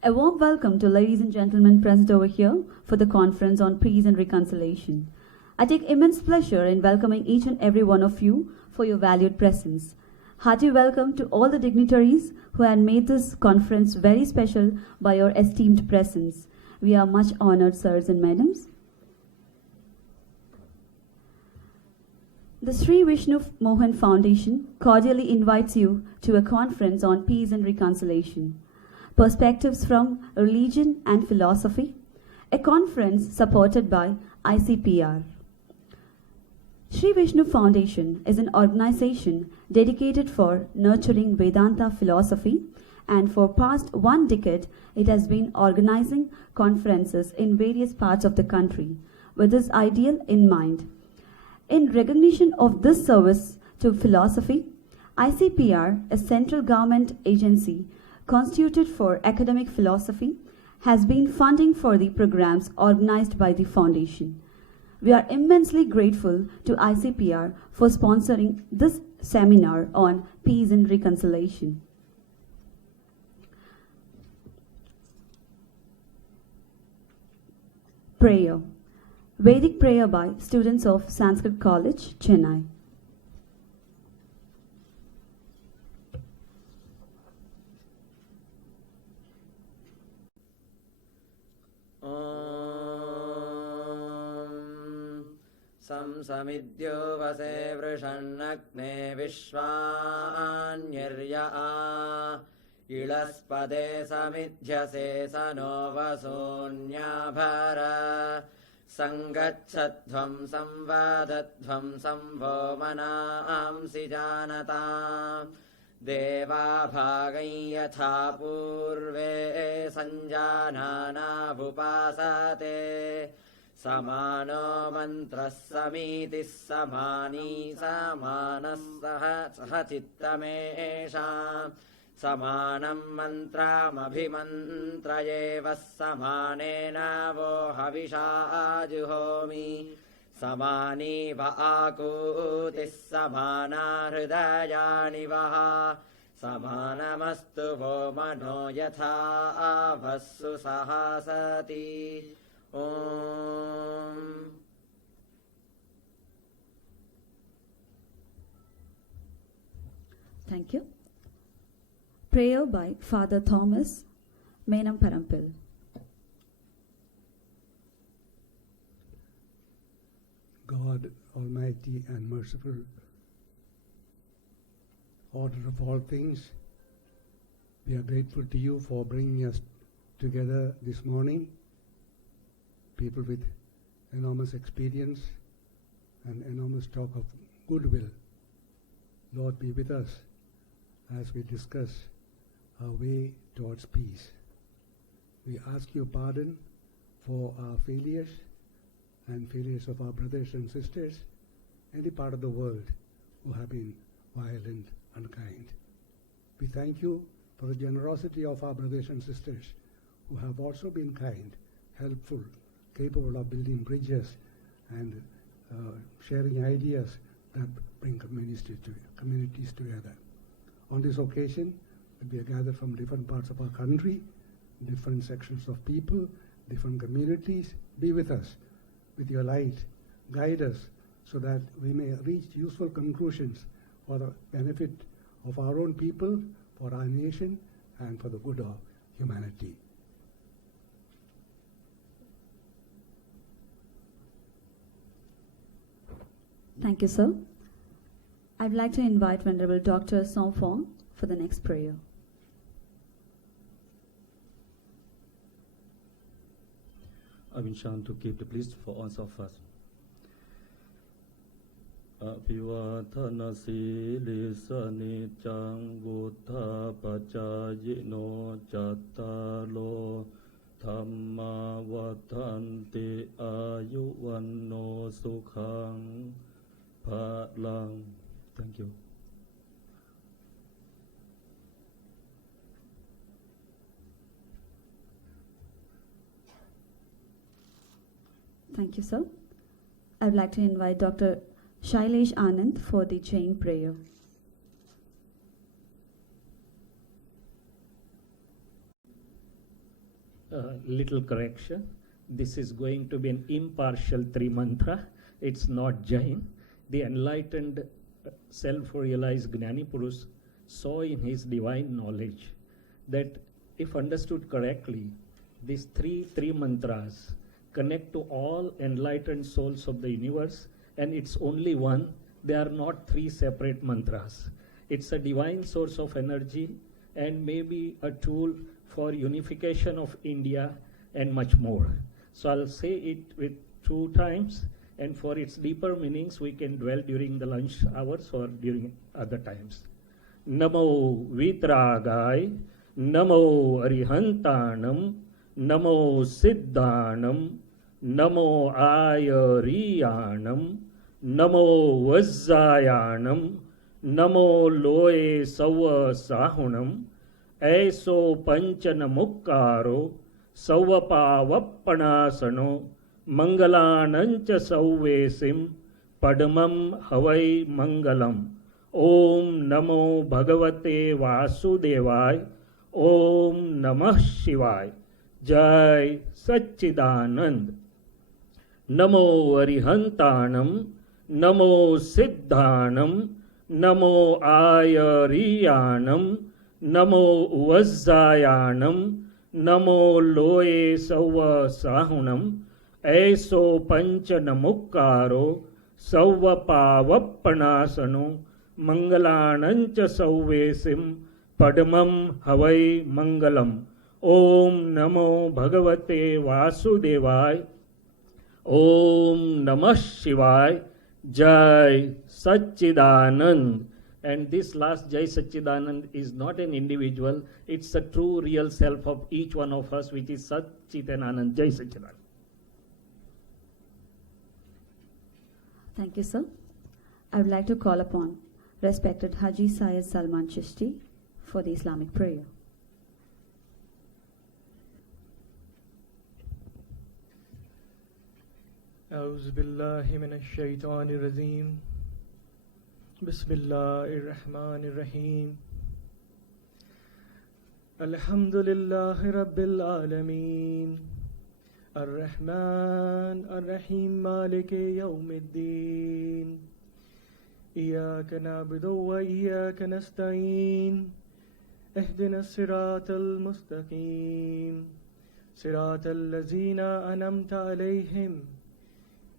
A warm welcome to ladies and gentlemen present over here for the conference on peace and reconciliation. I take immense pleasure in welcoming each and every one of you for your valued presence. Hearty welcome to all the dignitaries who had made this conference very special by your esteemed presence. We are much honored, sirs and madams. The Sri Vishnu Mohan Foundation cordially invites you to a conference on peace and reconciliation. Perspectives from Religion and Philosophy, a conference supported by ICPR. Sri Vishnu Foundation is an organization dedicated for nurturing Vedanta philosophy, and for past 1 decade it has been organizing conferences in various parts of the country with this ideal in mind. In recognition of this service to philosophy, ICPR, a central government agency constituted for academic philosophy, has been funding for the programs organized by the foundation. We are immensely grateful to ICPR for sponsoring this seminar on peace and reconciliation. Prayer. Vedic prayer by students of Sanskrit College, Chennai. Samidyo vase vrishannakne vishvanyarya ilaspade samidhyase sano vasonyabhara sangachadhvam samvadadhvam samvo manamsi janata deva bhagai yatha purve sanjanana bhupasate samano mantra samiti samani samanas saha chittamesha samanam mantram abhimantrayeva samanena vo havisha juhomi samani vaakutis samana hridayani vaha samanamastu vo mano yatha avassu sahasati. Om. Thank you. Prayer by Father Thomas Menam Parampil. God, Almighty and merciful, order of all things, we are grateful to you for bringing us together this morning, people with enormous experience and enormous talk of goodwill. Lord, be with us as we discuss our way towards peace. We ask your pardon for our failures and failures of our brothers and sisters, any part of the world who have been violent, unkind. We thank you for the generosity of our brothers and sisters who have also been kind, helpful, capable of building bridges and sharing ideas that bring communities together. On this occasion, we are gathered from different parts of our country, different sections of people, different communities. Be with us with your light. Guide us so that we may reach useful conclusions for the benefit of our own people, for our nation, and for the good of humanity. Thank you, sir. I'd like to invite Venerable Dr. Somphong for the next prayer. I will chant to keep the peace for all of us. Apivatana silisa nityang buddha pacayino cattalo dhamma vatanti ayuvanno sukhang phalang. Thank you. Thank you, sir. I would like to invite Dr. Shailesh Anand for the chain prayer. little correction. This is going to be an impartial Tri-mantra. It's not Jain. The enlightened, self-realized Gnani Purush saw in his divine knowledge that if understood correctly, these three mantras connect to all enlightened souls of the universe, and it's only one. They are not three separate mantras. It's a divine source of energy and maybe a tool for unification of India and much more. So I'll say it with 2 times, and for its deeper meanings we can dwell during the lunch hours or during other times. Namo Vitragai, Namo Arihantanam, Namo Siddhanam, Namo Ayariyanam, Namo Vajjayanam, Namo Loe Sawa Sahunam, Aiso Panchana Mukkaro, Savapavappanasano, Mangalanancha Sauvesim, Padamam Havai Mangalam. Om Namo Bhagavate Vasudevai, Om Namah Shivaya, Jai Satchidanand. Namo Arihantanam, Namo Siddhanam, Namo Ayariyanam, Namo Vajjayanam, Namo Loe Sawa Sahunam, Aiso Panchana Mukkaro, Savapavappanasano, Mangalanancha Sauvesim, Padamam Havai Mangalam. Om Namo Bhagavate Vasudevai, Om Namah Shivaya, Jai Satchidanand. And this last Jai Satchidanand is not an individual, it's the true real self of each one of us, which is Sat Chit and Anand. Jai Satchidanand. Thank you, sir. I would like to call upon respected Haji Syed Salman Chishti for the Islamic prayer. أعوذ بالله من الشيطان الرجيم بسم الله الرحمن الرحيم الحمد لله رب العالمين الرحمن الرحيم مالك يوم الدين إياك نعبد وإياك نستعين اهدنا الصراط المستقيم صراط الذين أنعمت عليهم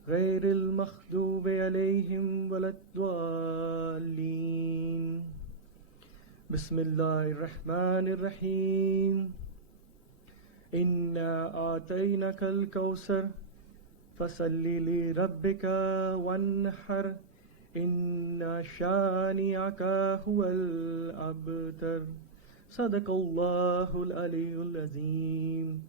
غير المغضوب عليهم ولا الضالين بسم الله الرحمن الرحيم إنا أعطيناك الكوثر فصل لربك وانحر إن شانئك هو الأبتر صدق الله العلي العظيم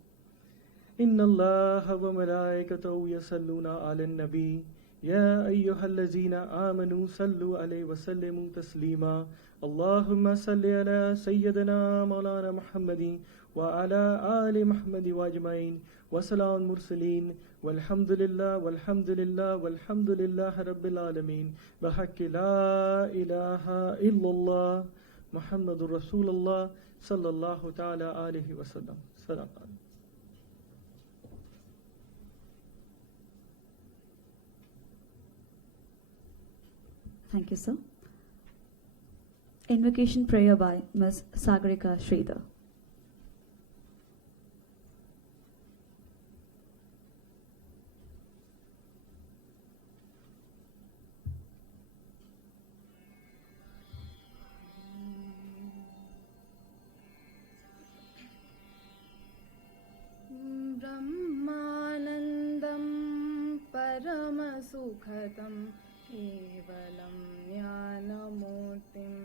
إن الله وملائكته يصلون على النبي يا أيها الذين آمنوا صلوا عليه وسلموا تسليما اللهم صل على سيدنا مولانا محمد وعلى آل محمد وأجمعين وسلام المرسلين والحمد لله والحمد لله والحمد لله رب العالمين بحق لا إله إلا الله محمد رسول الله صلى الله تعالى عليه وسلم. سلام. Thank you, sir. Invocation prayer by Ms. Sagarika Sridhar. ब्रह्मानन्दं परमसुखदं केवलं ज्ञानमूर्तिम्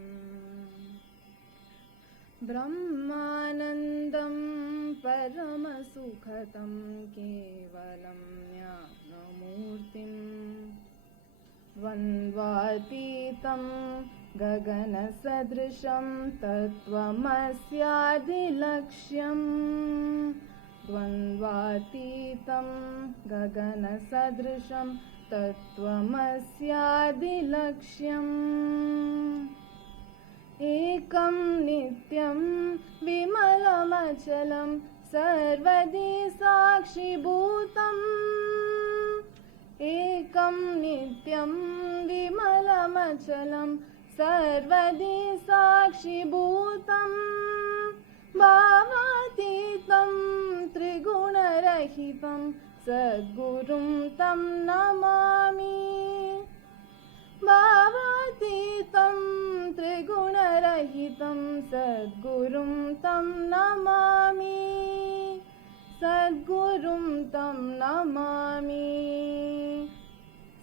ब्रह्मानन्दं परमसुखदं केवलं ज्ञानमूर्तिम् द्वन्द्वातीतं गगनसदृशं तत्त्वमस्यादिलक्ष्यम् द्वन्द्वातीतं गगनसदृशं तत्त्वमस्यादिलक्ष्यम् एकं नित्यं विमलमचलं सर्वदि साक्षिभूतम् एकं नित्यं विमलमचलं सर्वदि साक्षिभूतम् भावातीतं त्रिगुणरहितं सद्गुरुं तं नमामि भावातीतं त्रिगुणरहितं सद्गुरुं तं नमामि सद्गुरुं तं नमामि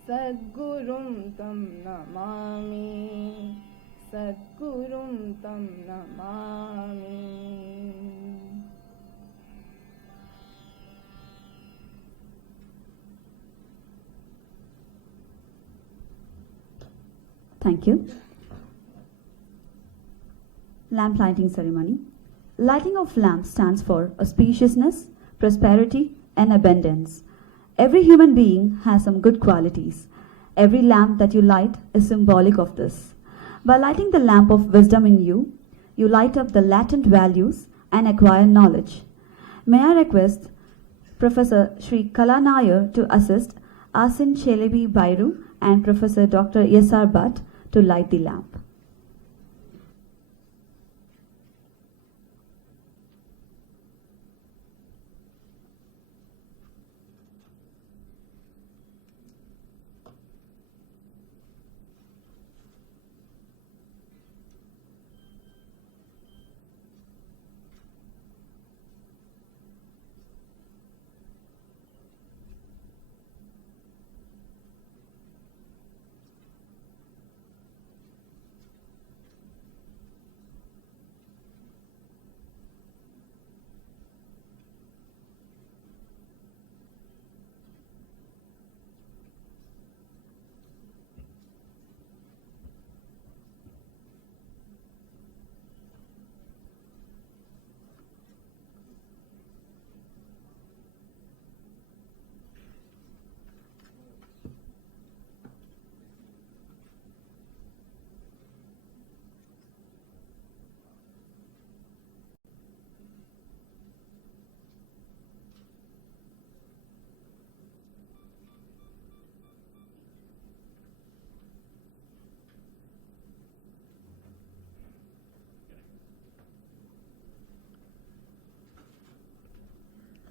सद्गुरुं तं नमामि सद्गुरुं तं Namami. Thank you. Lamp lighting ceremony. Lighting of lamps stands for auspiciousness, prosperity, and abundance. Every human being has some good qualities. Every lamp that you light is symbolic of this. By lighting the lamp of wisdom in you, you light up the latent values and acquire knowledge. May I request Professor Sri Kala Nair to assist Asin Chelebi Bairu and Professor Dr. S.R. Bhatt to light the lamp.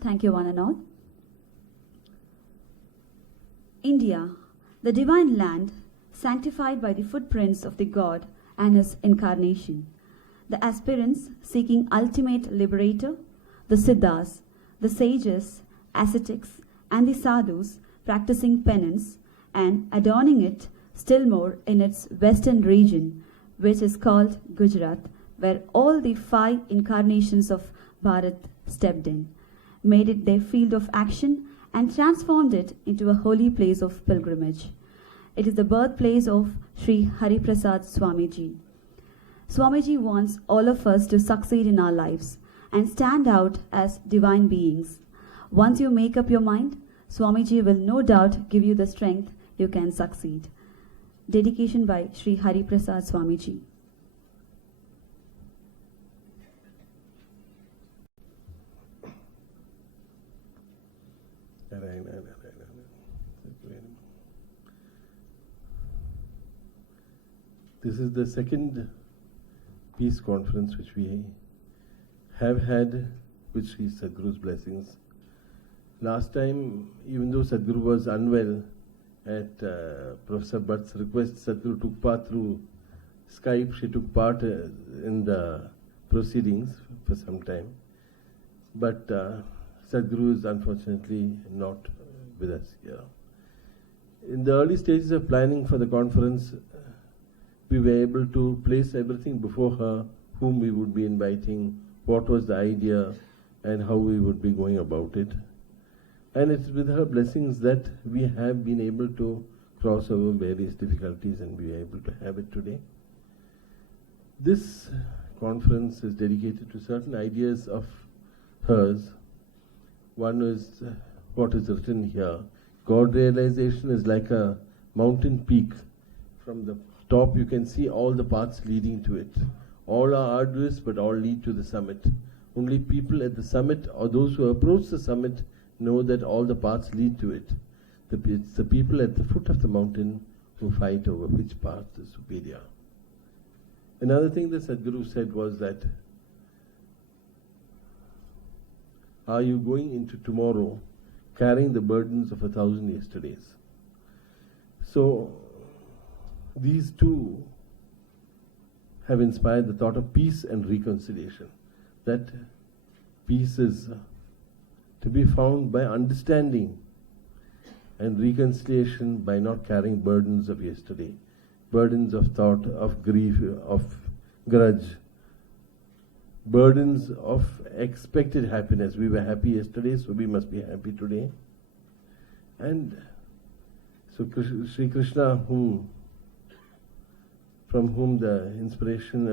Thank you, one and all. India, the divine land, sanctified by the footprints of the God and his incarnation. The aspirants seeking ultimate liberator, the siddhas, the sages, ascetics, and the sadhus practicing penance and adorning it still more in its western region, which is called Gujarat, where all the 5 incarnations of Bharat stepped in, made it their field of action, and transformed it into a holy place of pilgrimage. It is the birthplace of Sri Hariprasad Swamiji. Swamiji wants all of us to succeed in our lives and stand out as divine beings. Once you make up your mind, Swamiji will no doubt give you the strength you can succeed. Dedication by Sri Hariprasad Swamiji. This is the second peace conference which we have had with Sri Sadhguru's blessings. Last time, even though Sadhguru was unwell, at Professor Bhatt's request, Sadhguru took part through Skype. She took part in the proceedings for some time. But Sadhguru is unfortunately not with us here. In the early stages of planning for the conference, we were able to place everything before her, whom we would be inviting, what was the idea, and how we would be going about it. And it's with her blessings that we have been able to cross over various difficulties and be able to have it today. This conference is dedicated to certain ideas of hers. One is what is written here. God realization is like a mountain peak. From the top you can see all the paths leading to it. All are arduous, but all lead to the summit. Only people at the summit or those who approach the summit know that all the paths lead to it. It's the people at the foot of the mountain who fight over which path is superior. Another thing that Sadhguru said was that, are you going into tomorrow carrying the burdens of 1,000 yesterdays? So, these two have inspired the thought of peace and reconciliation. That peace is to be found by understanding, and reconciliation by not carrying burdens of yesterday, burdens of thought, of grief, of grudge, burdens of expected happiness. We were happy yesterday, so we must be happy today. And so Sri Krishna, from whom the inspiration,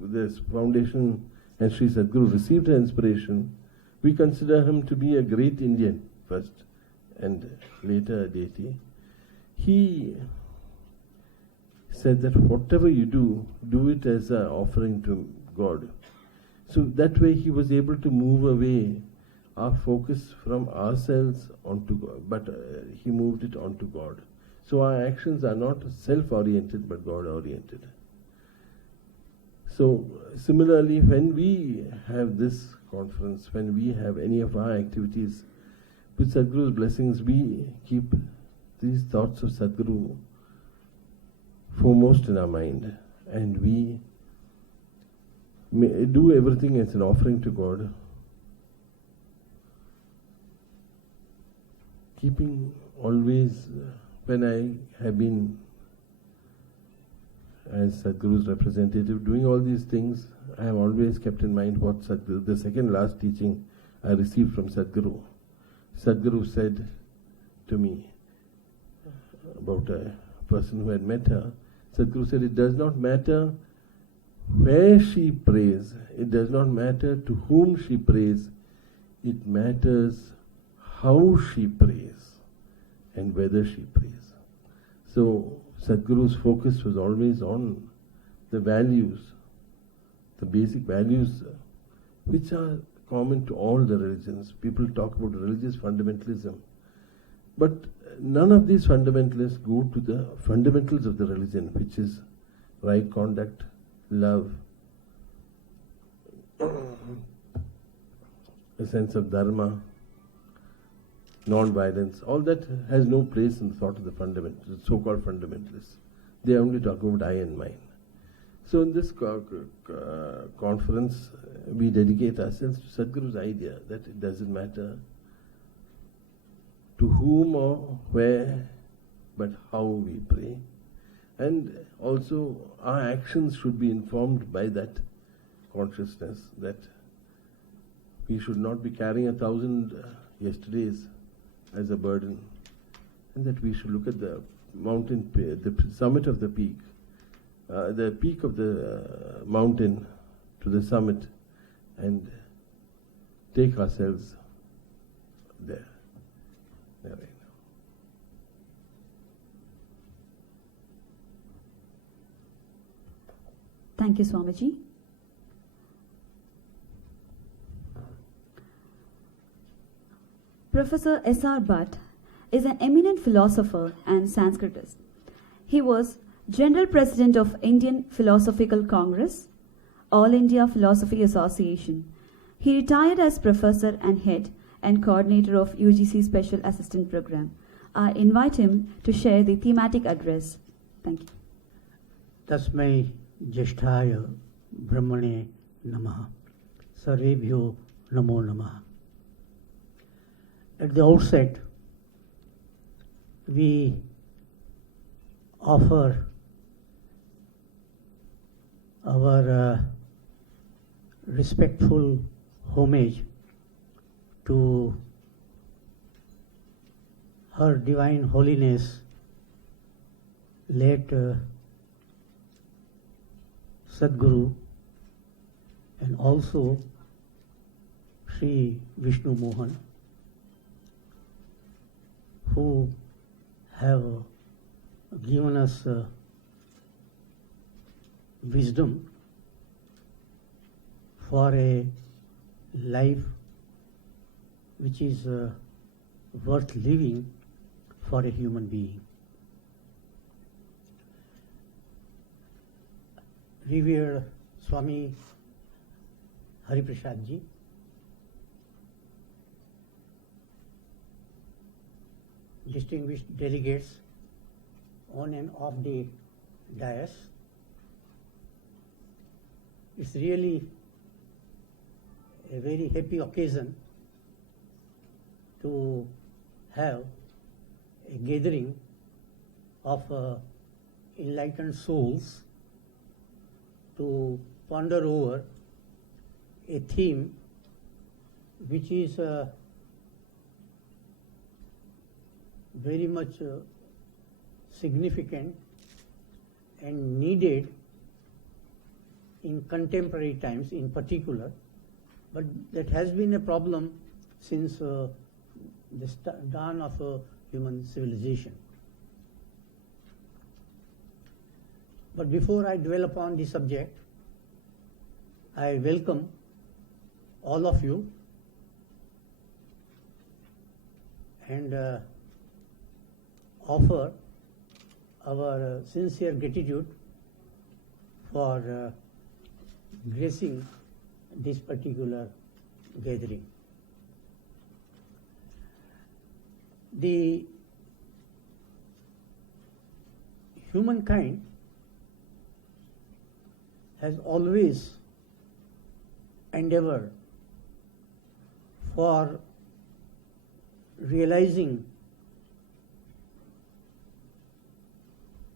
this foundation and Sri Sadhguru received her inspiration, we consider him to be a great Indian first and later a deity. He said that whatever you do, do it as an offering to God. So that way he was able to move away our focus from ourselves onto God, but he moved it onto God. So our actions are not self-oriented but God-oriented. So similarly, when we have this conference, when we have any of our activities, with Sadhguru's blessings, we keep these thoughts of Sadhguru foremost in our mind, and we do everything as an offering to God, keeping always, when I have been as Sadhguru's representative doing all these things, I have always kept in mind what Sadhguru, the second last teaching I received from Sadhguru. Sadhguru said to me about a person who had met her, Sadhguru said, it does not matter where she prays, it does not matter to whom she prays, it matters how she prays and whether she prays. So Sadhguru's focus was always on the values, the basic values which are common to all the religions. People talk about religious fundamentalism, but none of these fundamentalists go to the fundamentals of the religion, which is right conduct, love, a sense of dharma, non-violence. All that has no place in the thought of the fundamentalists, so-called fundamentalists. They are only talking about I and mine. So in this conference, we dedicate ourselves to Sadhguru's idea that it doesn't matter to whom or where, but how we pray. And also our actions should be informed by that consciousness that we should not be carrying 1,000 yesterdays as a burden, and that we should look at the mountain, the summit of the peak of the mountain to the summit, and take ourselves there right now. Thank you, Swamiji. Professor S.R. Bhatt is an eminent philosopher and Sanskritist. He was General President of Indian Philosophical Congress, All India Philosophy Association. He retired as professor and head and coordinator of UGC Special Assistant Program. I invite him to share the thematic address. Thank you. Tasmai Jeshthaya Brahmane Namaha. Sarvebhyo Namo Namaha. At the outset, we offer our respectful homage to Her Divine Holiness, late Sadhguru, and also Sri Vishnu Mohan, who have given us wisdom for a life which is worth living for a human being. Revered Swami Hariprasad Ji, distinguished delegates on and off the dais, it's really a very happy occasion to have a gathering of enlightened souls to ponder over a theme which is very much significant and needed in contemporary times in particular, but that has been a problem since the dawn of human civilization. But before I dwell upon the subject, I welcome all of you and offer our sincere gratitude for gracing this particular gathering. The humankind has always endeavored for realizing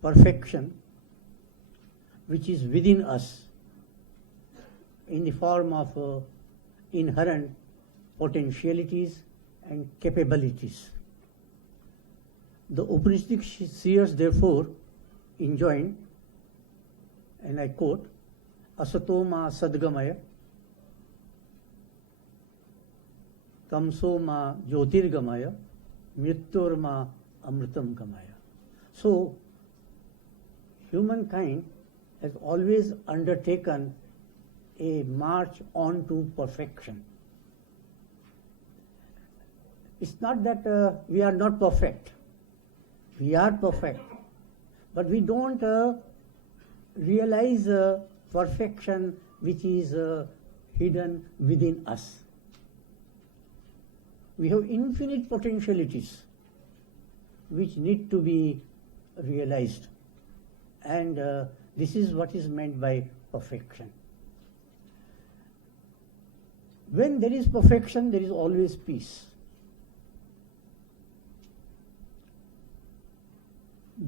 perfection which is within us in the form of inherent potentialities and capabilities. The Upanishadic seers therefore enjoined, and I quote, Asato ma sadgamaya, tamso ma jyotirgamaya, mrityor ma amritam gamaya. So, humankind has always undertaken a march on to perfection. It's not that we are not perfect. We are perfect. But we don't realize perfection which is hidden within us. We have infinite potentialities which need to be realized. And this is what is meant by perfection. When there is perfection, there is always peace.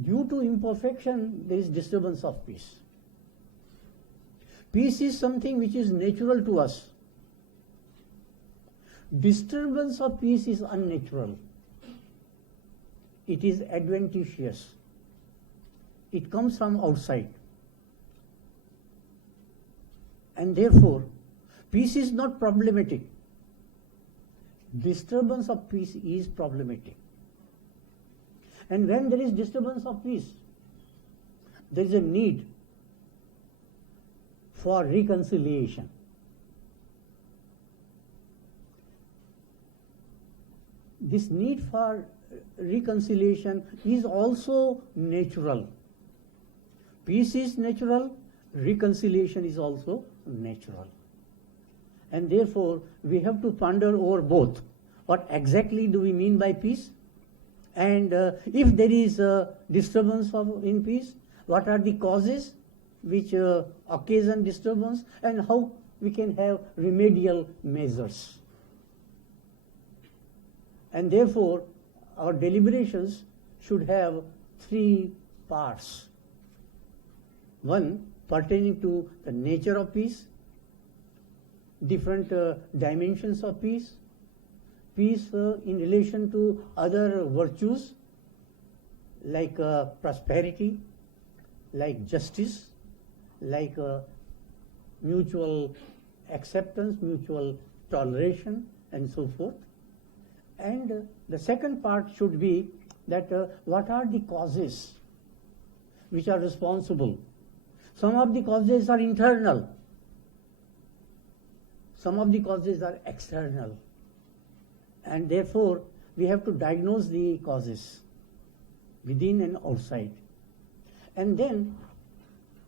Due to imperfection, there is disturbance of peace. Peace is something which is natural to us. Disturbance of peace is unnatural. It is adventitious. It comes from outside. And therefore, peace is not problematic. Disturbance of peace is problematic. And when there is disturbance of peace, there is a need for reconciliation. This need for reconciliation is also natural. Peace is natural, reconciliation is also natural. And therefore, we have to ponder over both. What exactly do we mean by peace? And if there is a disturbance in peace, what are the causes which occasion disturbance, and how we can have remedial measures? And therefore, our deliberations should have three parts. One, pertaining to the nature of peace, different dimensions of peace, peace in relation to other virtues like prosperity, like justice, like mutual acceptance, mutual toleration, and so forth. And the second part should be that what are the causes which are responsible? Some of the causes are internal. some of the causes are external, and therefore we have to diagnose the causes within and outside. And then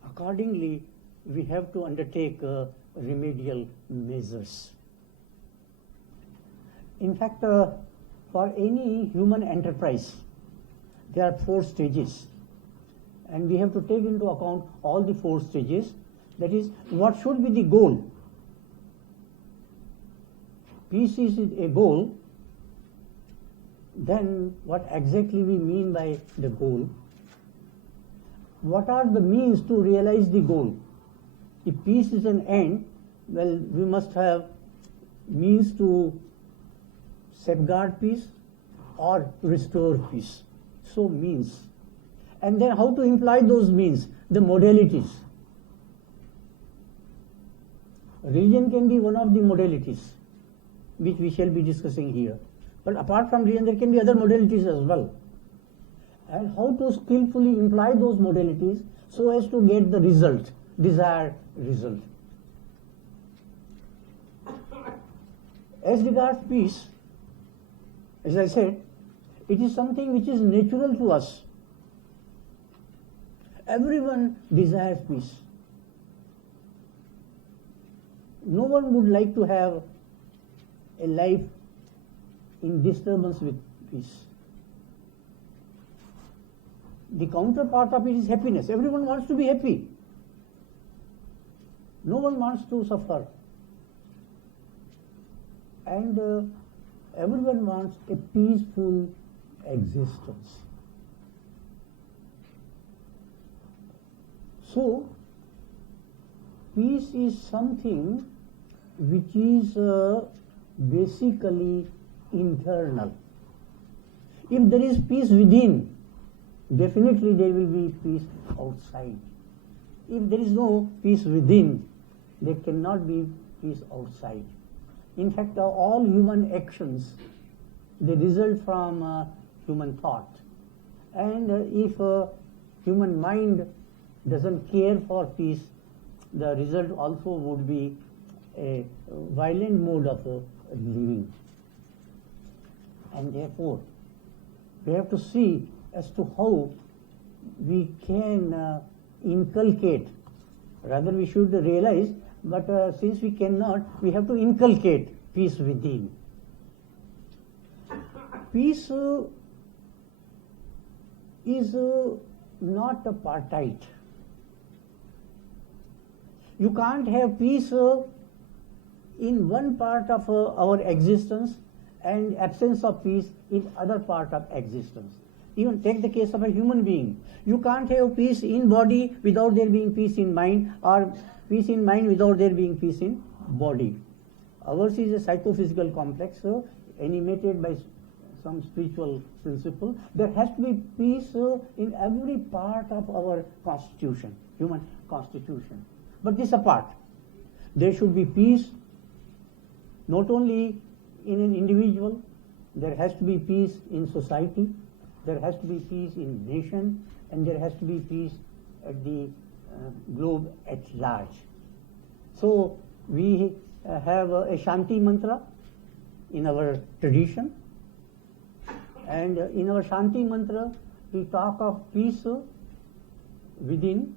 accordingly we have to undertake remedial measures. In fact, for any human enterprise, there are 4 stages, and we have to take into account all the 4 stages. That is, what should be the goal? Peace is a goal. Then what exactly we mean by the goal? What are the means to realize the goal? If peace is an end, well, we must have means to safeguard peace or restore peace. So means. And then how to imply those means, the modalities. Religion can be one of the modalities which we shall be discussing here. But apart from religion, there can be other modalities as well. And how to skillfully imply those modalities so as to get the result, desired result. As regards peace, as I said, it is something which is natural to us. Everyone desires peace. No one would like to have a life in disturbance with peace. The counterpart of it is happiness. Everyone wants to be happy. No one wants to suffer. And everyone wants a peaceful existence. So, peace is something which is basically internal. If there is peace within, definitely there will be peace outside. If there is no peace within, there cannot be peace outside. In fact, all human actions, they result from human thought. And if human mind doesn't care for peace, the result also would be a violent mode of living. And therefore, we have to see as to how we can inculcate, rather we should realize, but since we cannot, we have to inculcate peace within. Peace is not apartheid. You can't have peace in one part of our existence and absence of peace in other part of existence. Even take the case of a human being. You can't have peace in body without there being peace in mind, or peace in mind without there being peace in body. Ours is a psychophysical complex animated by some spiritual principle. There has to be peace in every part of our constitution, human constitution. But this apart, there should be peace not only in an individual, there has to be peace in society, there has to be peace in nation, and there has to be peace at the globe at large. So we have a Shanti mantra in our tradition, and in our Shanti mantra we talk of peace within,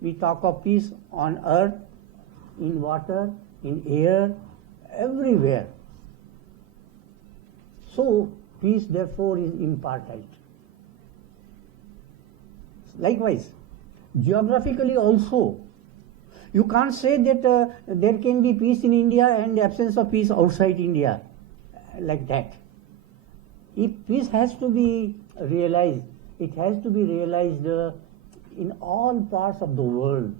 we talk of peace on earth, in water, in air, everywhere. So peace therefore is impartite. Likewise, geographically also, you can't say that there can be peace in India and absence of peace outside India, like that. If peace has to be realized, it has to be realized in all parts of the world.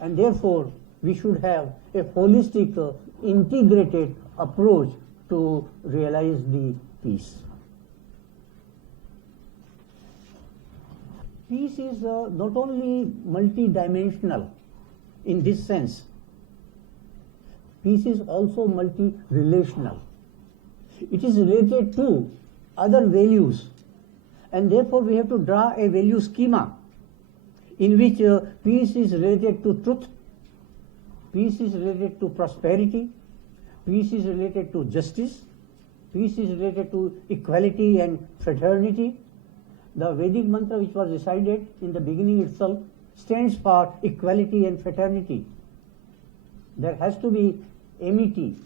And therefore, we should have a holistic, integrated approach to realize the peace. Peace is not only multidimensional in this sense, peace is also multi-relational. It is related to other values, and therefore we have to draw a value schema in which peace is related to truth, Peace is related to prosperity. Peace is related to justice. Peace is related to equality and fraternity. The Vedic mantra which was recited in the beginning itself stands for equality and fraternity. There has to be amity.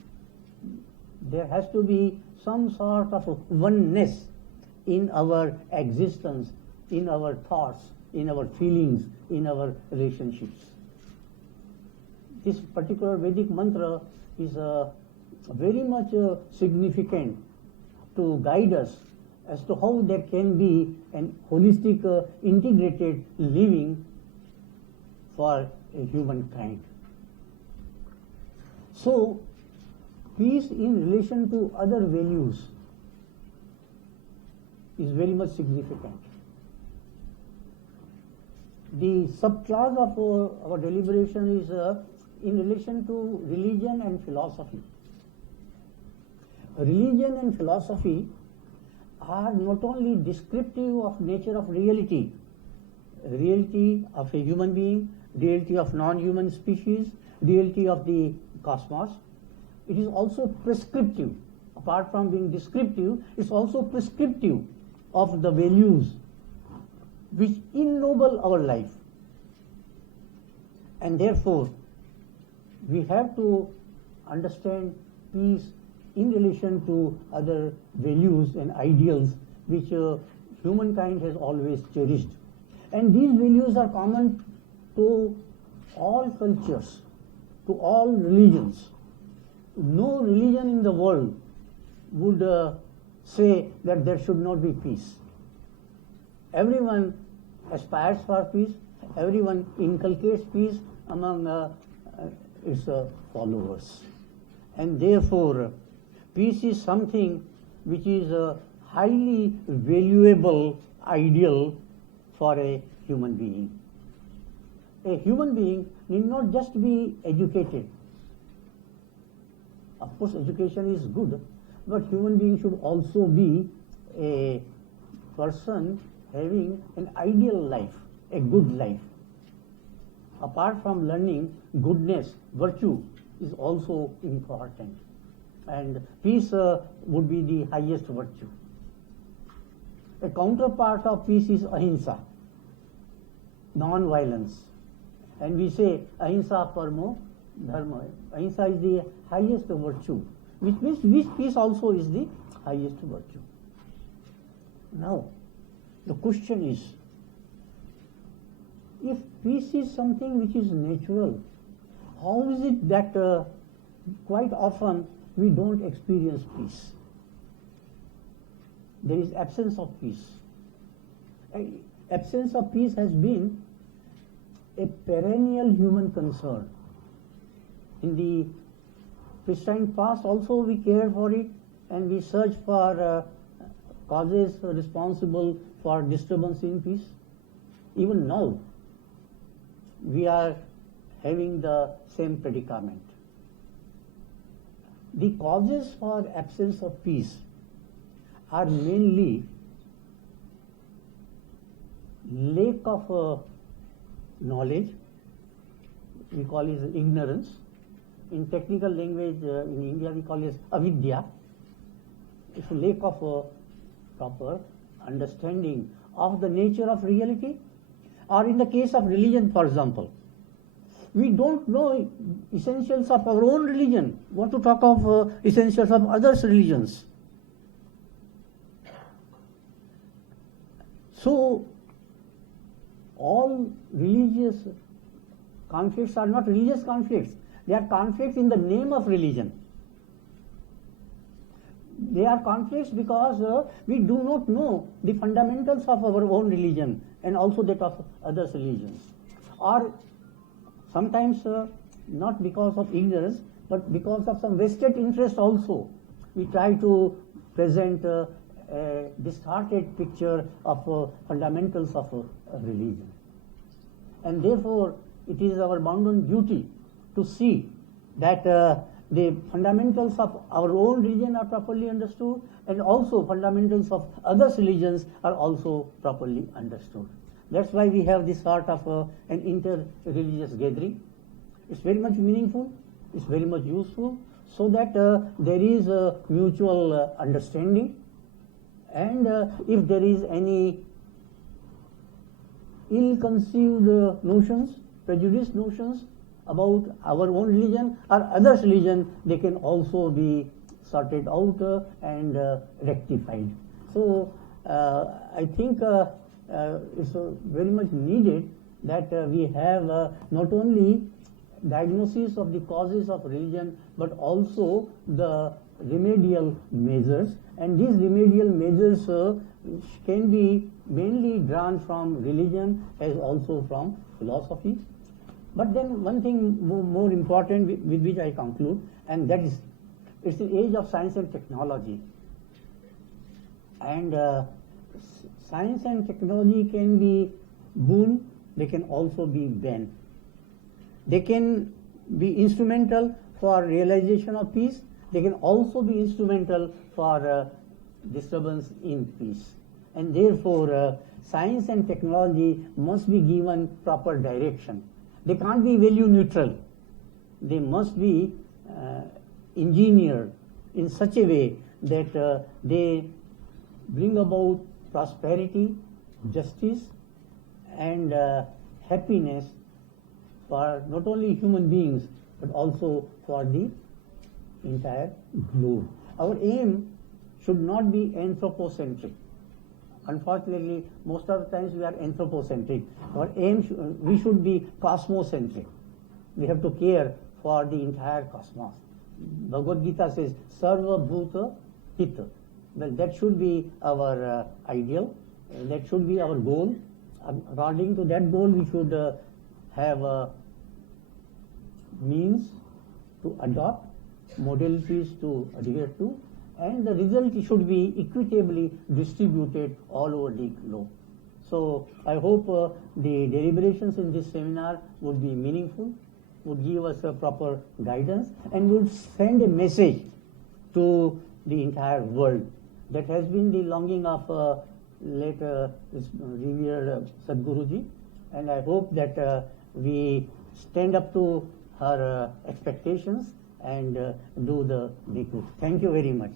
There has to be some sort of oneness in our existence, in our thoughts, in our feelings, in our relationships. This particular Vedic mantra is very much significant to guide us as to how there can be an holistic, integrated living for humankind. So, peace in relation to other values is very much significant. The subclass of our deliberation is in relation to religion and philosophy. Religion and philosophy are not only descriptive of nature of reality of a human being, reality of non-human species, reality of the cosmos. It is also prescriptive. Apart from being descriptive, it's also prescriptive of the values which ennoble our life. And therefore, we have to understand peace in relation to other values and ideals which humankind has always cherished. And these values are common to all cultures, to all religions. No religion in the world would say that there should not be peace. Everyone aspires for peace, everyone inculcates peace among its followers. And therefore, peace is something which is a highly valuable ideal for a human being. A human being need not just be educated. Of course, education is good, but human being should also be a person having an ideal life, a good life. Apart from learning, goodness, virtue is also important. And peace would be the highest virtue. A counterpart of peace is ahimsa, non-violence. And we say ahimsa paramo dharma. Ahimsa is the highest virtue, which means peace also is the highest virtue. Now, the question is, if peace is something which is natural, how is it that quite often we don't experience peace? There is absence of peace. Absence of peace has been a perennial human concern. In the pristine past also we cared for it, and we searched for causes responsible for disturbance in peace. Even now, we are having the same predicament. The causes for absence of peace are mainly lack of knowledge, we call it ignorance. In technical language, in India we call it avidya. It's a lack of proper understanding of the nature of reality. Or in the case of religion, for example, we don't know essentials of our own religion. What to talk of essentials of others' religions? So, all religious conflicts are not religious conflicts. They are conflicts in the name of religion. They are conflicts because we do not know the fundamentals of our own religion and also that of others' religions. Or sometimes not because of ignorance, but because of some vested interest also. We try to present a distorted picture of fundamentals of religion. And therefore, it is our bounden duty to see that the fundamentals of our own religion are properly understood, and also fundamentals of other religions are also properly understood. That's why we have this sort of an inter-religious gathering. It's very much meaningful, it's very much useful, so that there is a mutual understanding, and if there is any ill-conceived notions, prejudiced notions about our own religion or others' religion, they can also be sorted out and rectified. So I think it's very much needed that we have not only diagnosis of the causes of religion, but also the remedial measures, and these remedial measures can be mainly drawn from religion as also from philosophy. But then one thing more important with which I conclude, and that is, it's the age of science and technology, and science and technology can be boon, they can also be bane. They can be instrumental for realization of peace, they can also be instrumental for disturbance in peace. And therefore, science and technology must be given proper direction. They can't be value neutral. They must be engineered in such a way that they bring about prosperity, justice, and happiness for not only human beings but also for the entire globe. Our aim should not be anthropocentric. Unfortunately, most of the times we are anthropocentric. Our aim, we should be cosmocentric. We have to care for the entire cosmos. Bhagavad Gita says, Sarva Bhuta Hita. Well, that should be our ideal, that should be our goal. According to that goal, we should have means to adopt, modalities to adhere to, and the result should be equitably distributed all over the globe. So I hope the deliberations in this seminar would be meaningful, would give us a proper guidance, and would send a message to the entire world. That has been the longing of late revered Sadhguruji, and I hope that we stand up to her expectations and do the big. Thank you very much.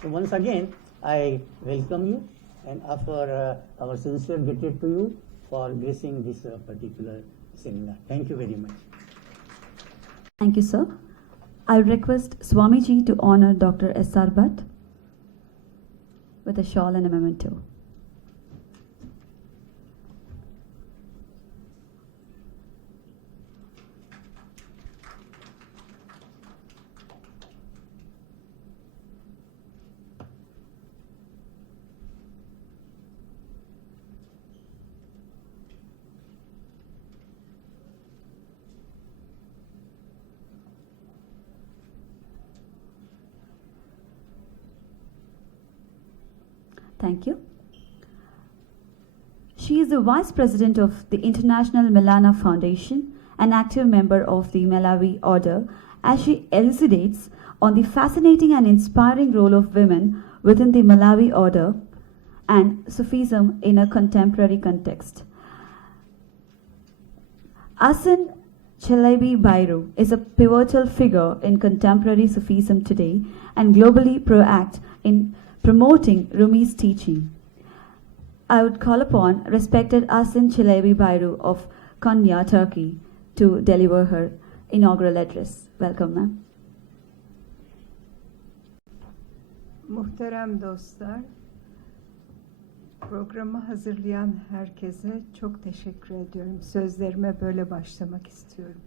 So once again, I welcome you and offer our sincere gratitude to you for gracing this particular seminar. Thank you very much. Thank you, sir. I request Swamiji to honor Dr. S.R. Bhatt with a shawl and a memento. Thank you. She is the Vice President of the International Melana Foundation, an active member of the Malawi Order, as she elucidates on the fascinating and inspiring role of women within the Malawi Order and Sufism in a contemporary context. Asan Chelebi Bairu is a pivotal figure in contemporary Sufism today and globally proactive in promoting Rumi's teaching. I would call upon respected Asan Chelebi Bairu of Konya, Turkey, to deliver her inaugural address. Welcome, ma'am. Muhterem dostlar, programı hazırlayan herkese çok teşekkür ediyorum. Sözlerime böyle başlamak istiyorum.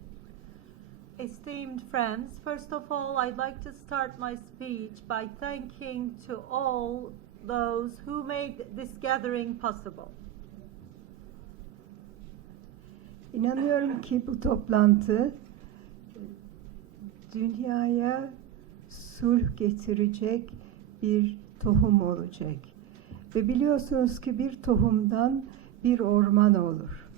Esteemed friends, first of all, I'd like to start my speech by thanking to all those who made this gathering possible. İnanıyorum ki bu toplantı dünyaya sulh getirecek bir tohum olacak. Ve biliyorsunuz ki bir tohumdan bir orman olur.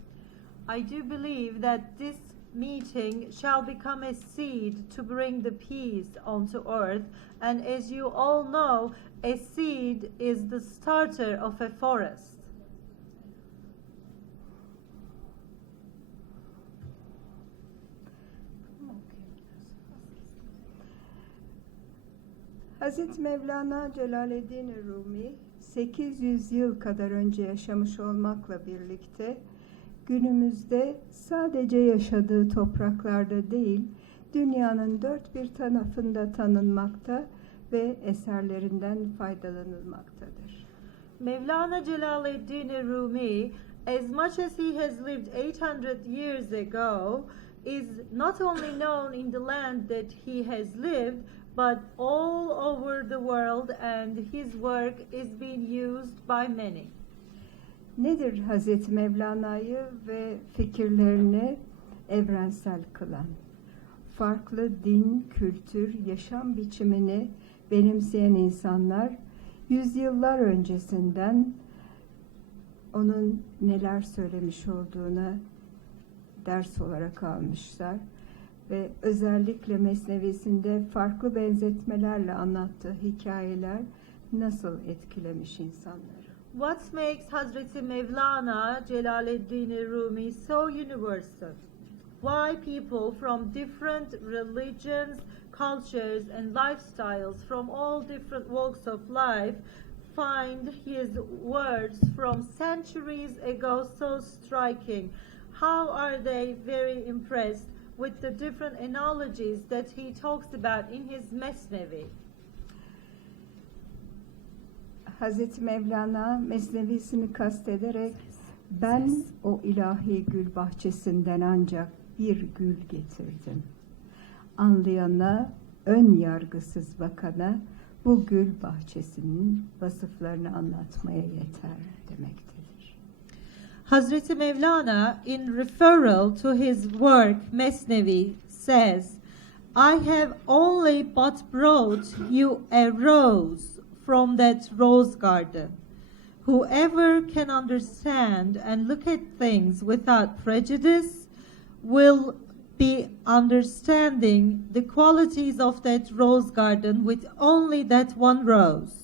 I do believe that this meeting shall become a seed to bring the peace onto earth, and as you all know, a seed is the starter of a forest. Hazreti Mevlana Celaleddin Rumi 800 yıl kadar önce yaşamış olmakla birlikte günümüzde sadece yaşadığı topraklarda değil, dünyanın dört bir tarafında tanınmakta ve eserlerinden faydalanılmaktadır. Mevlana Celaleddin Rumi, as much as he has lived 800 years ago, is not only known in the land that he has lived, but all over the world, and his work is being used by many. Nedir Hazreti Mevlana'yı ve fikirlerini evrensel kılan? Farklı din, kültür, yaşam biçimini benimseyen insanlar yüzyıllar öncesinden onun neler söylemiş olduğuna ders olarak almışlar ve özellikle Mesnevisinde farklı benzetmelerle anlattığı hikayeler nasıl etkilemiş insanları. What makes Hazreti Mevlana Celaleddin Rumi so universal? Why people from different religions, cultures and lifestyles from all different walks of life find his words from centuries ago so striking? How are they very impressed with the different analogies that he talks about in his Mesnevi? Hazreti Mevlana Mesnevisini kastederek ben o ilahi gül bahçesinden ancak bir gül getirdim. Anlayana, ön yargısız bakana bu gül bahçesinin vasıflarını anlatmaya yeter demektedir. Hazreti Mevlana, in referral to his work Mesnevi, says, I have only but brought you a rose from that rose garden. Whoever can understand and look at things without prejudice will be understanding the qualities of that rose garden with only that one rose.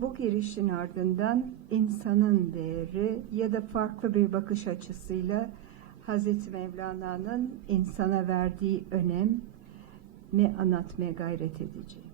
Bu girişin ardından insanın değeri ya da farklı bir bakış açısıyla Hazreti Mevlana'nın insana verdiği önem ne anlatmaya gayret edeceğim.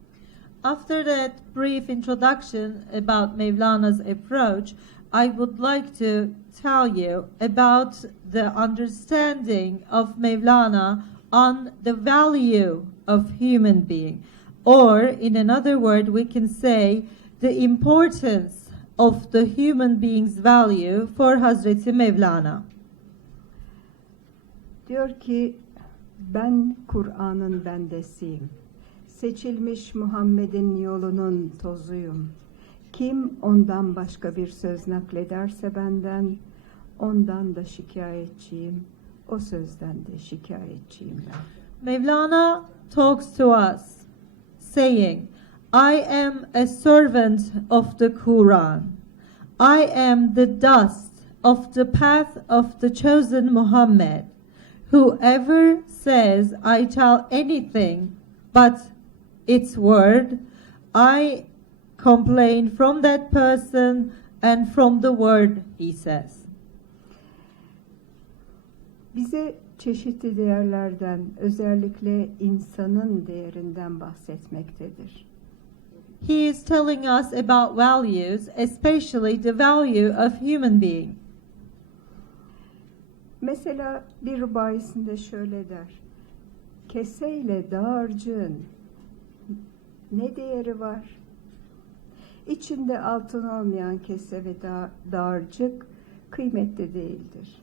After that brief introduction about Mevlana's approach, I would like to tell you about the understanding of Mevlana on the value of human being. Or, in another word, we can say the importance of the human being's value for Hazreti Mevlana. Diyor ki, ben Kur'an'ın bendesiyim. Seçilmiş Muhammed'in yolunun tozuyum. Kim ondan başka bir söz naklederse benden, ondan da şikayetçiyim. O sözden de şikayetçiyim ben. Mevlana talks to us, saying, I am a servant of the Quran. I am the dust of the path of the chosen Muhammad. Whoever says I tell anything but its word, I complain from that person and from the word he says. Bize çeşitli değerlerden, özellikle insanın değerinden bahsetmektedir. He is telling us about values, especially the value of human being. Mesela bir rubayisinde şöyle der. Keseyle dağarcığın ne değeri var? İçinde altın olmayan kese ve dağarcık kıymetli değildir.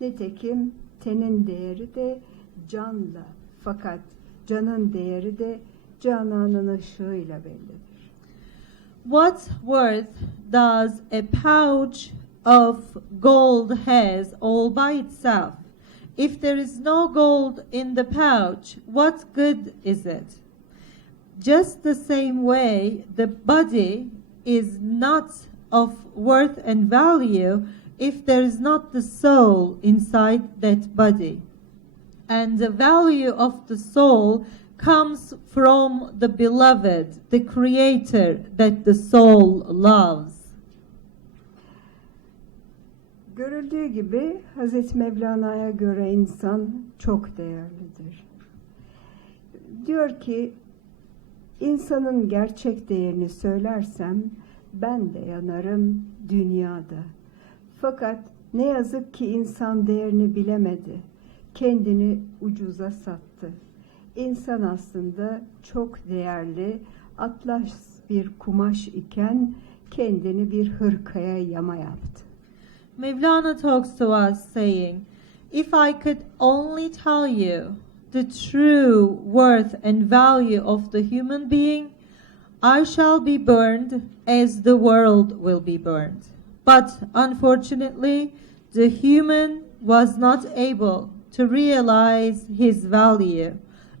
Nitekim tenin değeri de canla, fakat canın değeri de Canan'ın ışığıyla bellidir. What worth does a pouch of gold has all by itself? If there is no gold in the pouch, what good is it? Just the same way, the body is not of worth and value if there is not the soul inside that body. And the value of the soul comes from the beloved, the creator that the soul loves. Görüldüğü gibi Hazreti Mevlana'ya göre insan çok değerlidir. Diyor ki, insanın gerçek değerini söylersem ben de yanarım dünyada. Fakat ne yazık ki insan değerini bilemedi. Kendini ucuza sattı. İnsan aslında çok değerli, atlas bir kumaş iken kendini bir hırkaya yama yaptı. Mevlana talks to us saying, if I could only tell you the true worth and value of the human being, I shall be burned as the world will be burned. But unfortunately, the human was not able to realize his value,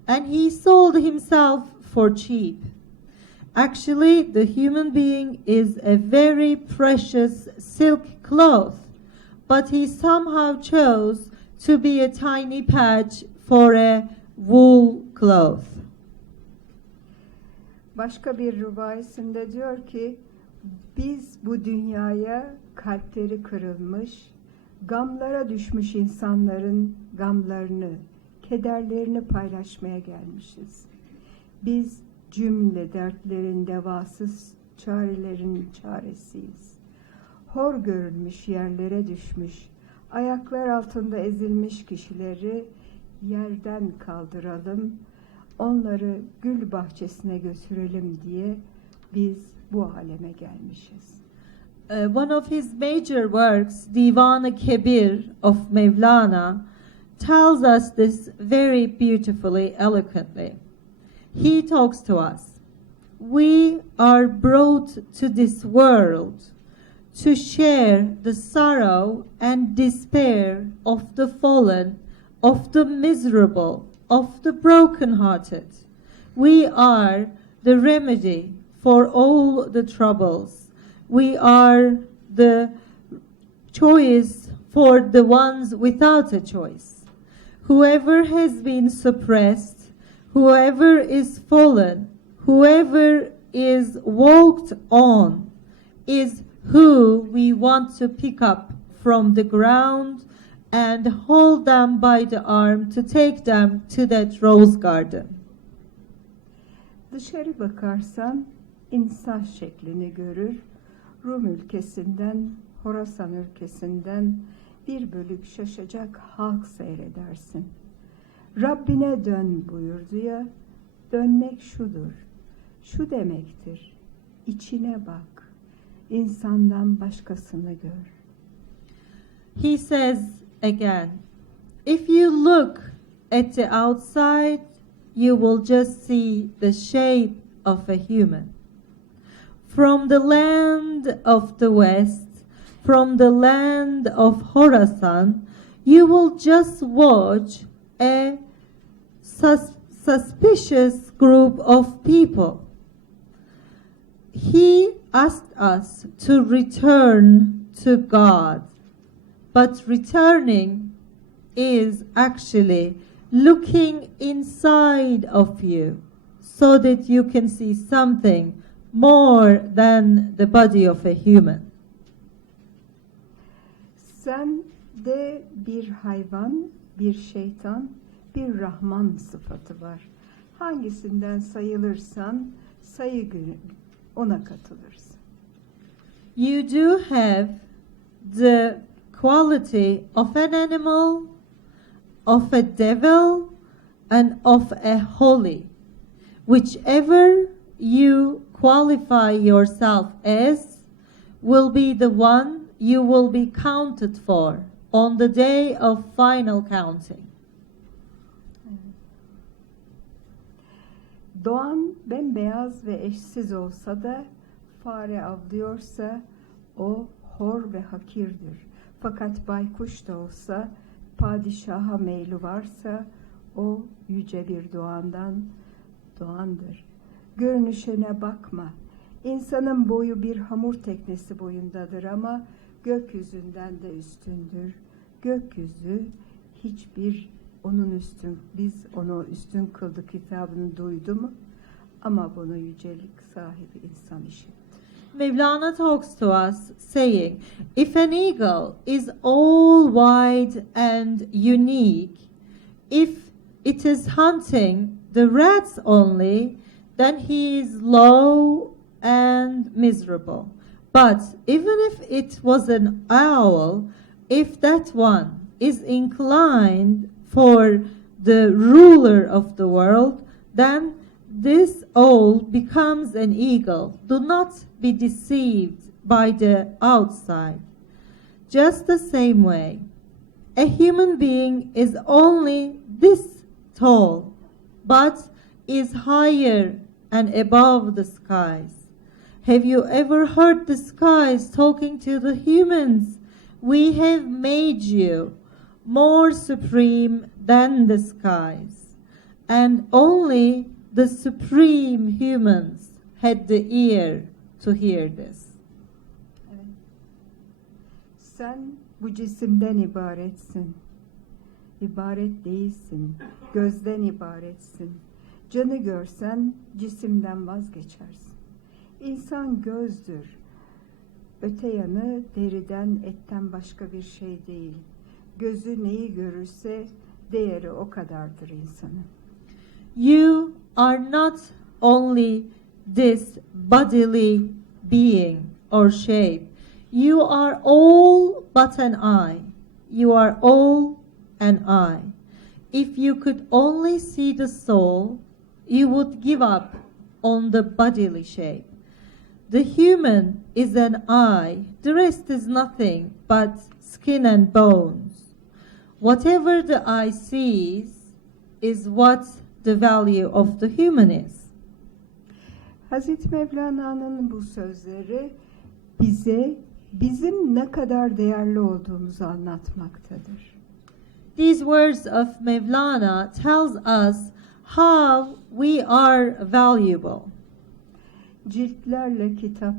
and he sold himself for cheap. Actually, the human being is a very precious silk cloth, but he somehow chose to be a tiny patch for a wool cloth. Başka bir rivayesinde diyor ki, biz bu dünyaya kalpleri kırılmış, gamlara düşmüş insanların gamlarını, kederlerini paylaşmaya gelmişiz. Biz cümle dertlerin devasız, çarelerin çaresiyiz. Hor görülmüş yerlere düşmüş, ayaklar altında ezilmiş kişileri yerden kaldıralım, onları gül bahçesine götürelim diye biz bu aleme gelmişiz. One of his major works, Divan-ı Kebir of Mevlana, tells us this very beautifully, eloquently. He talks to us. We are brought to this world to share the sorrow and despair of the fallen, of the miserable, of the broken-hearted. We are the remedy for all the troubles. We are the choice for the ones without a choice. Whoever has been suppressed, whoever is fallen, whoever is walked on, is who we want to pick up from the ground and hold them by the arm to take them to that rose garden. Dışarı bakarsan insan şeklini görür. Rum ülkesinden, Horasan ülkesinden bir bölük şaşacak halk seyredersin. Rabbine dön buyurdu ya, dönmek şudur, şu demektir, içine bak, insandan başkasını gör. He says again, if you look at the outside, you will just see the shape of a human. From the land of the west, from the land of Horasan, you will just watch a suspicious group of people. He asked us to return to God, but returning is actually looking inside of you so that you can see something more than the body of a human. Sen de bir hayvan, bir şeytan, bir Rahman sıfatı var. Hangisinden sayılırsan sayı günü ona katılırsın. You do have the quality of an animal, of a devil, and of a holy. Whichever you qualify yourself as will be the one you will be counted for on the day of final counting. Doğan bembeyaz ve eşsiz olsa da fare avlıyorsa o hor ve hakirdir. Fakat baykuş da olsa padişaha meyli varsa o yüce bir doğandır. Görünüşüne bakma. İnsanın boyu bir hamur teknesi boyundadır ama gökyüzünden de üstündür. Gökyüzü hiçbir biz onu üstün kıldık hitabını duydu mu? Ama bunu yücelik sahibi insan işitti. Mevlana talks to us saying, if an eagle is all wide and unique, if it is hunting the rats only, then he is low and miserable. But even if it was an owl, if that one is inclined for the ruler of the world, then this owl becomes an eagle. Do not be deceived by the outside. Just the same way, a human being is only this tall, but is higher and above the skies. Have you ever heard the skies talking to the humans? We have made you more supreme than the skies, and only the supreme humans had the ear to hear this. Evet. Sen bu cisimden ibaretsin. İbaret değilsin. Gözden ibaretsin. Canı görsen cisimden vazgeçersin. İnsan gözdür. Öte yanı deriden, etten başka bir şey değil. Gözü neyi görürse değeri o kadardır insanın. You are not only this bodily being or shape. You are all but an eye. You are all an eye. If you could only see the soul, you would give up on the bodily shape. The human is an eye. The rest is nothing but skin and bones. Whatever the eye sees is what the value of the human is. Hazreti Mevlana'nın bu sözleri bize bizim ne kadar değerli olduğumuzu anlatmaktadır. These words of Mevlana tells us how we are valuable. Ciltlerle kitap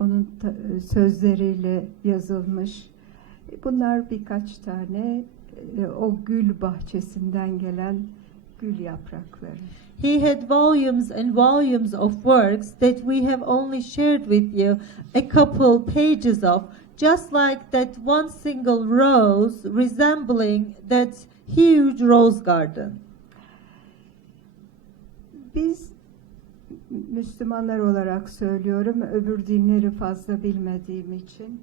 onun sözleriyle yazılmış. Bunlar birkaç tane o gül bahçesinden gelen gül yaprakları. He had volumes and volumes of works that we have only shared with you a couple pages of, just like that one single rose resembling that huge rose garden. Biz Müslümanlar olarak söylüyorum, öbür dinleri fazla bilmediğim için.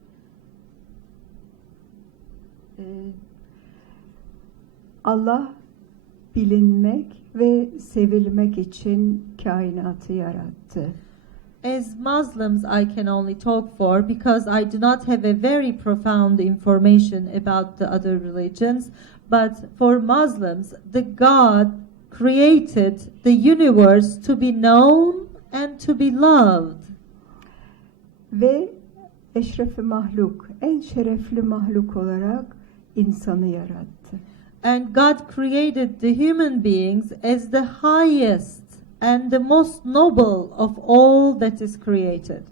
Allah bilinmek ve sevilmek için kainatı yarattı. As Muslims, I can only talk for because I do not have a very profound information about the other religions. But for Muslims, the God created the universe to be known and to be loved. Ve eşrefi mahluk, en şerefli mahluk olarak insanı yarattı. And God created the human beings as the highest and the most noble of all that is created.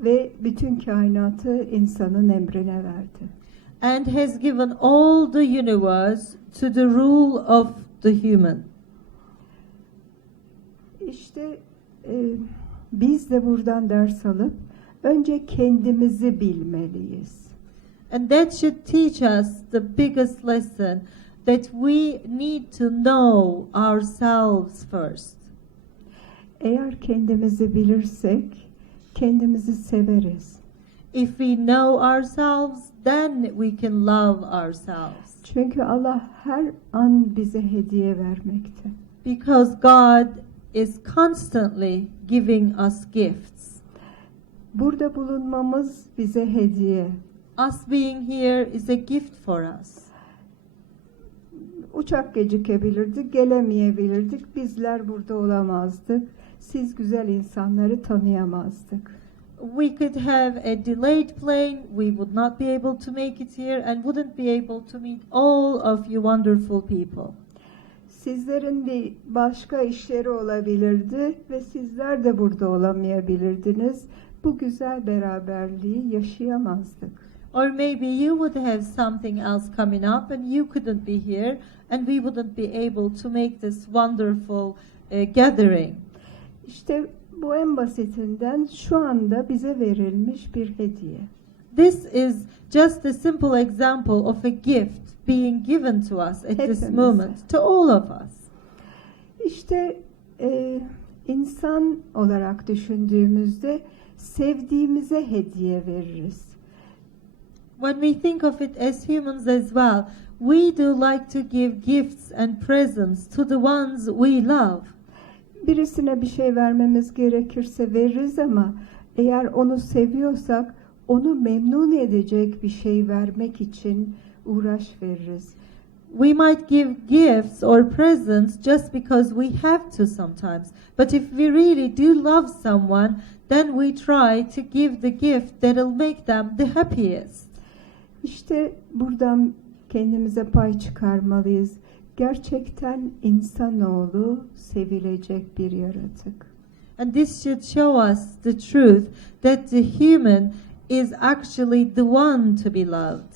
Ve bütün kainatı insanın emrine verdi. And has given all the universe to the rule of the human. İşte biz de buradan ders alıp önce kendimizi bilmeliyiz. And that should teach us the biggest lesson, that we need to know ourselves first. Eğer kendimizi bilirsek kendimizi severiz. If we know ourselves, then we can love ourselves. Çünkü Allah her an bize hediye vermekte. Because God is constantly giving us gifts. Burada bulunmamız bize hediye. Us being here is a gift for us. Uçak gecikebilirdi, gelemeyebilirdik. Bizler burada olamazdık. Siz güzel insanları tanıyamazdık. We could have a delayed plane. We would not be able to make it here and wouldn't be able to meet all of you wonderful people. Sizlerin bir başka işleri olabilirdi ve sizler de burada olamayabilirdiniz. Bu güzel beraberliği yaşayamazdık. Or maybe you would have something else coming up and you couldn't be here and we wouldn't be able to make this wonderful gathering. İşte bu en basitinden şu anda bize verilmiş bir hediye. this is just a simple example of a gift being given to us at this Hepimize. moment, to all of us. İşte insan olarak düşündüğümüzde sevdiğimize hediye veririz. When we think of it as humans as well, we do like to give gifts and presents to the ones we love. Birisine bir şey vermemiz gerekirse veririz ama eğer onu seviyorsak onu memnun edecek bir şey vermek için uğraş veririz. We might give gifts or presents just because we have to sometimes. But if we really do love someone, then we try to give the gift that'll make them the happiest. İşte buradan kendimize pay çıkarmalıyız. Gerçekten insanoğlu sevilecek bir yaratık. And this should show us the truth that the human is actually the one to be loved.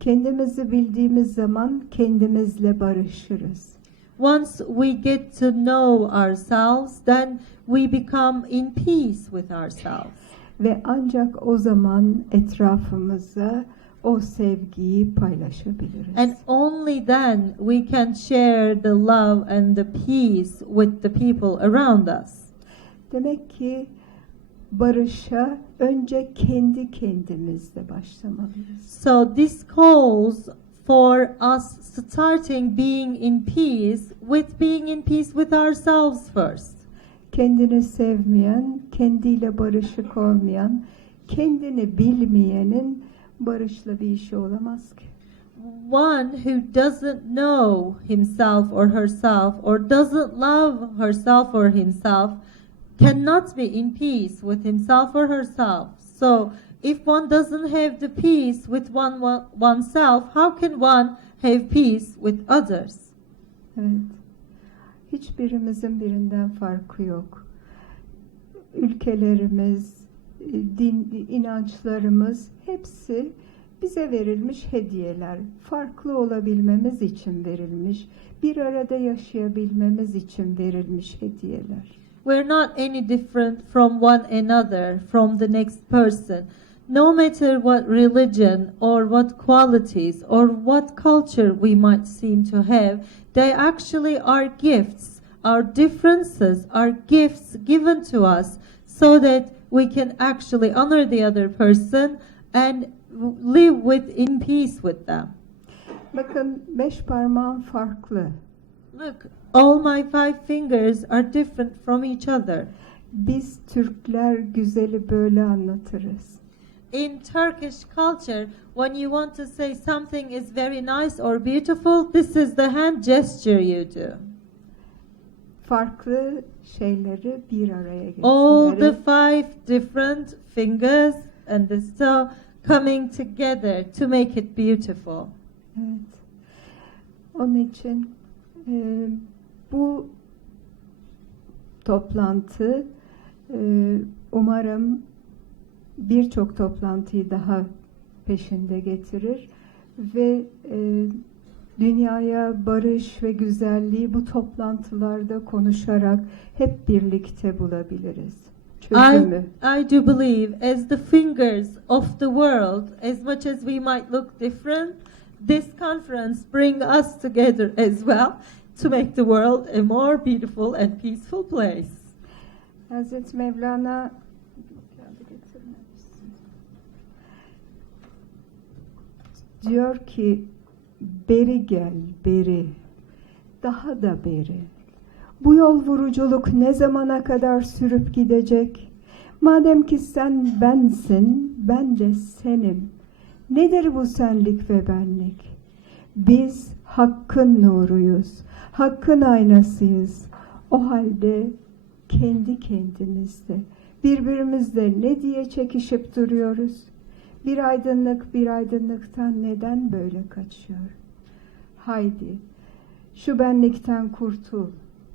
Kendimizi bildiğimiz zaman kendimizle barışırız. Once we get to know ourselves, then we become in peace with ourselves. Ve ancak o zaman etrafımıza o sevgiyi paylaşabiliriz. And only then we can share the love and the peace with the people around us. Demek ki barışa önce kendi kendimizle başlamalıyız. So this calls for us starting being in peace with ourselves first. Kendini sevmeyen, kendiyle barışık olmayan, kendini bilmeyenin barışla bir işi olamaz ki. One who doesn't know himself or herself or doesn't love herself or himself cannot be in peace with himself or herself. So if one doesn't have the peace with oneself, how can one have peace with others? Evet. Hiçbirimizin birinden farkı yok. Ülkelerimiz, din, inançlarımız hepsi bize verilmiş hediyeler. Farklı olabilmemiz için verilmiş, bir arada yaşayabilmemiz için verilmiş hediyeler. We're not any different from one another, from the next person. No matter what religion or what qualities or what culture we might seem to have, they actually are gifts. Our differences are gifts given to us so that we can actually honor the other person and live in peace with them. Bakın 5 parmağım farklı. Look, all my 5 fingers are different from each other. Biz Türkler güzeli böyle anlatırız. In Turkish culture, when you want to say something is very nice or beautiful, this is the hand gesture you do. Farklı şeyleri bir araya All the getirerek 5 different fingers and the toe coming together to make it beautiful. Evet. Onun için bu toplantı umarım birçok toplantıyı daha peşinde getirir ve dünyaya barış ve güzelliği bu toplantılarda konuşarak hep birlikte bulabiliriz. Çözümü. I do believe as the fingers of the world, as much as we might look different, this conference brings us together as well to make the world a more beautiful and peaceful place. Hazreti Mevlana diyor ki beri gel beri, daha da beri. Bu yol vuruculuk ne zamana kadar sürüp gidecek? Madem ki sen bensin, ben de senim. Nedir bu senlik ve benlik? Biz hakkın nuruyuz, hakkın aynasıyız. O halde kendi kendimizde, birbirimizle ne diye çekişip duruyoruz? Bir aydınlık bir aydınlıktan neden böyle kaçıyor? Haydi, şu benlikten kurtul.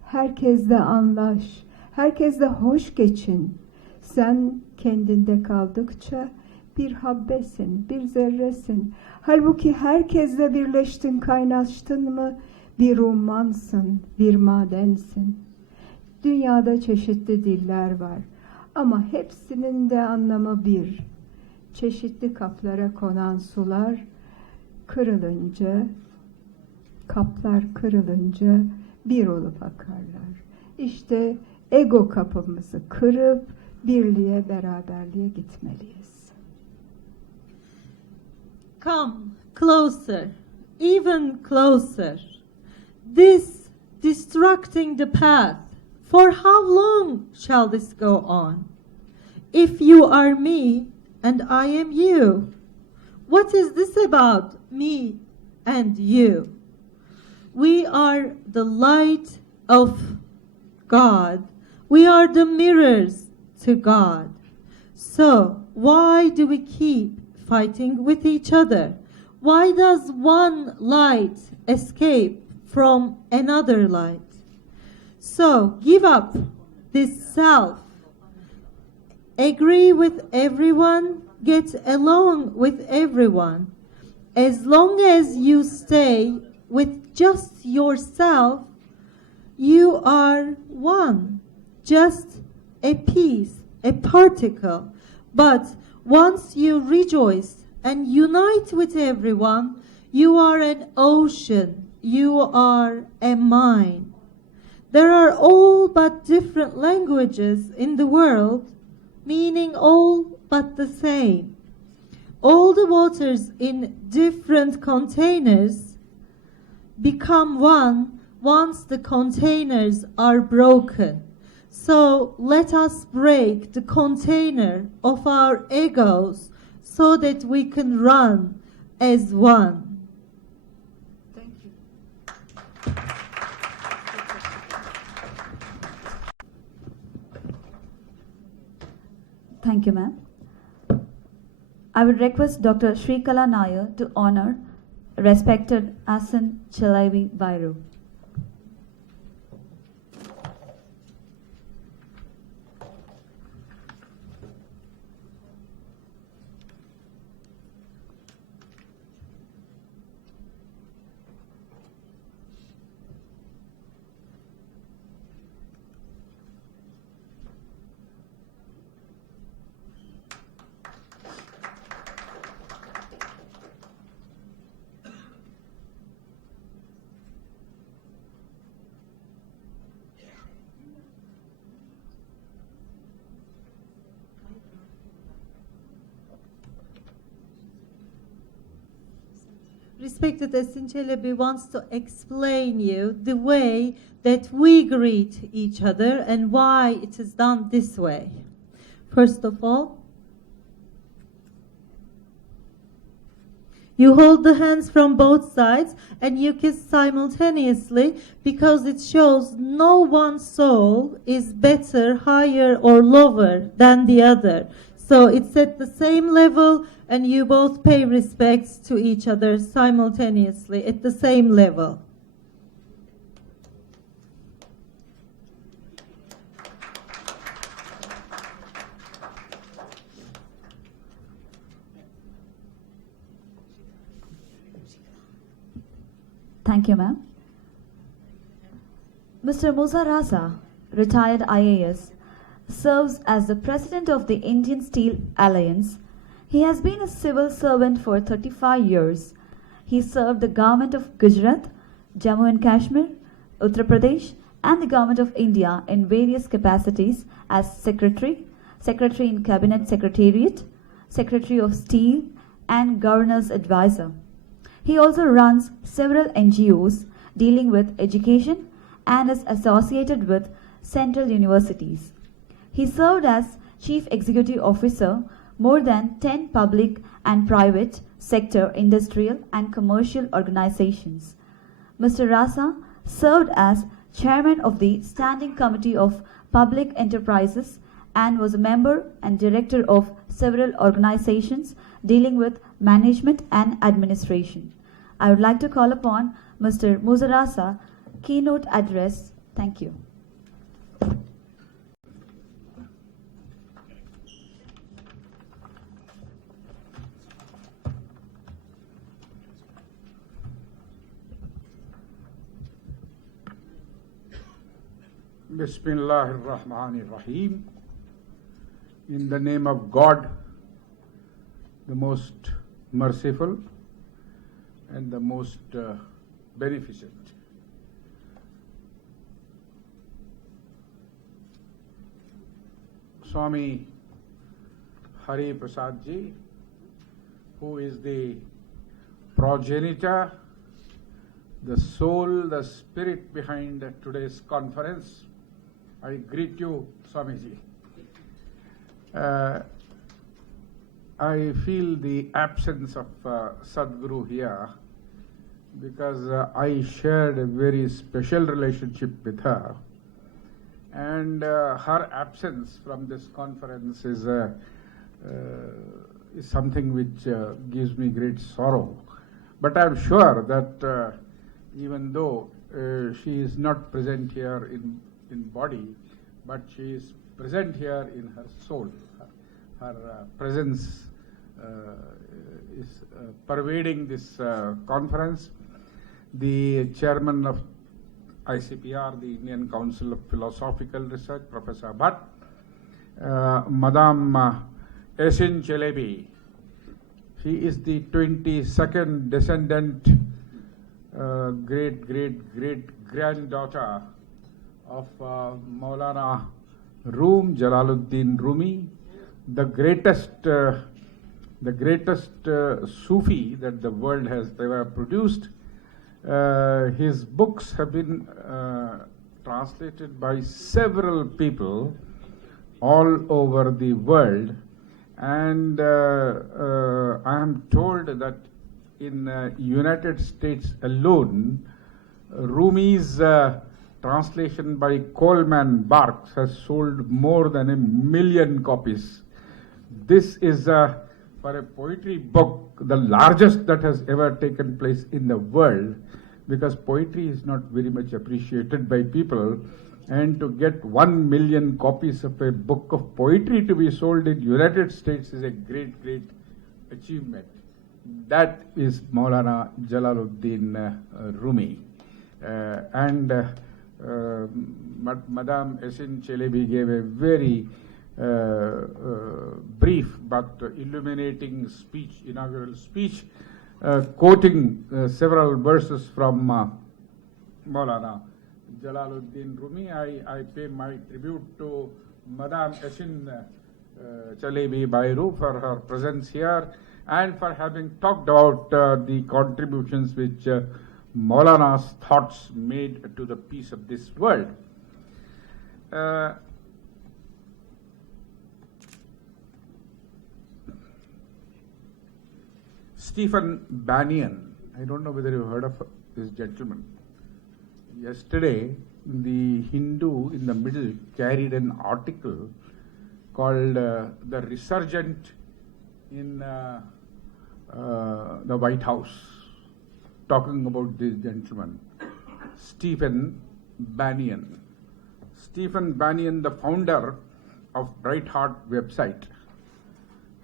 Herkesle anlaş, herkesle hoş geçin. Sen kendinde kaldıkça bir habbesin, bir zerresin. Halbuki herkesle birleştin, kaynaştın mı bir ummansın, bir madensin. Dünyada çeşitli diller var ama hepsinin de anlamı bir. çeşitli kaplara konan sular kırılınca, kaplar kırılınca bir olup akarlar. İşte ego kapımızı kırıp birliğe, beraberliğe gitmeliyiz. Come closer, even closer. This destructing the path, for how long shall this go on? If you are me and I am you, what is this about me and you? We are the light of God. We are the mirrors to God. So why do we keep fighting with each other? Why does one light escape from another light? So give up this self. Agree with everyone, get along with everyone. As long as you stay with just yourself, you are one, just a piece, a particle. But once you rejoice and unite with everyone, you are an ocean, you are a mind. There are all but different languages in the world, meaning all but the same. All the waters in different containers become one once the containers are broken. So let us break the container of our egos so that we can run as one. Thank you. Thank you, ma'am. I would request Dr. Shrikala Nair to honor respected Asan Chalavi Bairu. Respected Esin Çelebi wants to explain you the way that we greet each other and why it is done this way. First of all, you hold the hands from both sides and you kiss simultaneously because it shows no one soul is better, higher, or lower than the other. So it's at the same level and you both pay respects to each other simultaneously at the same level. Thank you, ma'am. Mr. Musa Raza, retired IAS, serves as the president of the Indian Steel Alliance. He has been a civil servant for 35 years. He served the government of Gujarat, Jammu and Kashmir, Uttar Pradesh, and the government of India in various capacities as Secretary, Secretary in Cabinet Secretariat, Secretary of Steel, and Governor's Advisor. He also runs several NGOs dealing with education and is associated with central universities. He served as Chief Executive Officer more than 10 public and private sector industrial and commercial organizations. Mr. Rasa served as Chairman of the Standing Committee of Public Enterprises and was a member and director of several organizations dealing with management and administration. I would like to call upon Mr. Musa Rasa keynote address. Thank you. Bismillahir Rahmanir Rahim. In the name of God, the most merciful and the most beneficent. Swami Hari Prasad Ji, who is the progenitor, the soul, the spirit behind today's conference. I greet you, Swamiji. I feel the absence of Sadhguru here because I shared a very special relationship with her, and her absence from this conference is something which gives me great sorrow. But I am sure that even though she is not present here in body, but she is present here in her soul. Her presence is pervading this conference. The chairman of ICPR, the Indian Council of Philosophical Research, Professor Bhatt, Madame Esin Chelebi, she is the 22nd descendant, great granddaughter of Maulana Rum Jalaluddin Rumi, the greatest Sufi that the world has ever produced. His books have been translated by several people all over the world, and I am told that in United States alone, Rumi's translation by Coleman Barks has sold more than 1 million copies. This is, for a poetry book, the largest that has ever taken place in the world, because poetry is not very much appreciated by people, and to get 1 million copies of a book of poetry to be sold in United States is a great achievement. That is Maulana Jalaluddin Rumi. Madame Esin Chelebi gave a very brief but illuminating speech, inaugural speech, quoting several verses from Maulana Jalaluddin Rumi. I pay my tribute to Madame Esin Chelebi Bairu for her presence here and for having talked about the contributions which Maulana's thoughts made to the peace of this world. Stephen Banyan, I don't know whether you heard of this gentleman. Yesterday, the Hindu in the middle carried an article called The Resurgent in the White House, talking about this gentleman, Stephen Banyan. Stephen Banyan, the founder of Bright Heart website,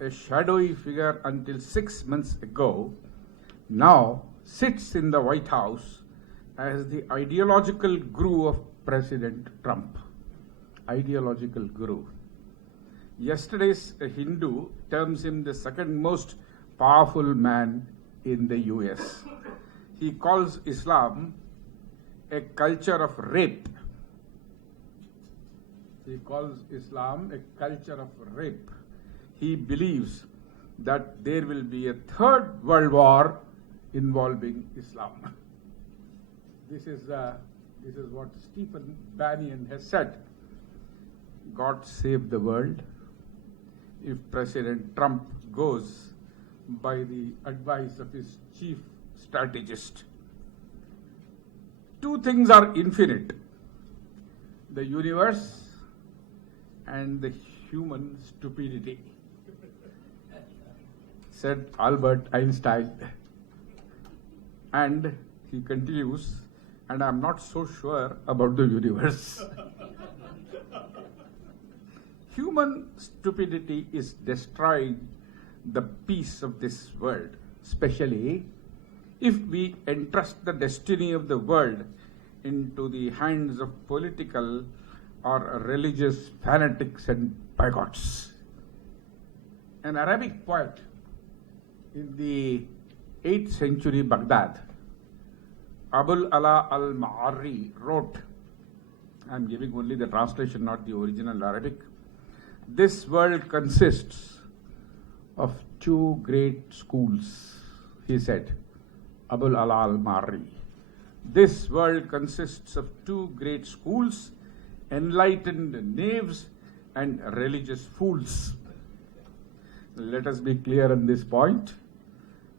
a shadowy figure until 6 months ago, now sits in the White House as the ideological guru of President Trump. Ideological guru. Yesterday's Hindu terms him the second most powerful man in the US. He calls Islam a culture of rape. He calls Islam a culture of rape. He believes that there will be a third world war involving Islam. This is what Stephen Banyan has said. God save the world if President Trump goes by the advice of his chief strategist. Two things are infinite: the universe and the human stupidity, said Albert Einstein. And he continues, and I'm not so sure about the universe. Human stupidity is destroying the peace of this world, especially if we entrust the destiny of the world into the hands of political or religious fanatics and bigots. An Arabic poet In the 8th century Baghdad, Abul Ala al-Ma'arri wrote, I am giving only the translation, not the original Arabic. This world consists of two great schools, he said, Abul Ala al-Ma'arri. This world consists of two great schools, enlightened knaves and religious fools. Let us be clear on this point.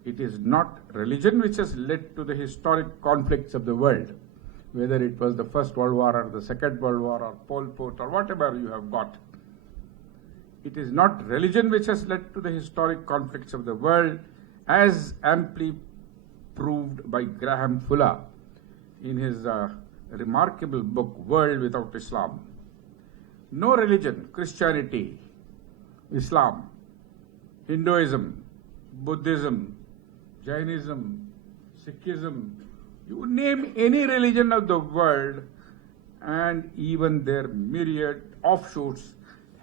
It is not religion which has led to the historic conflicts of the world, whether it was the First World War or the Second World War or Pol Pot or whatever you have got. It is not religion which has led to the historic conflicts of the world, as amply proved by Graham Fuller in his remarkable book, World Without Islam. No religion, Christianity, Islam, Hinduism, Buddhism, Jainism, Sikhism, you name any religion of the world, and even their myriad offshoots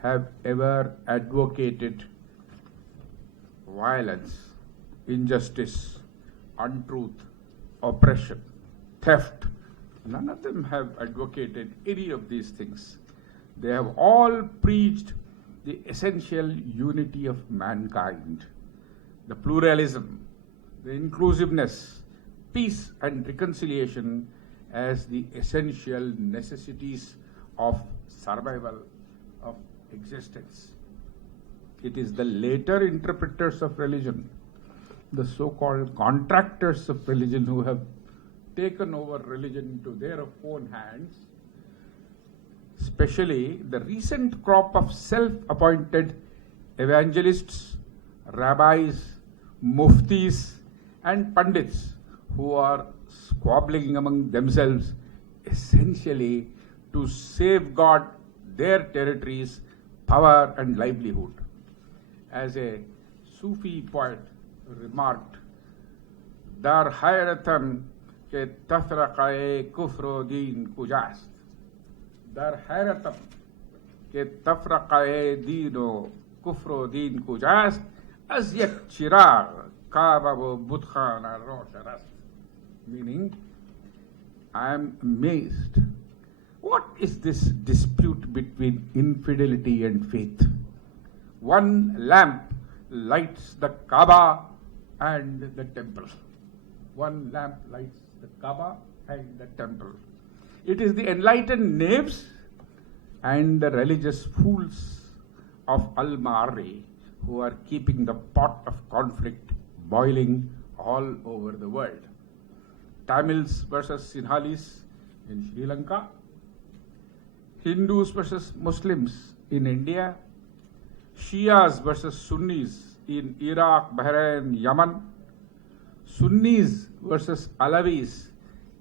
have ever advocated violence, injustice, untruth, oppression, theft. None of them have advocated any of these things. They have all preached the essential unity of mankind, the pluralism, the inclusiveness, peace and reconciliation as the essential necessities of survival of existence. It is the later interpreters of religion, the so-called contractors of religion, who have taken over religion into their own hands, especially the recent crop of self-appointed evangelists, rabbis, muftis and pandits who are squabbling among themselves essentially to safeguard their territories, power and livelihood. As a Sufi poet remarked, Dar hayratan ke tafraqae kufro deen kujast. Dar hayratan ke tafraqae deeno kufro deen kujast. Az yak chirag kababo budkhana rosharast. Meaning, I am amazed. What is this dispute between infidelity and faith? One lamp lights the Kaaba and the temple. One lamp lights the Kaaba and the temple. It is the enlightened knaves and the religious fools of Al-Ma'arri who are keeping the pot of conflict boiling all over the world. Tamils versus Sinhalese in Sri Lanka, Hindus versus Muslims in India, Shias versus Sunnis in Iraq, Bahrain, Yemen, Sunnis versus Alawis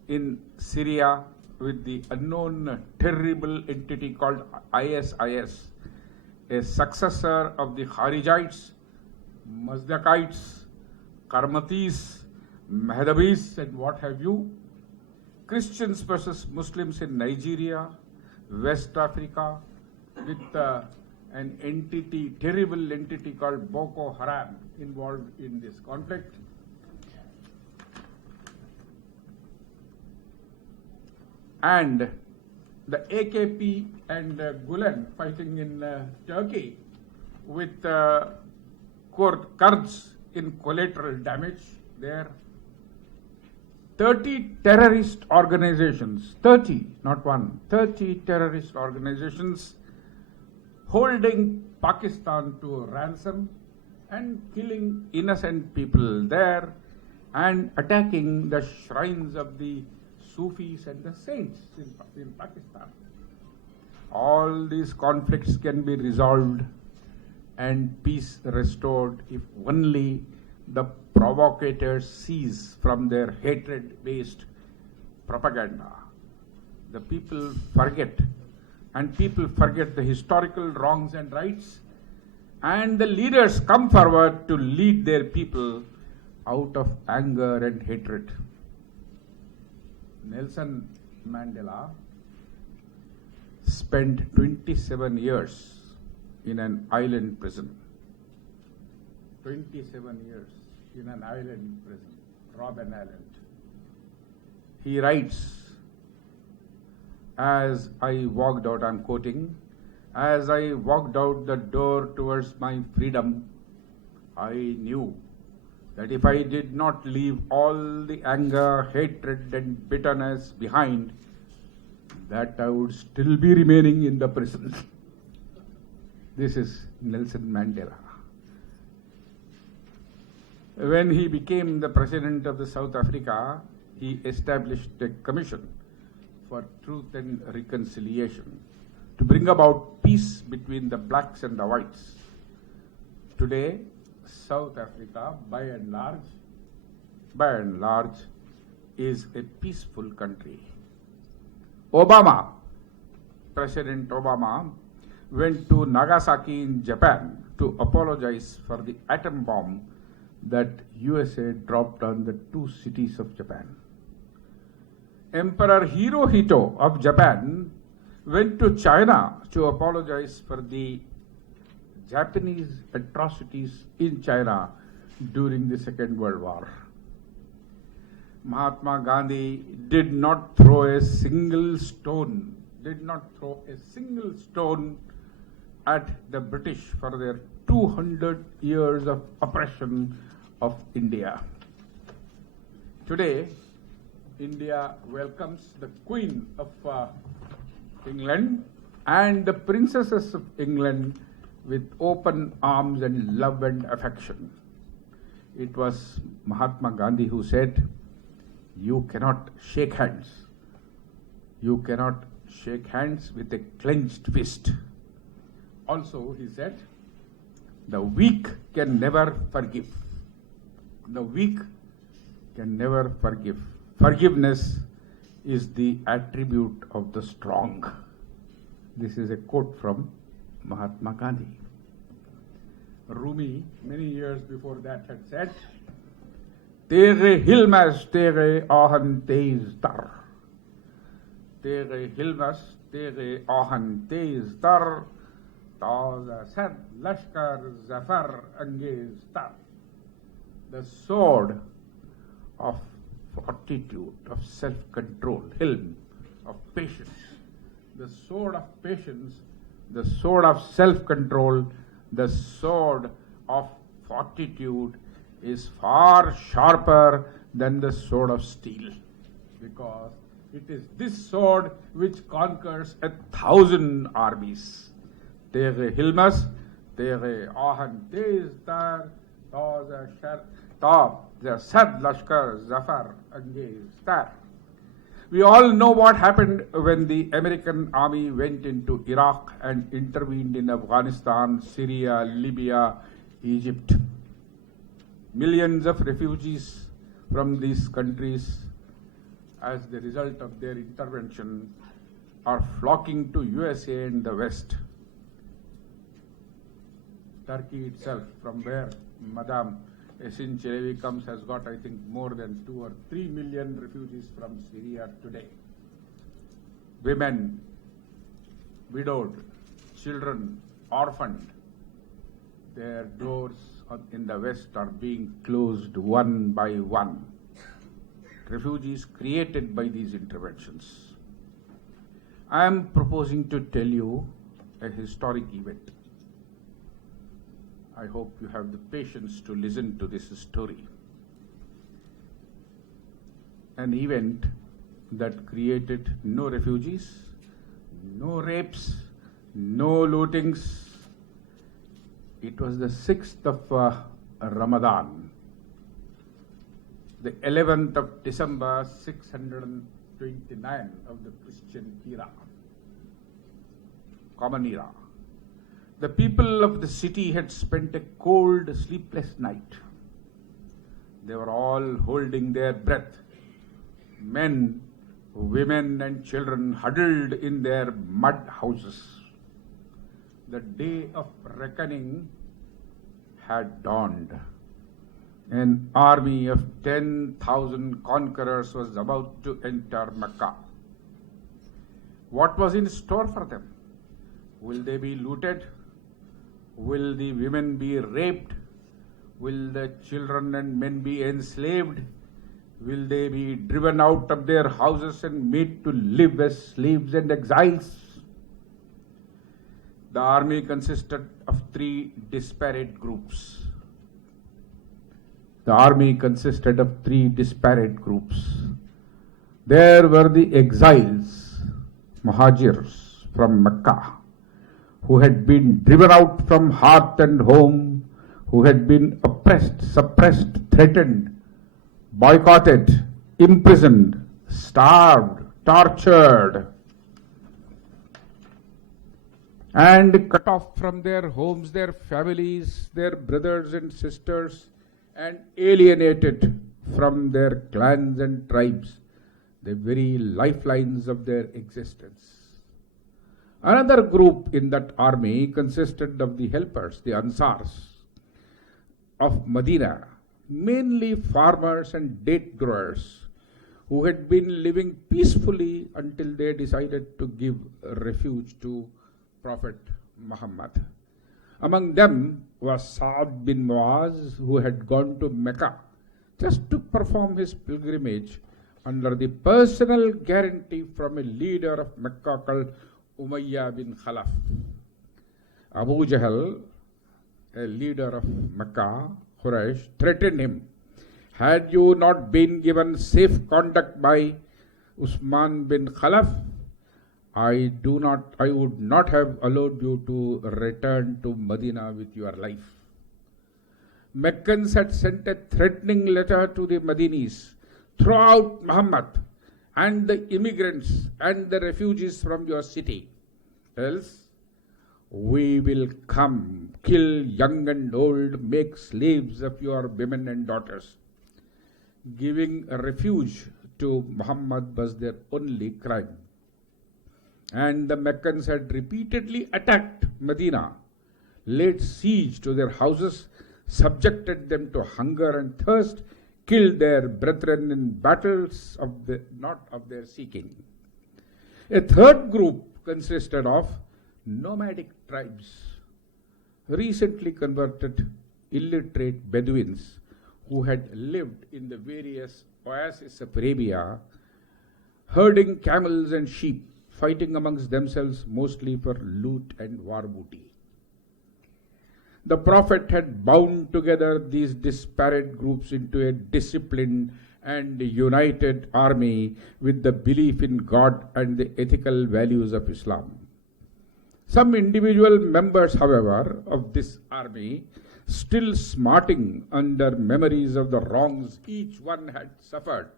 in Syria with the unknown terrible entity called ISIS, a successor of the Kharijites, Mazdakites, Karmatis, Mahdabis and what have you, Christians versus Muslims in Nigeria, West Africa, with an entity, terrible entity called Boko Haram involved in this conflict. And the AKP and Gulen fighting in Turkey with Kurds in collateral damage there. 30 terrorist organizations, 30, not one, 30 terrorist organizations holding Pakistan to ransom and killing innocent people there and attacking the shrines of the Sufis and the saints in Pakistan. All these conflicts can be resolved and peace restored if only the provocators cease from their hatred-based propaganda. The people forget, and people forget the historical wrongs and rights, and the leaders come forward to lead their people out of anger and hatred. Nelson Mandela spent 27 years in an island prison. 27 years. in an island prison, Robben Island. He writes, as I walked out, I'm quoting, as I walked out the door towards my freedom, I knew that if I did not leave all the anger, hatred and bitterness behind, that I would still be remaining in the prison. This is Nelson Mandela. When he became the president of the South Africa, he established a commission for truth and reconciliation to bring about peace between the blacks and the whites. Today, South Africa, by and large, is a peaceful country. President Obama, went to Nagasaki in Japan to apologize for the atom bomb that USA dropped on the two cities of Japan. Emperor Hirohito of Japan went to China to apologize for the Japanese atrocities in China during the Second World War. Mahatma Gandhi did not throw a single stone at the British for their 200 years of oppression of India. Today, India welcomes the Queen of England and the princesses of England with open arms and love and affection. It was Mahatma Gandhi who said, "You cannot shake hands. You cannot shake hands with a clenched fist." Also, he said, "The weak can never forgive. The weak can never forgive. Forgiveness is the attribute of the strong." This is a quote from Mahatma Gandhi. Rumi, many years before that, had said, "Tere hilmas, tere ahan teiz tar. Tere hilmas, tere ahan teiz tar. Taza sad lashkar zafar angez tar." The sword of fortitude, of self-control, hilm, of patience. The sword of patience, the sword of self-control, the sword of fortitude is far sharper than the sword of steel, because it is this sword which conquers 1,000 armies. Tere hilmas, tere ahan teiz tar, the sad lashkar zafar angez tar. We all know what happened when the American army went into Iraq and intervened in Afghanistan, Syria, Libya, Egypt. Millions of refugees from these countries, as the result of their intervention, are flocking to USA and the West. Turkey itself, from where Madame Esin Çelebi comes, has got, I think, more than 2 or 3 million refugees from Syria today. Women, widowed, children, orphaned, their doors in the West are being closed one by one. Refugees created by these interventions. I am proposing to tell you a historic event. I hope you have the patience to listen to this story. An event that created no refugees, no rapes, no lootings. It was the 6th of Ramadan, the 11th of December, 629 of the Christian era, Common Era. The people of the city had spent a cold, sleepless night. They were all holding their breath. Men, women and children huddled in their mud houses. The day of reckoning had dawned. An army of 10,000 conquerors was about to enter Mecca. What was in store for them? Will they be looted? Will the women be raped? Will the children and men be enslaved? Will they be driven out of their houses and made to live as slaves and exiles? The army consisted of three disparate groups. The army consisted of three disparate groups. There were the exiles, Muhajirs from Mecca, who had been driven out from hearth and home, who had been oppressed, suppressed, threatened, boycotted, imprisoned, starved, tortured, and cut off from their homes, their families, their brothers and sisters, and alienated from their clans and tribes, the very lifelines of their existence. Another group in that army consisted of the helpers, the Ansars of Medina, mainly farmers and date growers, who had been living peacefully until they decided to give refuge to Prophet Muhammad. Among them was Sa'd bin Muaz, who had gone to Mecca just to perform his pilgrimage under the personal guarantee from a leader of Mecca called Umayyah bin Khalaf. Abu Jahl, a leader of Mecca, Quraysh, threatened him. Had you not been given safe conduct by Usman bin Khalaf, I would not have allowed you to return to Medina with your life. Meccans had sent a threatening letter to the Medinis. Throw out Muhammad and the immigrants and the refugees from your city. Else, we will come, kill young and old, make slaves of your women and daughters. Giving a refuge to Muhammad was their only crime. And the Meccans had repeatedly attacked Medina, laid siege to their houses, subjected them to hunger and thirst, killed their brethren in battles not of their seeking. A third group consisted of nomadic tribes, recently converted illiterate Bedouins who had lived in the various oases of Arabia, herding camels and sheep, fighting amongst themselves mostly for loot and war booty. The Prophet had bound together these disparate groups into a disciplined and united army with the belief in God and the ethical values of Islam. Some individual members, however, of this army, still smarting under memories of the wrongs each one had suffered,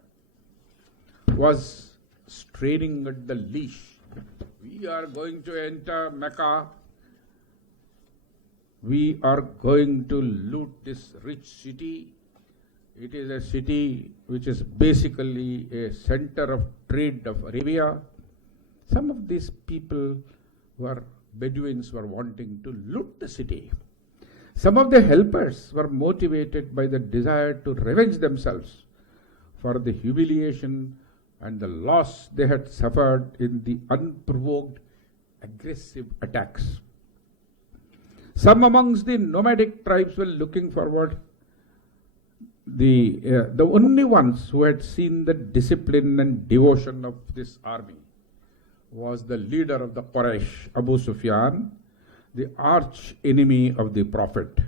was straining at the leash. We are going to enter Mecca. We are going to loot this rich city. It is a city which is basically a center of trade of Arabia. Some of these people Bedouins were wanting to loot the city. Some of the helpers were motivated by the desire to revenge themselves for the humiliation and the loss they had suffered in the unprovoked aggressive attacks. Some amongst the nomadic tribes were looking forward. The only ones who had seen the discipline and devotion of this army was the leader of the Quraysh, Abu Sufyan, the arch enemy of the Prophet,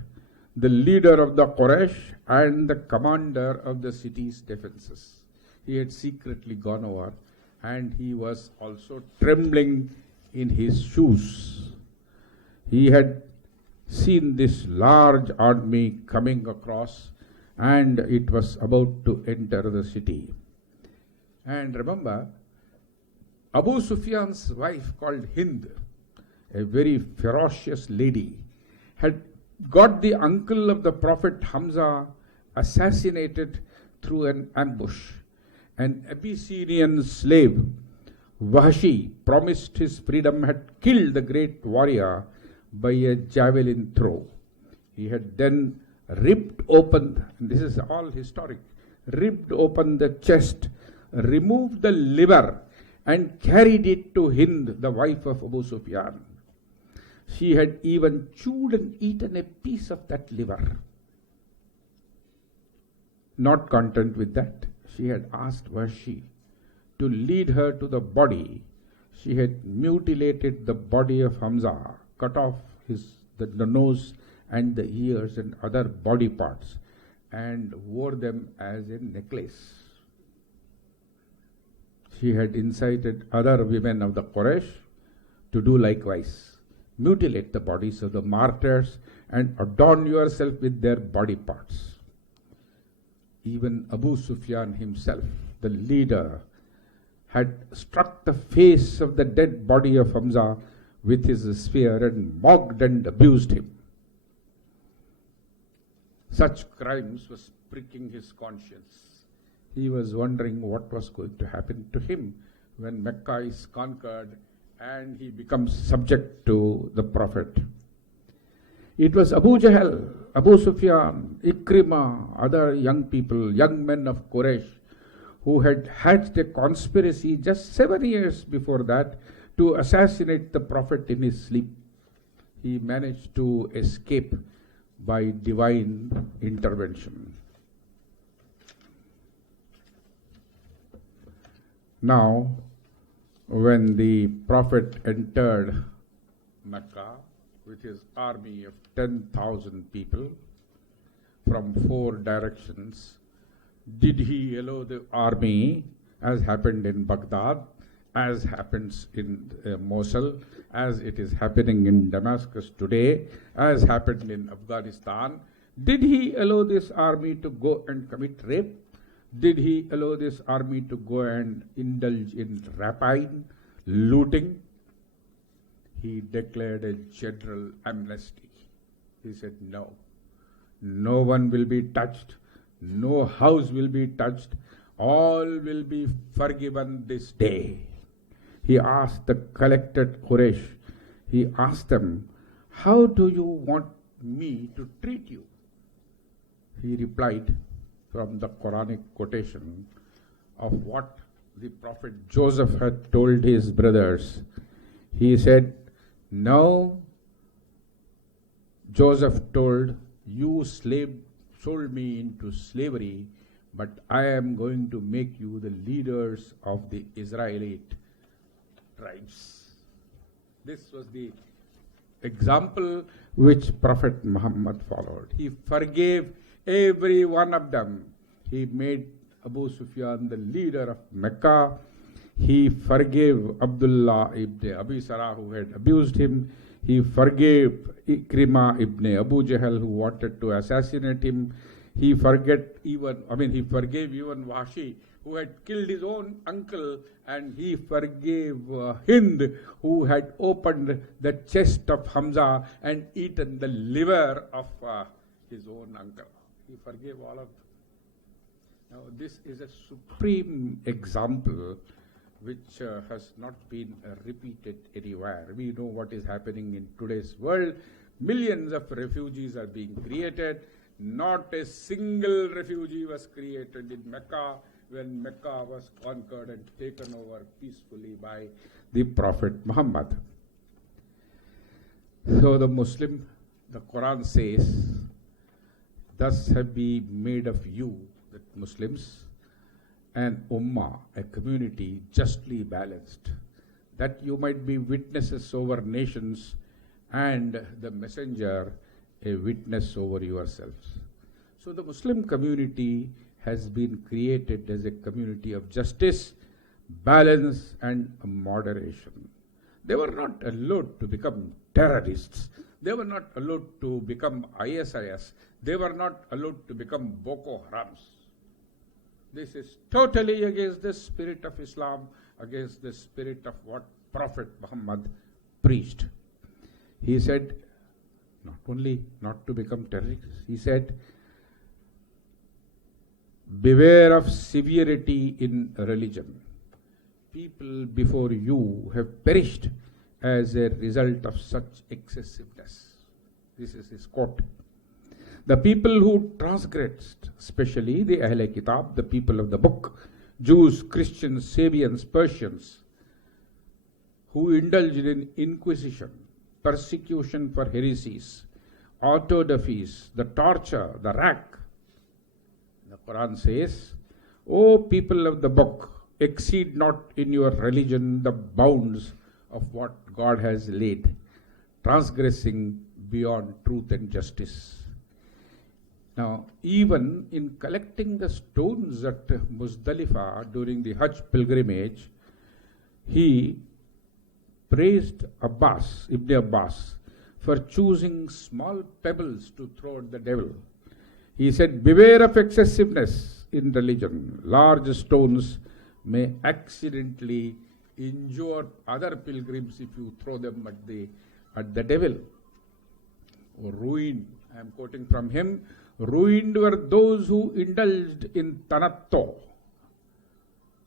the leader of the Quraysh and the commander of the city's defenses. He had secretly gone over and he was also trembling in his shoes. He had seen this large army coming across and it was about to enter the city. And remember, Abu Sufyan's wife called Hind, a very ferocious lady, had got the uncle of the Prophet Hamza assassinated through an ambush. An Abyssinian slave, Wahshi, promised his freedom, had killed the great warrior by a javelin throw. He had then ripped open, and this is all historic, ripped open the chest, removed the liver, and carried it to Hind, the wife of Abu Sufyan. She had even chewed and eaten a piece of that liver. Not content with that, she had asked Vashi to lead her to the body. She had mutilated the body of Hamza, cut off the nose and the ears and other body parts, and wore them as a necklace. She had incited other women of the Quraysh to do likewise. Mutilate the bodies of the martyrs and adorn yourself with their body parts. Even Abu Sufyan himself, the leader, had struck the face of the dead body of Hamza with his spear and mocked and abused him. Such crimes was pricking his conscience. He was wondering what was going to happen to him when Mecca is conquered and he becomes subject to the Prophet. It was Abu Jahl, Abu Sufyan, Ikrimah, other young people, young men of Quraysh, who had hatched a conspiracy just 7 years before that to assassinate the Prophet in his sleep. He managed to escape by divine intervention. Now, when the Prophet entered Mecca with his army of 10,000 people from 4 directions, did he allow the army, as happened in Baghdad, as happens in Mosul, as it is happening in Damascus today, as happened in Afghanistan, did he allow this army to go and commit rape? Did he allow this army to go and indulge in rapine, looting? He declared a general amnesty. He said, no, no one will be touched, no house will be touched, all will be forgiven this day. He asked the collected Quraysh, he asked them, how do you want me to treat you? He replied from the Quranic quotation of what the Prophet Joseph had told his brothers. He said, no, Joseph told, you sold me into slavery, but I am going to make you the leaders of the Israelite tribes. This was the example which Prophet Muhammad followed. He forgave every one of them. He made Abu Sufyan the leader of Mecca. He forgave Abdullah ibn Abi Sarah who had abused him. He forgave Ikrimah ibn Abu Jahl who wanted to assassinate him. He forgave even Washi who had killed his own uncle, and he forgave Hind who had opened the chest of Hamza and eaten the liver of his own uncle. He forgave all of them. Now this is a supreme example which has not been repeated anywhere. We know what is happening in today's world. Millions of refugees are being created. Not a single refugee was created in Mecca when Mecca was conquered and taken over peacefully by the Prophet Muhammad. So the Quran says, thus have we made of you, the Muslims, an ummah, a community justly balanced, that you might be witnesses over nations and the messenger a witness over yourselves. So the Muslim community has been created as a community of justice, balance and moderation. They were not allowed to become terrorists. They were not allowed to become ISIS. They were not allowed to become Boko Harams. This is totally against the spirit of Islam, against the spirit of what Prophet Muhammad preached. He said, not only not to become terrorists, he said, beware of severity in religion. People before you have perished as a result of such excessiveness. This is his quote. The people who transgressed, especially the Ahl Kitab, the people of the book, Jews, Christians, Sabians, Persians, who indulged in inquisition, persecution for heresies, autodafes, the torture, the rack. The Quran says, O people of the book, exceed not in your religion the bounds of what God has laid, transgressing beyond truth and justice. Now, even in collecting the stones at Muzdalifah during the Hajj pilgrimage, he praised Ibn Abbas, for choosing small pebbles to throw at the devil. He said, beware of excessiveness in religion. Large stones may accidentally injure other pilgrims if you throw them at the devil. Ruined, I am quoting from him, ruined were those who indulged in tanatto.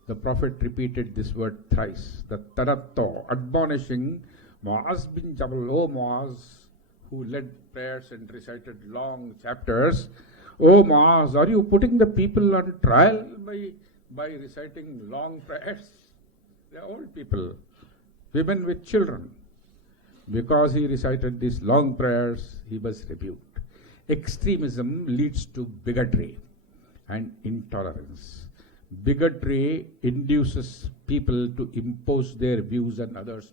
The Prophet repeated this word thrice, the tanatto, admonishing Muaz bin Jabal, O Muaz, who led prayers and recited long chapters. O Muaz, are you putting the people on trial by reciting long prayers? They are old people, women with children. Because he recited these long prayers, he was rebuked. Extremism leads to bigotry and intolerance. Bigotry induces people to impose their views on others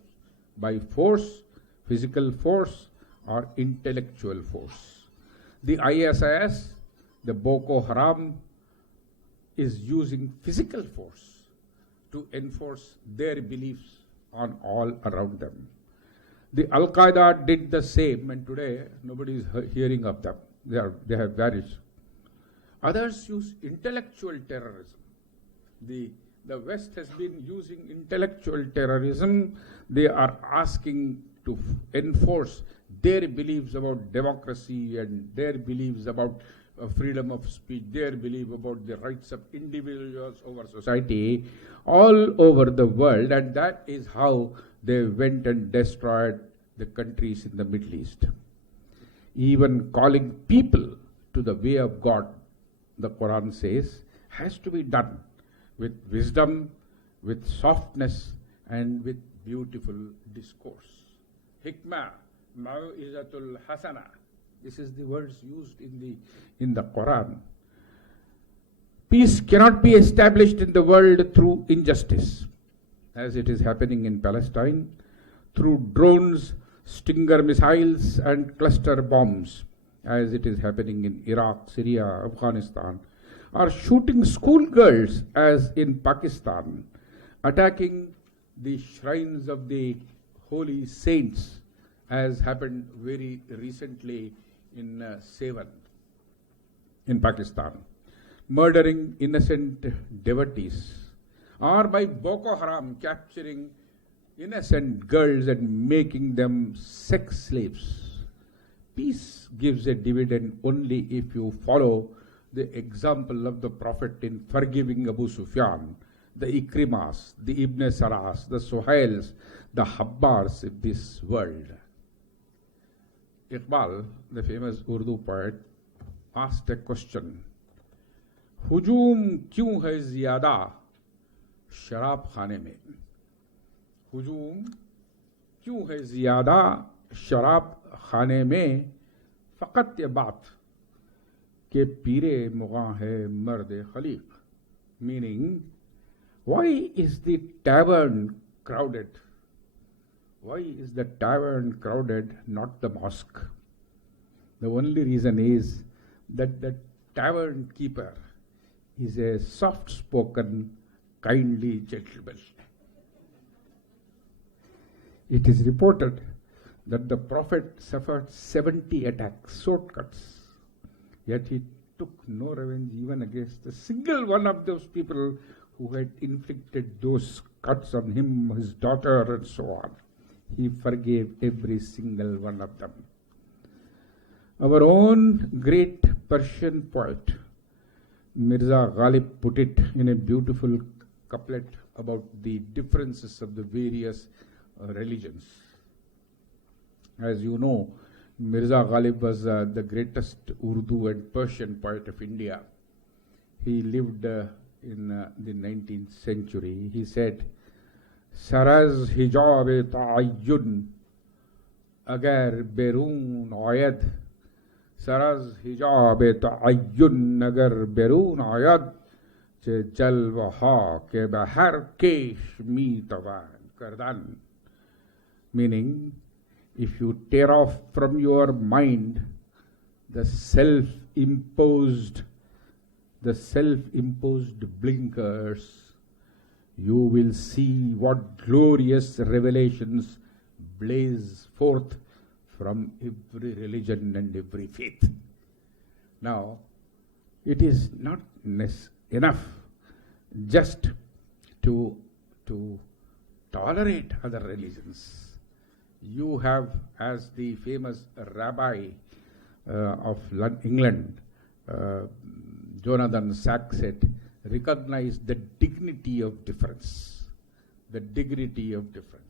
by force, physical force, or intellectual force. The ISIS, the Boko Haram, is using physical force to enforce their beliefs on all around them. The Al-Qaeda did the same, and today nobody is hearing of them. They have vanished. Others use intellectual terrorism. The West has been using intellectual terrorism. They are asking to enforce their beliefs about democracy and their beliefs about freedom of speech, their belief about the rights of individuals over society all over the world, and that is how they went and destroyed the countries in the Middle East. Even calling people to the way of God, the Quran says, has to be done with wisdom, with softness, and with beautiful discourse. Hikmah, mau'izatul hasana. This is the words used in the Quran. Peace cannot be established in the world through injustice, as it is happening in Palestine, through drones, Stinger missiles, and cluster bombs, as it is happening in Iraq, Syria, Afghanistan, or shooting schoolgirls, as in Pakistan, attacking the shrines of the holy saints, as happened very recently in Sevan, in Pakistan, murdering innocent devotees, or by Boko Haram capturing innocent girls and making them sex slaves. Peace gives a dividend only if you follow the example of the Prophet in forgiving Abu Sufyan, the Ikrimas, the Ibn Saras, the Suhails, the Habbars of this world. Iqbal, the famous Urdu poet, asked a question. Hujum kyun hai ziyada sharab khane mein? Hujum kyun hai ziyada sharab khane mein? Faqat ye baat ke pire mugha hai marde khaliq. Meaning, why is the tavern crowded? Why is the tavern crowded, not the mosque? The only reason is that the tavern keeper is a soft-spoken, kindly gentleman. It is reported that the Prophet suffered 70 attacks, sword cuts, yet he took no revenge even against a single one of those people who had inflicted those cuts on him, his daughter, and so on. He forgave every single one of them. Our own great Persian poet, Mirza Ghalib, put it in a beautiful couplet about the differences of the various religions. As you know, Mirza Ghalib was the greatest Urdu and Persian poet of India. He lived in the 19th century. He said, Saraz hijab ta'ayyun agar berun ayad Saraz hijabe ta'ayyun nagar berun ayad che jalwaha ke bahar kesh meetavan kardan. Meaning, if you tear off from your mind the self-imposed blinkers, you will see what glorious revelations blaze forth from every religion and every faith. Now, it is not enough just to tolerate other religions. You have, as the famous rabbi of England, Jonathan Sacks said, recognize the dignity of difference. The dignity of difference.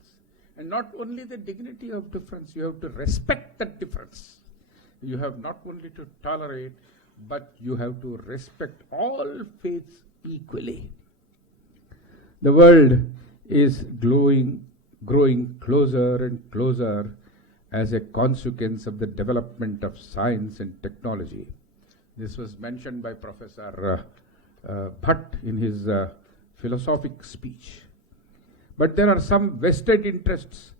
And not only the dignity of difference, you have to respect that difference. You have not only to tolerate, but you have to respect all faiths equally. The world is growing closer and closer as a consequence of the development of science and technology. This was mentioned by Professor Bhatt in his philosophic speech. But there are some vested interests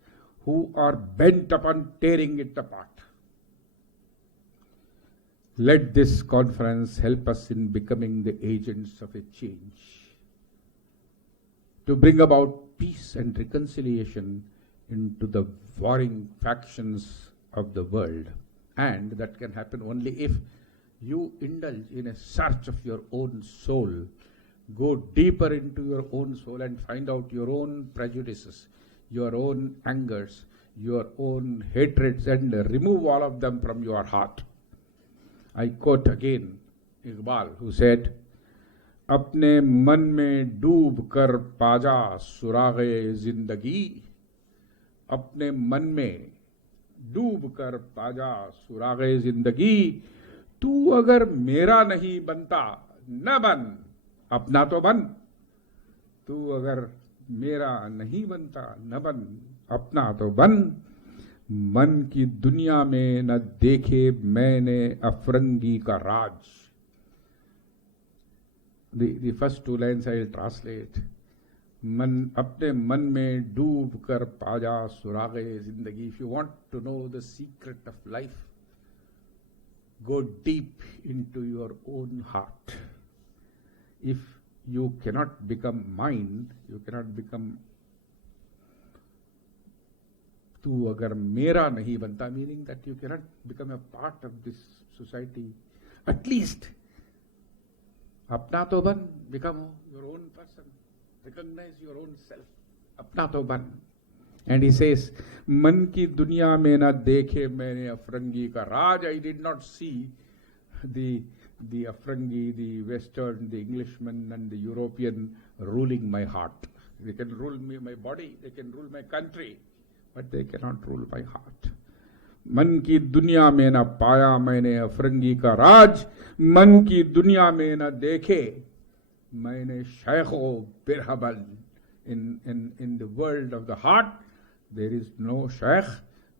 who are bent upon tearing it apart. Let this conference help us in becoming the agents of a change, to bring about peace and reconciliation into the warring factions of the world. And that can happen only if you indulge in a search of your own soul. Go deeper into your own soul and find out your own prejudices, your own angers, your own hatreds, and remove all of them from your heart. I quote again Iqbal, who said, अपने मन में डूब कर पाजा सुरागे जिंदगी, अपने मन में डूब कर पाजा सुरागे जिंदगी, तू अगर मेरा नहीं बनता न बन, अपना तो बन, तू अगर मेरा नहीं बनता न बन, अपना तो बन, मन की दुनिया में न देखे मैंने अफरंगी का राज. The first two lines I will translate. मन अपने मन में डूब कर पाजा सुरागे जिंदगी. If you want to know the secret of life, go deep into your own heart. If you cannot become mind, you cannot become तू अगर मेरा नहीं बनता, meaning that you cannot become a part of this society. At least अपना तो बन, become your own person, recognize your own self, अपना तो बन. And he says, मन की दुनिया में ना देखे मैंने अफरंगी का राज. I did not see the Afrangi, the Western, the Englishman and the European ruling my heart. They can rule me, my body, they can rule my country, but they cannot rule my heart. मन की दुनिया में न पाया मैंने अफरंगी का राज, मन की दुनिया में न देखे मैंने शेखो बिरहबल. In the world of the heart, there is no sheikh,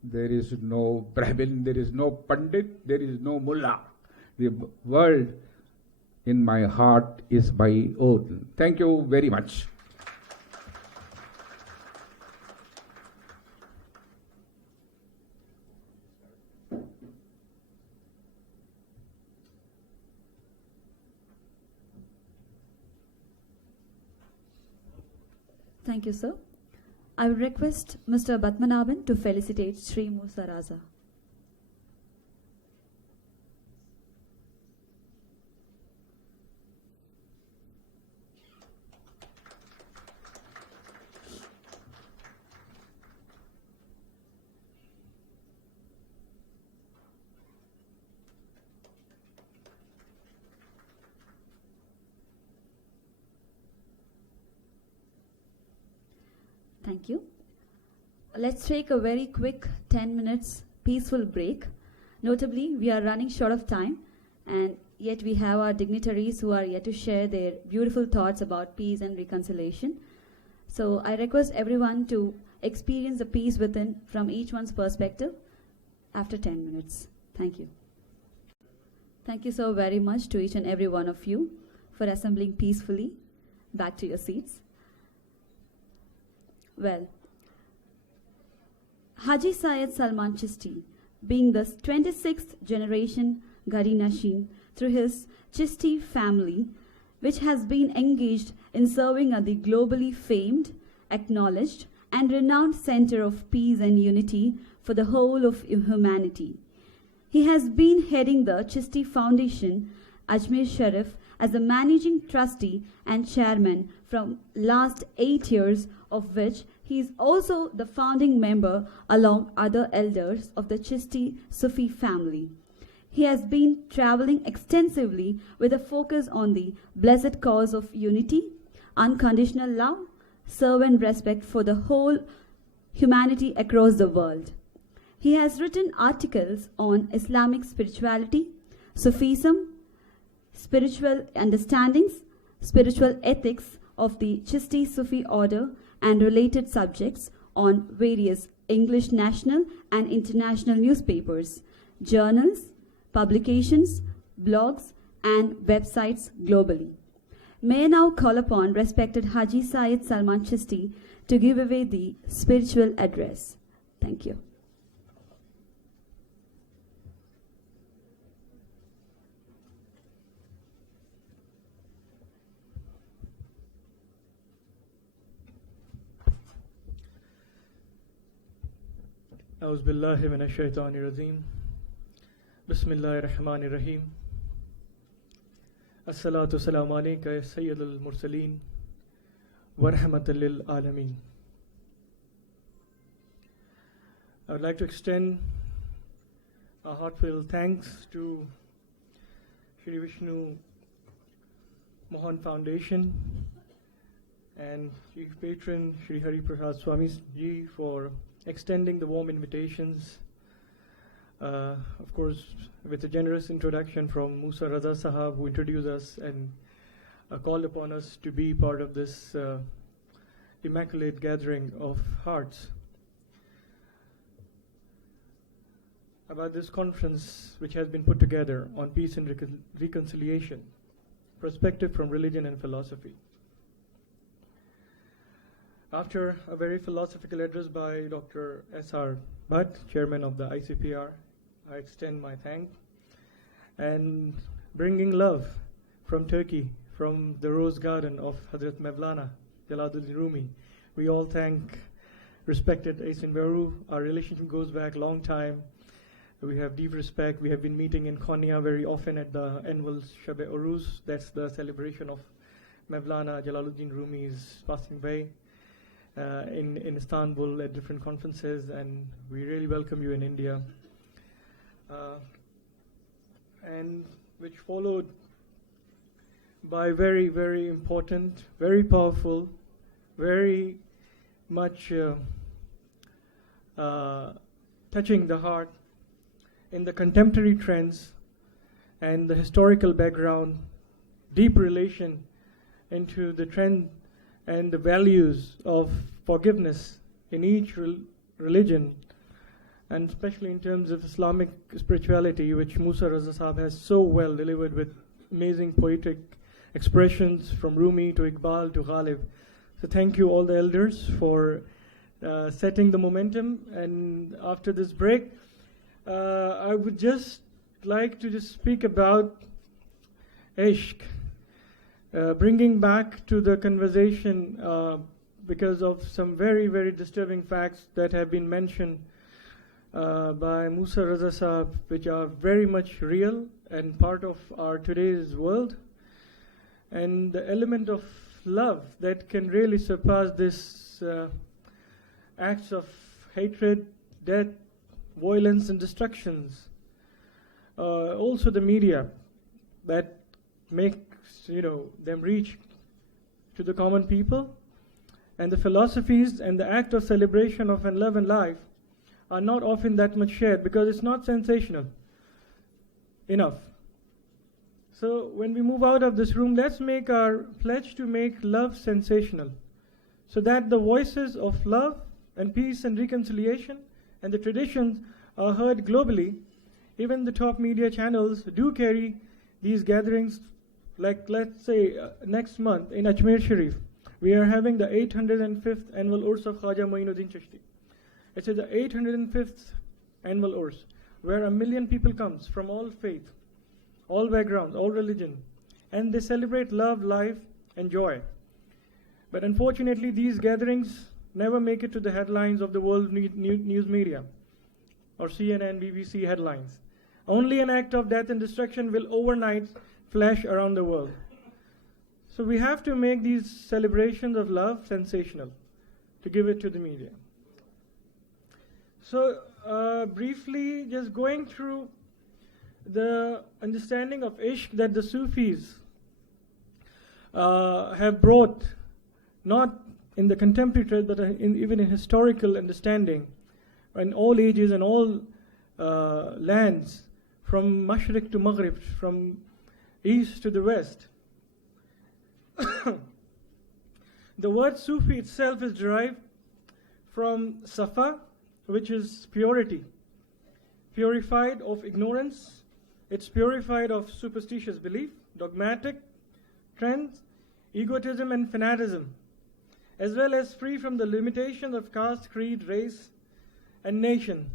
there is no brahmin, there is no pandit, there is no mullah. The world in my heart is my own. Thank you very much. Thank you, sir. I will request Mr. Batmanabhan to felicitate Sri Musa Raza. Thank you. Let's take a very quick 10 minutes peaceful break. Notably, we are running short of time, and yet we have our dignitaries who are yet to share their beautiful thoughts about peace and reconciliation. So I request everyone to experience the peace within from each one's perspective after 10 minutes. Thank you. Thank you so very much to each and every one of you for assembling peacefully. Back to your seats. Well, Haji Syed Salman Chishti, being the 26th generation Gari Nashin through his Chishti family, which has been engaged in serving as the globally famed, acknowledged, and renowned center of peace and unity for the whole of humanity. He has been heading the Chishti Foundation, Ajmer Sharif, as the managing trustee and chairman from last 8 years, of which he is also the founding member along other elders of the Chishti Sufi family. He has been traveling extensively with a focus on the blessed cause of unity, unconditional love, serve and respect for the whole humanity across the world. He has written articles on Islamic spirituality, Sufism, spiritual understandings, spiritual ethics of the Chishti Sufi order, and related subjects on various English national and international newspapers, journals, publications, blogs, and websites globally. May I now call upon respected Haji Syed Salman Chishti to give away the spiritual address. Thank you. أعوذ بالله من الشيطان الرجيم بسم الله الرحمن الرحيم الصلاة والسلام عليك يا سيد المرسلين ورحمة للعالمين. I would like to extend a heartfelt thanks to Sri Vishnu Mohan Foundation and Chief Patron Sri Hari Prasad Swami Ji for extending the warm invitations, of course with a generous introduction from Musa Raza Sahab, who introduced us and called upon us to be part of this immaculate gathering of hearts. About this conference which has been put together on peace and reconciliation, perspective from religion and philosophy. After a very philosophical address by Dr. S.R. Bhatt, Chairman of the ICPR, I extend my thanks. And bringing love from Turkey, from the Rose Garden of Hazrat Mevlana, Jalaluddin Rumi, we all thank respected Aisin Veru. Our relationship goes back a long time. We have deep respect. We have been meeting in Konya very often at the annual Shab-e Uruz. That's the celebration of Mevlana Jalaluddin Rumi's passing away. In Istanbul at different conferences, and we really welcome you in India. And which followed by very, very important, very powerful, very much touching the heart in the contemporary trends and the historical background, deep relation into the trend and the values of forgiveness in each religion, and especially in terms of Islamic spirituality, which Musa Raza Sahab has so well delivered with amazing poetic expressions from Rumi to Iqbal to Ghalib. So thank you all the elders for setting the momentum. And after this break, I would just like to just speak about Ishq. Bringing back to the conversation because of some very, very disturbing facts that have been mentioned by Musa Raza Sahab, which are very much real and part of our today's world, and the element of love that can really surpass this acts of hatred, death, violence, and destructions. Also the media that make them reach to the common people, and the philosophies and the act of celebration of love and life are not often that much shared because it's not sensational enough. So when we move out of this room, let's make our pledge to make love sensational, so that the voices of love and peace and reconciliation and the traditions are heard globally even the top media channels do carry these gatherings. Like, let's say, next month in Ajmer Sharif, we are having the 805th annual Urs of Khaja Moinuddin Chishti. It is the 805th annual Urs, where 1 million people comes from all faith, all backgrounds, all religion, and they celebrate love, life, and joy. But unfortunately, these gatherings never make it to the headlines of the world news media, or CNN, BBC headlines. Only an act of death and destruction will overnight flash around the world. So we have to make these celebrations of love sensational, to give it to the media. So briefly, just going through the understanding of Ishq that the Sufis have brought, not in the contemporary trade, but even in historical understanding, in all ages and all lands, from Mashriq to Maghrib, from east to the west. The word Sufi itself is derived from Safa, which is purity, purified of ignorance. It's purified of superstitious belief, dogmatic trends, egotism and fanaticism, as well as free from the limitations of caste, creed, race, and nation.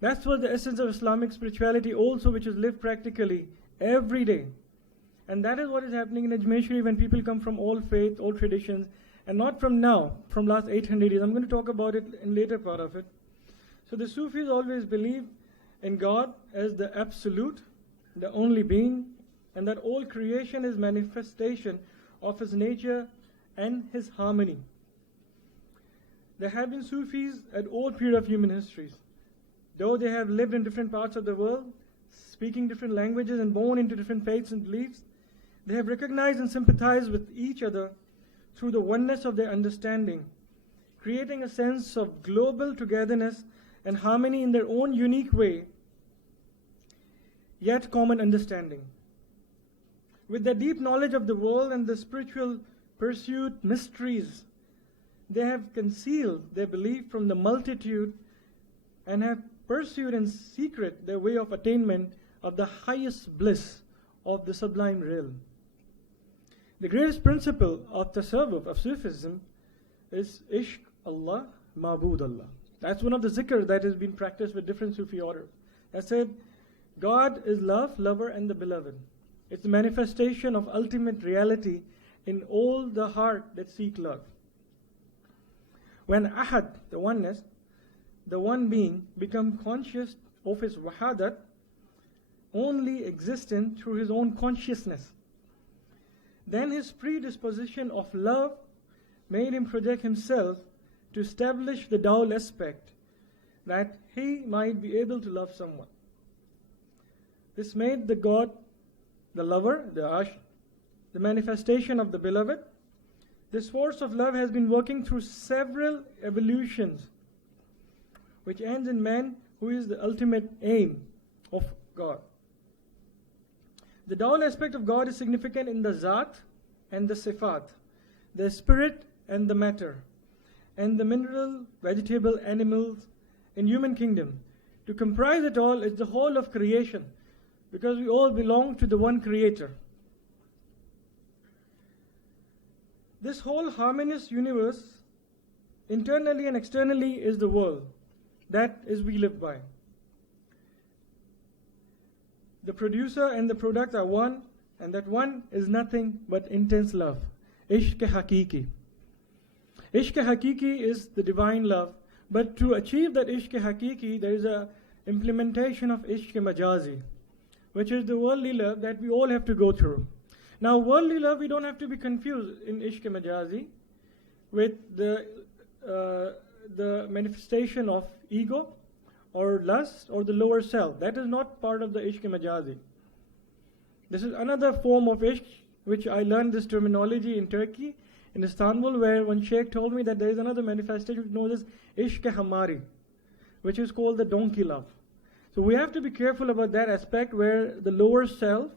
That's what the essence of Islamic spirituality also, which is lived practically every day. And that is what is happening in Ajmer Sharif when people come from all faith, all traditions, and not from now, from last 800 years. I'm going to talk about it in later part of it. So the Sufis always believe in God as the absolute, the only being, and that all creation is manifestation of His nature and His harmony. There have been Sufis at all periods of human histories. Though they have lived in different parts of the world, speaking different languages and born into different faiths and beliefs, they have recognized and sympathized with each other through the oneness of their understanding, creating a sense of global togetherness and harmony in their own unique way, yet common understanding. With their deep knowledge of the world and the spiritual pursuit mysteries, they have concealed their belief from the multitude and have pursued in secret their way of attainment of the highest bliss of the sublime realm. The greatest principle of tasawwuf, of Sufism, is Ishq Allah, Ma'bud Allah. That's one of the zikr that has been practiced with different Sufi orders. I said, God is love, lover, and the beloved. It's the manifestation of ultimate reality in all the heart that seek love. When Ahad, the oneness, the one being, become conscious of his wahadat, only existent through his own consciousness, then his predisposition of love made him project himself to establish the Dawal aspect, that he might be able to love someone. This made the God, the lover, the Ash, the manifestation of the beloved. This force of love has been working through several evolutions, which ends in man, who is the ultimate aim of God. The Dawal aspect of God is significant in the Zat and the Sifat, the spirit and the matter, and the mineral, vegetable, animals in human kingdom. To comprise it all is the whole of creation, because we all belong to the one Creator. This whole harmonious universe, internally and externally, is the world. That is we live by. The producer and the product are one, and that one is nothing but intense love. Ishq Hakiki. Ishq Hakiki is the divine love, but to achieve that Ishq Hakiki, there is a implementation of Ishq Majazi, which is the worldly love that we all have to go through. Now, worldly love, we don't have to be confused in Ishq Majazi with the manifestation of ego or lust or the lower self. That is not part of the Ishq Majazi. This is another form of Ishq, which I learned this terminology in Turkey, in Istanbul, where one sheikh told me that there is another manifestation known as Ishq Hamari, which is called the donkey love. So we have to be careful about that aspect, where the lower self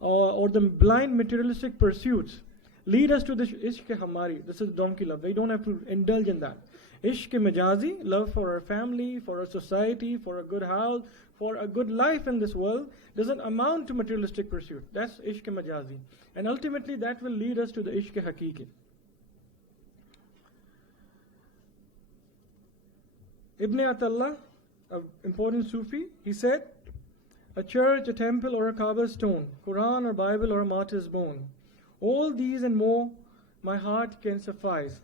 or the blind materialistic pursuits lead us to this Ishq Hamari. This is donkey love. We don't have to indulge in that. Ishq majazi, love for our family, for our society, for a good house, for a good life in this world, doesn't amount to materialistic pursuit. That's ishq majazi. And ultimately that will lead us to the ishq hakiki. Ibn Atallah, an important Sufi, he said, a church, a temple, or a Kaaba stone, Quran or Bible or a martyr's bone, all these and more my heart can suffice,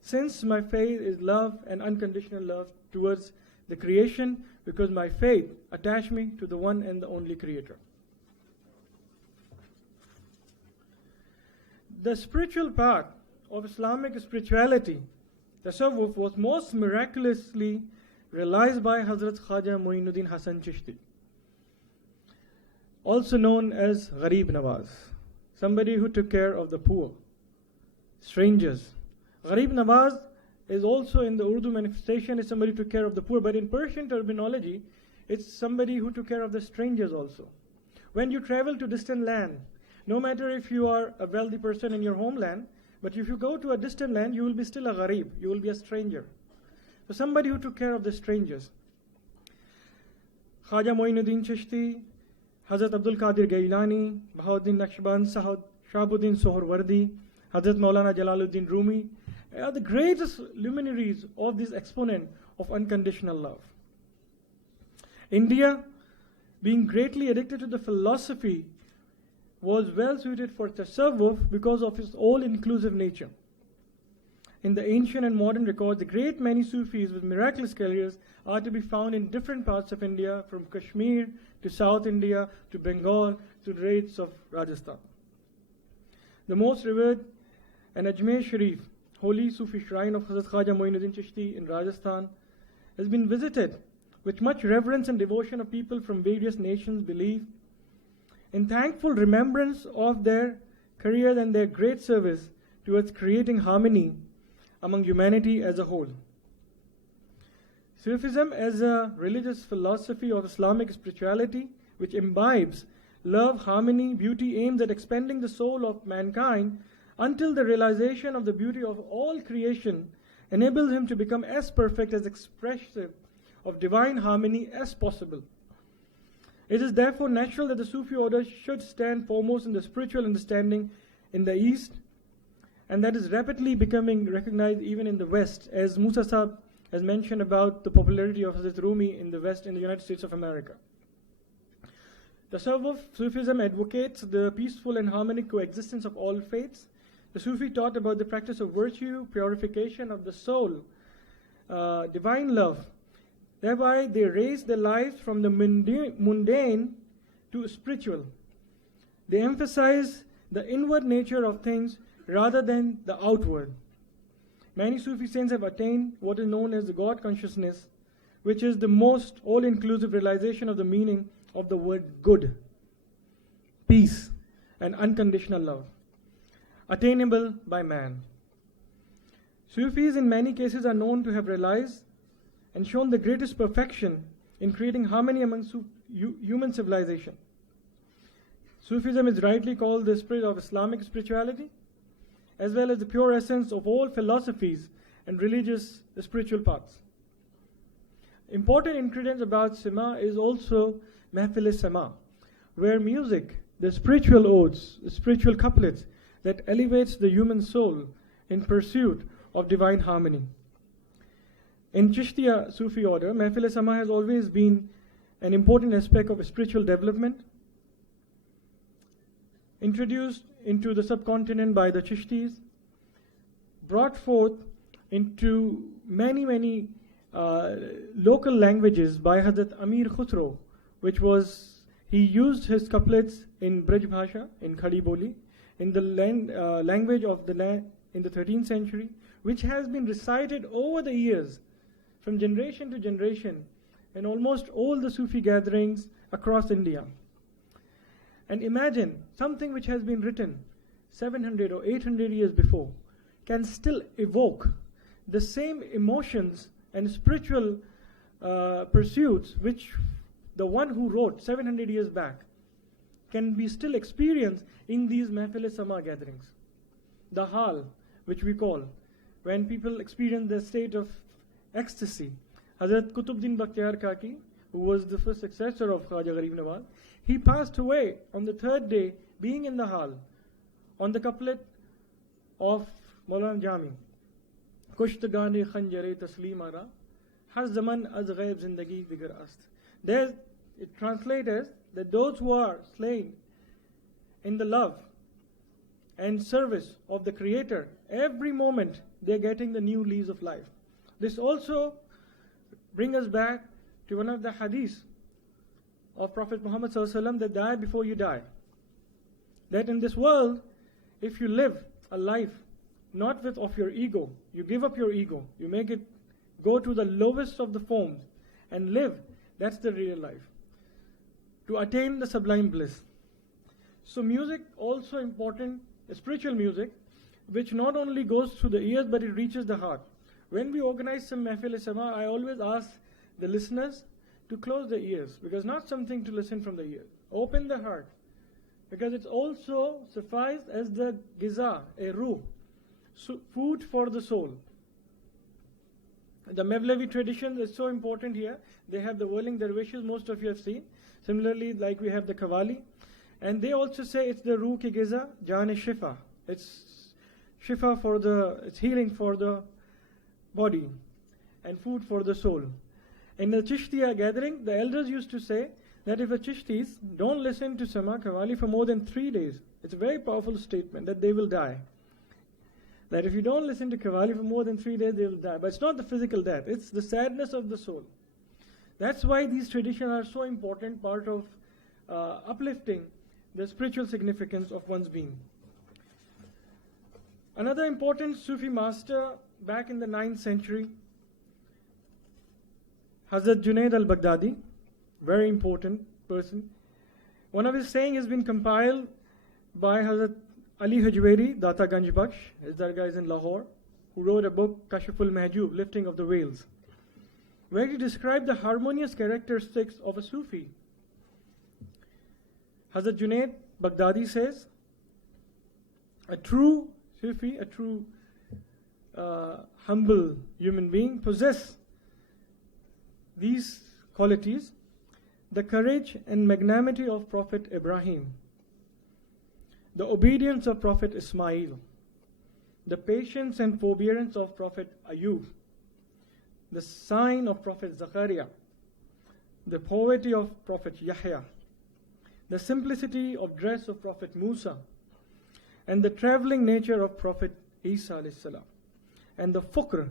since my faith is love and unconditional love towards the creation, because my faith attached me to the one and the only Creator. The spiritual part of Islamic spirituality, tasawwuf, was most miraculously realized by Hazrat Khaja Muinuddin Hasan Chishti, also known as Gharib Nawaz, somebody who took care of the poor, strangers. Gharib Nawaz is also in the Urdu manifestation is somebody who took care of the poor, but in Persian terminology, it's somebody who took care of the strangers also. When you travel to distant land, no matter if you are a wealthy person in your homeland, but if you go to a distant land, you will be still a gharib, you will be a stranger. So somebody who took care of the strangers. Khaja Muinuddin Chishti, Hazrat Abdul Qadir Gailani, Bahauddin Naqshband, Shahabuddin Sohrawardi, Hazrat Maulana Jalaluddin Rumi are the greatest luminaries of this exponent of unconditional love. India, being greatly addicted to the philosophy, was well suited for tasawwuf because of its all-inclusive nature. In the ancient and modern records, a great many Sufis with miraculous careers are to be found in different parts of India, from Kashmir to South India to Bengal to the rates of Rajasthan. The most revered and Ajmer Sharif, holy Sufi shrine of Hazrat Khaja Muinuddin Chishti in Rajasthan, has been visited with much reverence and devotion of people from various nations, believe, in thankful remembrance of their career and their great service towards creating harmony among humanity as a whole. Sufism as a religious philosophy of Islamic spirituality, which imbibes love, harmony, beauty, aims at expanding the soul of mankind until the realization of the beauty of all creation enables him to become as perfect, as expressive of divine harmony as possible. It is therefore natural that the Sufi order should stand foremost in the spiritual understanding in the East, and that is rapidly becoming recognized even in the West, as Musa Saab has mentioned about the popularity of Hazrat Rumi in the West, in the United States of America. Tasawwuf, Sufism advocates the peaceful and harmonic coexistence of all faiths. The Sufi taught about the practice of virtue, purification of the soul, divine love. Thereby they raise their lives from the mundane to spiritual. They emphasize the inward nature of things rather than the outward. Many Sufi saints have attained what is known as the God consciousness, which is the most all-inclusive realization of the meaning of the word good, peace, and unconditional love, attainable by man. Sufis in many cases are known to have realized and shown the greatest perfection in creating harmony among human civilization. Sufism is rightly called the spirit of Islamic spirituality, as well as the pure essence of all philosophies and religious spiritual paths. Important ingredients about Sema is also Mahfil-e-Sema, where music, the spiritual odes, the spiritual couplets that elevates the human soul in pursuit of divine harmony. In Chishtiya Sufi order, Mahfil-e-Sema has always been an important aspect of spiritual development. Introduced into the subcontinent by the Chishtis, brought forth into many local languages by Hazrat Amir Khusro, which was, he used his couplets in Braj Bhasha, in Khadi Boli, in the language of the land in the 13th century, which has been recited over the years from generation to generation in almost all the Sufi gatherings across India. And imagine something which has been written 700 or 800 years before can still evoke the same emotions and spiritual pursuits which the one who wrote 700 years back can be still experienced in these Mahfil-e-Sama gatherings. The hal, which we call, when people experience the state of ecstasy. Hazrat Qutbuddin Bakhtiyar Kaki, who was the first successor of Khwaja Gharib Nawaz, he passed away on the third day, being in the hall, on the couplet of Maulana Jami. Kushtagani khanjare taslim ara, har zaman az ghaib zindagi digar ast. There, it translates as that those who are slain in the love and service of the Creator, every moment they're getting the new lease of life. This also brings us back to one of the hadiths of Prophet Muhammad ﷺ, that die before you die. That in this world, if you live a life not with of your ego, you give up your ego, you make it go to the lowest of the forms and live, that's the real life. To attain the sublime bliss. So music also important, spiritual music, which not only goes through the ears but it reaches the heart. When we organize some Mahfil-e-Sama, I always ask the listeners to close their ears, because not something to listen from the ear. Open the heart, because it's also sufficed as the giza, a ruh, so food for the soul. The Mevlevi tradition is so important here. They have the whirling dervishes, most of you have seen. Similarly, like we have the Qawwali. And they also say it's the ruh ki giza, jaan shifa. It's shifa for it's healing for the body and food for the soul. In the Chishtiya gathering, the elders used to say that if a Chishtis don't listen to Sama Qawwali for more than 3 days, it's a very powerful statement that they will die. That if you don't listen to Qawwali for more than 3 days, they will die. But it's not the physical death, it's the sadness of the soul. That's why these traditions are so important part of uplifting the spiritual significance of one's being. Another important Sufi master back in the 9th century, Hazrat Junaid al-Baghdadi, very important person. One of his sayings has been compiled by Hazrat Ali Hajweri, Data Ganj Baksh, his dargah is in Lahore, who wrote a book, Kashful Mahjoob, Lifting of the Veils, where he described the harmonious characteristics of a Sufi. Hazrat Junaid Baghdadi says, a true Sufi, a true humble human being possess these qualities: the courage and magnanimity of Prophet Ibrahim, the obedience of Prophet Ismail, the patience and forbearance of Prophet Ayub, the sign of Prophet Zachariah, the poverty of Prophet Yahya, the simplicity of dress of Prophet Musa, and the traveling nature of Prophet Isa alayhi salam, and the fukr,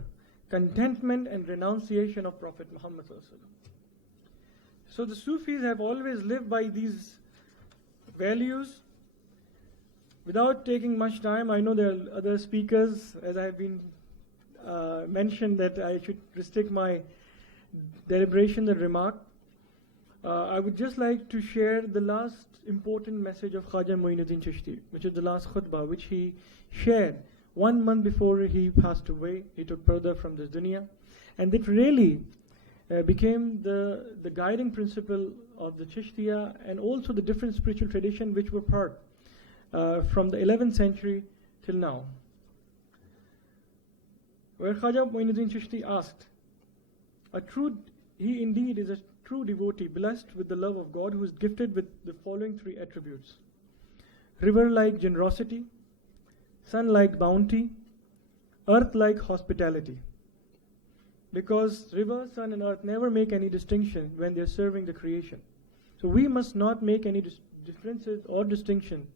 contentment and renunciation of Prophet Muhammad sallallahu alaihi wasallam. So the Sufis have always lived by these values. Without taking much time, I know there are other speakers, as I have been mentioned that I should restrict my deliberation and remark. I would just like to share the last important message of Khwaja Muinuddin Chishti, which is the last khutbah, which he shared 1 month before he passed away. He took further from this dunya, and it really became the guiding principle of the Chishtiya and also the different spiritual tradition which were part from the 11th century till now. Where Khwaja Muinuddin Chishti asked, he indeed is a true devotee, blessed with the love of God, who is gifted with the following 3 attributes: river-like generosity, sun-like bounty, earth-like hospitality. Because river, sun and earth never make any distinction when they are serving the creation. So we must not make any differences or distinction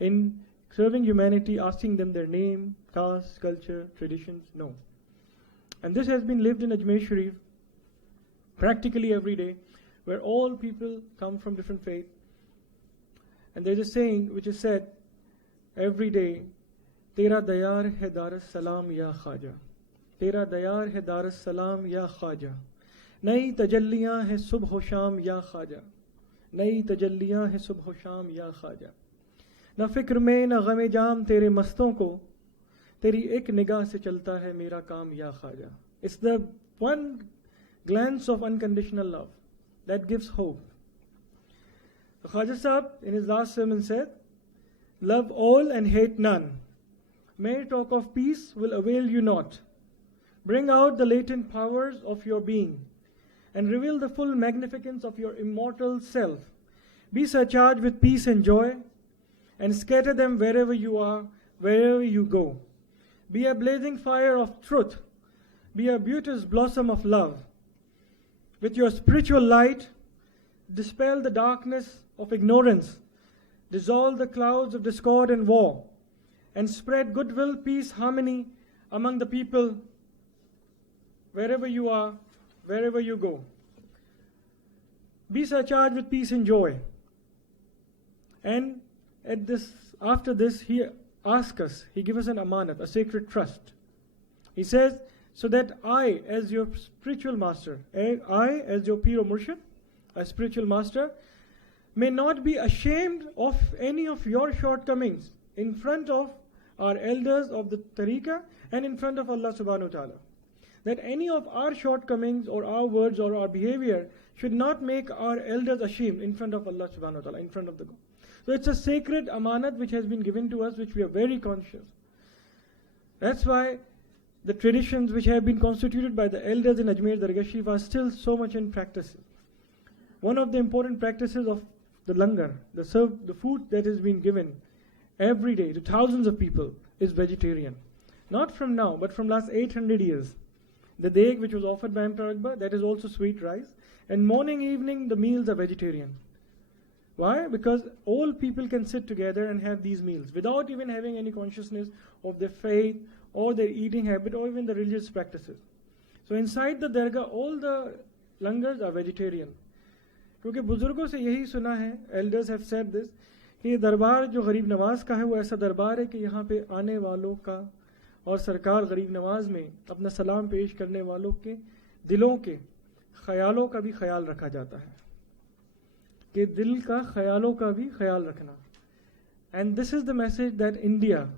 in serving humanity, asking them their name, caste, culture, traditions. No. And this has been lived in Ajmer Sharif practically every day, where all people come from different faith. And there's a saying which is said every day, Tera dayar hai dar salam ya Khwaja. Tera dayar hai dar salam ya Khwaja. Nayi tajalliyan hai subh o sham ya Khwaja. Nayi tajalliyan hai subh o sham ya Khwaja. Na fikr mein na gham jam tere maston ko, teri ek nigah se chalta hai mera kaam ya Khwaja. It's the one glance of unconditional love that gives hope. The Khwaja Sahib in his last sermon said, love all and hate none. Mere talk of peace will avail you not. Bring out the latent powers of your being and reveal the full magnificence of your immortal self. Be surcharged with peace and joy and scatter them wherever you are, wherever you go. Be a blazing fire of truth. Be a beauteous blossom of love. With your spiritual light, dispel the darkness of ignorance, dissolve the clouds of discord and war, and spread goodwill, peace, harmony among the people wherever you are, wherever you go. Be surcharged with peace and joy. And after this, he asks us, he gives us an amanat, a sacred trust. He says, so that I, as your spiritual master, I, as your Pir or Murshid, a spiritual master, may not be ashamed of any of your shortcomings in front of our elders of the tariqah and in front of Allah subhanahu wa ta'ala. That any of our shortcomings or our words or our behavior should not make our elders ashamed in front of Allah subhanahu wa ta'ala, in front of the God. So it's a sacred amanat which has been given to us, which we are very conscious. That's why the traditions which have been constituted by the elders in Ajmer Dargah Sharif are still so much in practice. One of the important practices of the langar, the food that has been given every day to thousands of people, is vegetarian. Not from now, but from last 800 years. The deg which was offered by Emperor Akbar, that is also sweet rice. And morning, evening, the meals are vegetarian. Why? Because all people can sit together and have these meals without even having any consciousness of their faith or their eating habit or even the religious practices. So inside the dargah, all the langars are vegetarian. क्योंकि बुजुर्गों से यही सुना है, elders have said this, कि ये दरबार जो गरीब नवाज का है वो ऐसा दरबार है कि यहाँ पे आने वालों का और सरकार गरीब नवाज में अपना सलाम पेश करने वालों के दिलों के ख्यालों का भी ख्याल रखा जाता है, कि दिल का ख्यालों का भी ख्याल रखना. And this is the message that India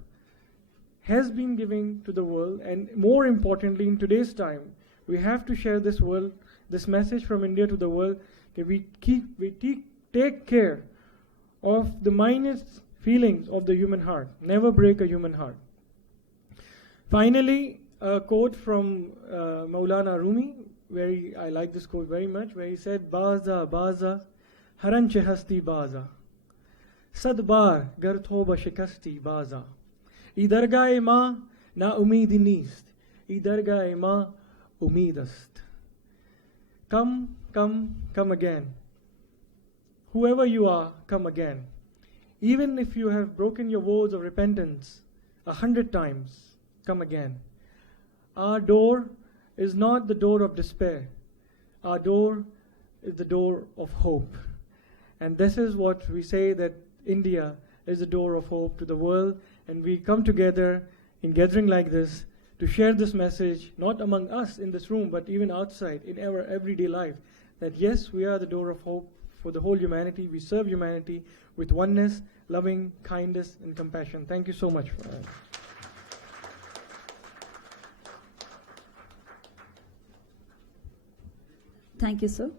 has been giving to the world, and more importantly in today's time we have to share this message from India to the world, that we take care of the minute feelings of the human heart, never break a human heart. Finally, a quote from Maulana Rumi, I like this quote very much, where he said, Baza, Baza, Haranche hasti baza, Sadbar gar thoba shikasti baza, Idargae ma na umidi neest, Idargae ma umidast. Come, come, come again. Whoever you are, come again. Even if you have broken your vows of repentance 100 times, come again. Our door is not the door of despair. Our door is the door of hope. And this is what we say, that India is the door of hope to the world. And we come together in gathering like this to share this message, not among us in this room, but even outside in our everyday life, that yes, we are the door of hope for the whole humanity. We serve humanity with oneness, loving kindness, and compassion. Thank you so much for that. Thank you, sir.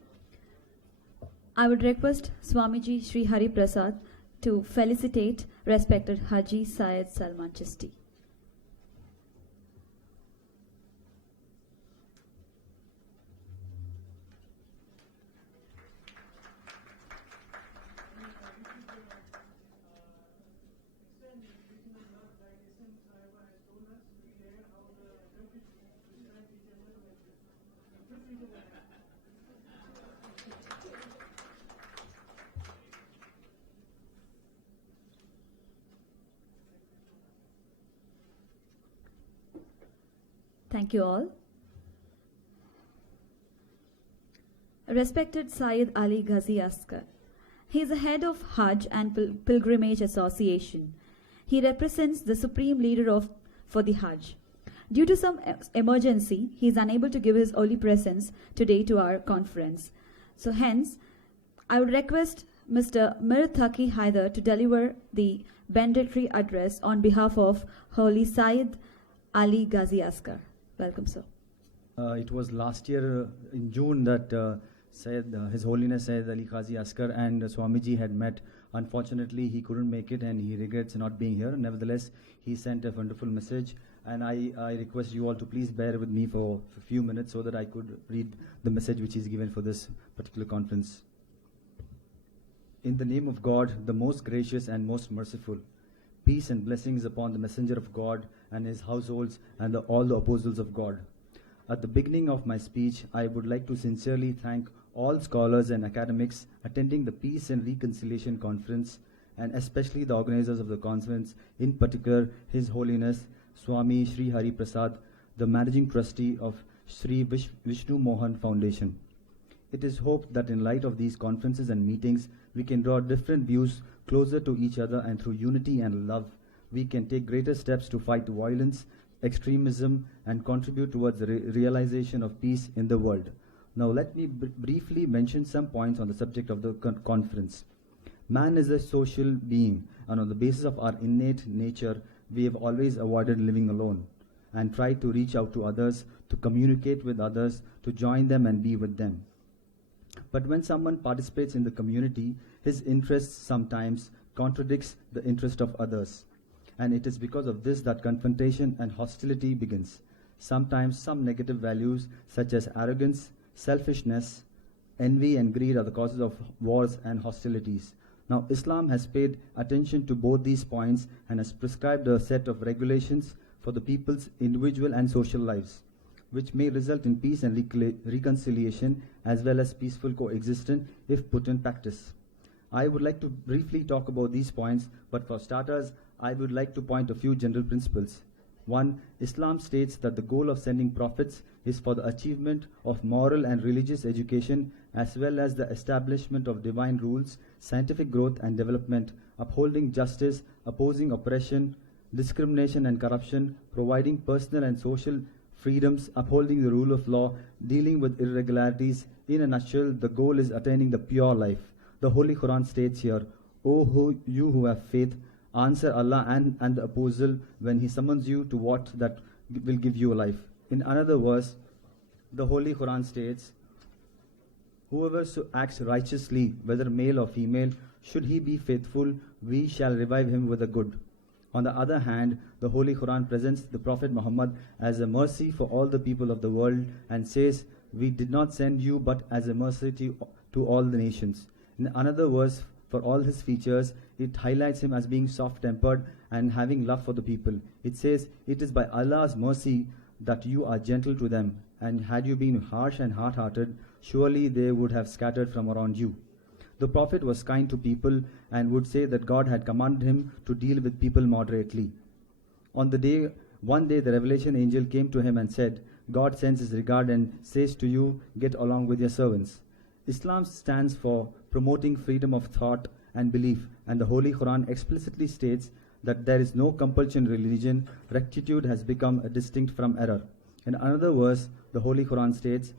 I would request Swamiji Sri Hari Prasad to felicitate respected Haji Syed Salman Chishti. Thank you all. Respected Syed Ali Ghazi Asghar. He is the head of Hajj and Pilgrimage Association. He represents the supreme leader for the Hajj. Due to some emergency, he is unable to give his early presence today to our conference. So hence, I would request Mr. Mir Thaqi Haider to deliver the benedictory address on behalf of Holy Syed Ali Ghazi Asghar. Welcome, sir. It was last year in June that His Holiness Syed Ali Ghazi Asghar and Swamiji had met. Unfortunately, he couldn't make it and he regrets not being here. Nevertheless, he sent a wonderful message and I request you all to please bear with me for a few minutes so that I could read the message which is given for this particular conference. In the name of God, the most gracious and most merciful, peace and blessings upon the messenger of God and his households and all the apostles of God. At the beginning of my speech, I would like to sincerely thank all scholars and academics attending the Peace and Reconciliation Conference, and especially the organizers of the conference, in particular His Holiness Swami Sri Hari Prasad, the Managing Trustee of Sri Vishnu Mohan Foundation. It is hoped that in light of these conferences and meetings, we can draw different views closer to each other, and through unity and love, we can take greater steps to fight violence, extremism, and contribute towards the realization of peace in the world. Now let me briefly mention some points on the subject of the conference. Man is a social being, and on the basis of our innate nature, we have always avoided living alone and tried to reach out to others, to communicate with others, to join them and be with them. But when someone participates in the community, his interests sometimes contradicts the interest of others. And it is because of this that confrontation and hostility begins. Sometimes some negative values such as arrogance, selfishness, envy and greed are the causes of wars and hostilities. Now, Islam has paid attention to both these points and has prescribed a set of regulations for the people's individual and social lives, which may result in peace and reconciliation as well as peaceful coexistence if put in practice. I would like to briefly talk about these points, but for starters, I would like to point a few general principles. 1. Islam states that the goal of sending prophets is for the achievement of moral and religious education as well as the establishment of divine rules, scientific growth and development, upholding justice, opposing oppression, discrimination and corruption, providing personal and social freedoms, upholding the rule of law, dealing with irregularities. In a nutshell, the goal is attaining the pure life. The Holy Quran states here, O you who have faith, answer Allah and the apostle when he summons you to what that will give you a life. In another verse, the Holy Quran states, whoever acts righteously, whether male or female, should he be faithful, we shall revive him with a good. On the other hand, the Holy Quran presents the Prophet Muhammad as a mercy for all the people of the world and says, we did not send you but as a mercy to all the nations. In another verse, for all his features, it highlights him as being soft-tempered and having love for the people. It says, it is by Allah's mercy that you are gentle to them, and had you been harsh and hard-hearted, surely they would have scattered from around you. The Prophet was kind to people and would say that God had commanded him to deal with people moderately. One day the revelation angel came to him and said, God sends his regard and says to you, get along with your servants. Islam stands for promoting freedom of thought and belief, and the Holy Quran explicitly states that there is no compulsion in religion. Rectitude has become distinct from error. In another verse, the Holy Quran states,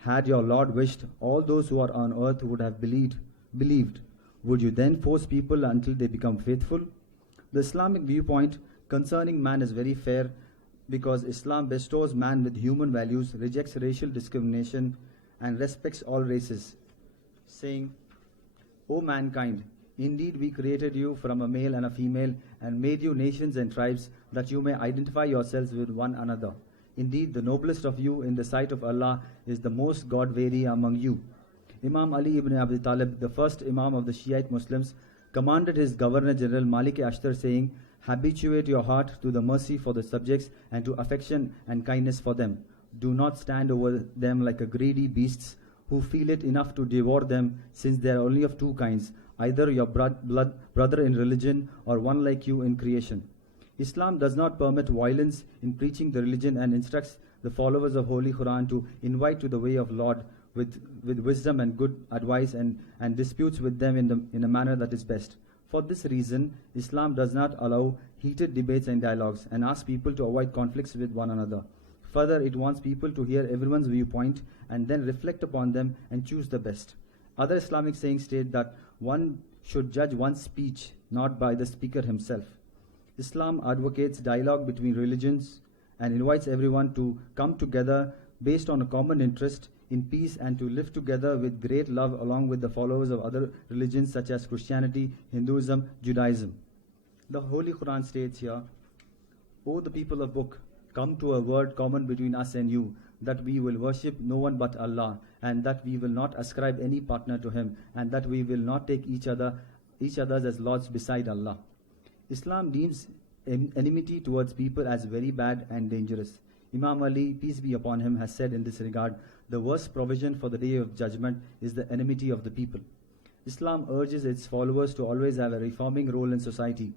had your Lord wished, all those who are on earth would have believed. Would you then force people until they become faithful? The Islamic viewpoint concerning man is very fair because Islam bestows man with human values, rejects racial discrimination, and respects all races, saying, O mankind, indeed we created you from a male and a female and made you nations and tribes that you may identify yourselves with one another. Indeed, the noblest of you in the sight of Allah is the most God-wary among you. Imam Ali ibn Abi Talib, the first Imam of the Shiite Muslims, commanded his Governor-General Malik-e-Ashtar saying, habituate your heart to the mercy for the subjects and to affection and kindness for them. Do not stand over them like a greedy beasts who feel it enough to devour them, since they are only of two kinds, either your brother in religion or one like you in creation. Islam does not permit violence in preaching the religion and instructs the followers of Holy Quran to invite to the way of Lord with wisdom and good advice and disputes with them in a manner that is best. For this reason, Islam does not allow heated debates and dialogues and asks people to avoid conflicts with one another. Further, it wants people to hear everyone's viewpoint and then reflect upon them and choose the best. Other Islamic sayings state that one should judge one's speech not by the speaker himself. Islam advocates dialogue between religions and invites everyone to come together based on a common interest in peace and to live together with great love along with the followers of other religions such as Christianity, Hinduism, Judaism. The Holy Quran states here, O the people of book, come to a word common between us and you, that we will worship no one but Allah, and that we will not ascribe any partner to him, and that we will not take each other as lords beside Allah. Islam deems enmity towards people as very bad and dangerous. Imam Ali, peace be upon him, has said in this regard, the worst provision for the day of judgment is the enmity of the people. Islam urges its followers to always have a reforming role in society.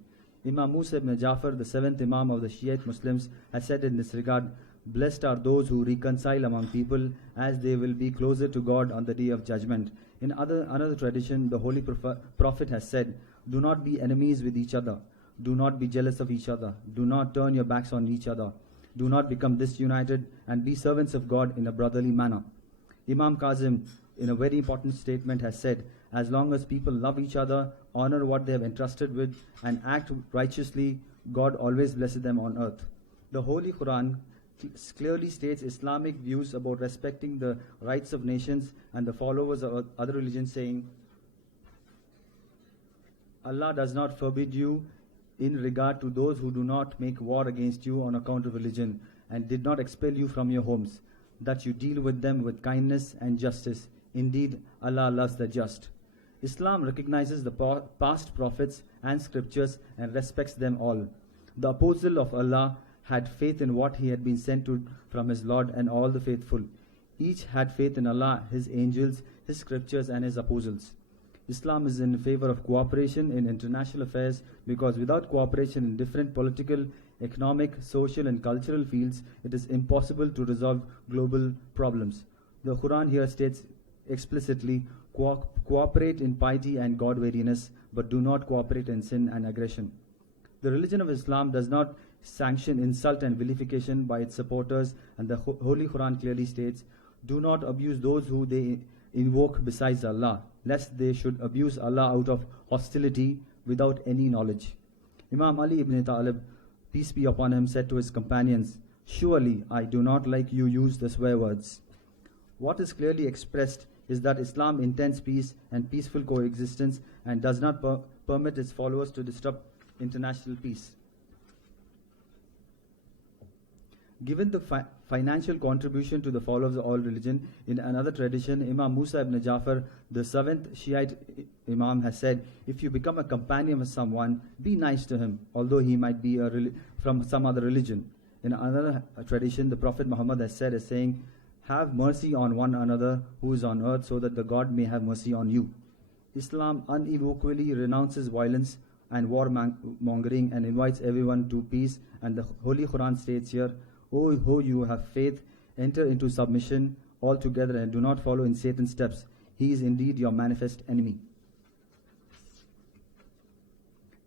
Imam Musa ibn Jafar, the seventh Imam of the Shiite Muslims, has said in this regard, blessed are those who reconcile among people, as they will be closer to God on the day of judgment. In another tradition, the Holy Prophet has said, do not be enemies with each other. Do not be jealous of each other. Do not turn your backs on each other. Do not become disunited, and be servants of God in a brotherly manner. Imam Kazim, in a very important statement, has said, as long as people love each other, honor what they have entrusted with, and act righteously, God always blesses them on earth. The Holy Quran clearly states Islamic views about respecting the rights of nations and the followers of other religions, saying, Allah does not forbid you in regard to those who do not make war against you on account of religion, and did not expel you from your homes, that you deal with them with kindness and justice. Indeed, Allah loves the just. Islam recognizes the past prophets and scriptures and respects them all. The apostle of Allah had faith in what he had been sent to from his Lord, and all the faithful. Each had faith in Allah, his angels, his scriptures, and his apostles. Islam is in favor of cooperation in international affairs, because without cooperation in different political, economic, social, and cultural fields, it is impossible to resolve global problems. The Quran here states explicitly, cooperate in piety and God-wariness, but do not cooperate in sin and aggression. The religion of Islam does not sanction insult and vilification by its supporters, and the Holy Quran clearly states, do not abuse those who they invoke besides Allah, lest they should abuse Allah out of hostility without any knowledge. Imam Ali ibn Talib, peace be upon him, said to his companions, surely I do not like you use the swear words. What is clearly expressed is that Islam intends peace and peaceful coexistence, and does not permit its followers to disrupt international peace. Given the financial contribution to the followers of all religion, in another tradition, Imam Musa ibn Jafar, the seventh Shiite Imam, has said, if you become a companion of someone, be nice to him, although he might be from some other religion. In another tradition, the Prophet Muhammad has said, as saying, have mercy on one another who is on earth, so that the God may have mercy on you. Islam unequivocally renounces violence and warmongering and invites everyone to peace, and the Holy Quran states here, O who you have faith, enter into submission altogether and do not follow in Satan's steps. He is indeed your manifest enemy.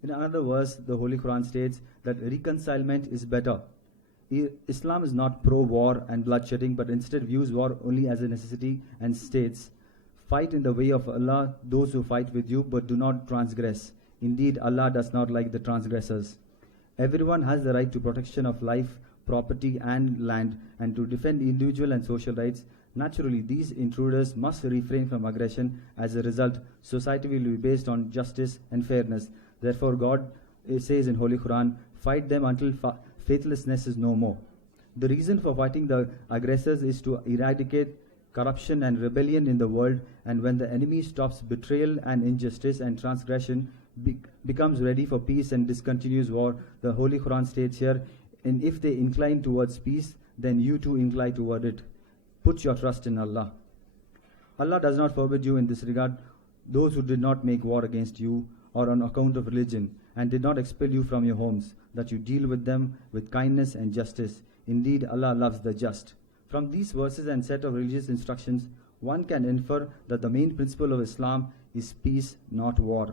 In another verse, the Holy Quran states that reconcilement is better. Islam is not pro-war and bloodshedding, but instead views war only as a necessity, and states, fight in the way of Allah those who fight with you, but do not transgress. Indeed, Allah does not like the transgressors. Everyone has the right to protection of life, property, and land, and to defend individual and social rights. Naturally, these intruders must refrain from aggression. As a result, society will be based on justice and fairness. Therefore, God says in Holy Quran, fight them until faithlessness is no more. The reason for fighting the aggressors is to eradicate corruption and rebellion in the world, and when the enemy stops betrayal and injustice and transgression, becomes ready for peace and discontinues war, the Holy Quran states here, and if they incline towards peace, then you too incline toward it. Put your trust in Allah. Allah does not forbid you in this regard those who did not make war against you or on account of religion, and did not expel you from your homes, that you deal with them with kindness and justice. Indeed, Allah loves the just. From these verses and set of religious instructions, one can infer that the main principle of Islam is peace, not war.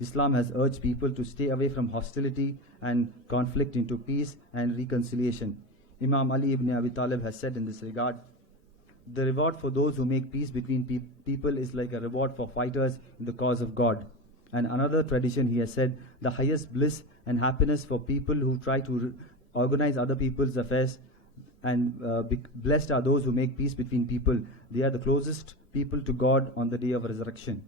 Islam has urged people to stay away from hostility and conflict into peace and reconciliation. Imam Ali ibn Abi Talib has said in this regard, the reward for those who make peace between people is like a reward for fighters in the cause of God. And another tradition, he has said, the highest bliss and happiness for people who try to organize other people's affairs, and blessed are those who make peace between people. They are the closest people to God on the day of resurrection.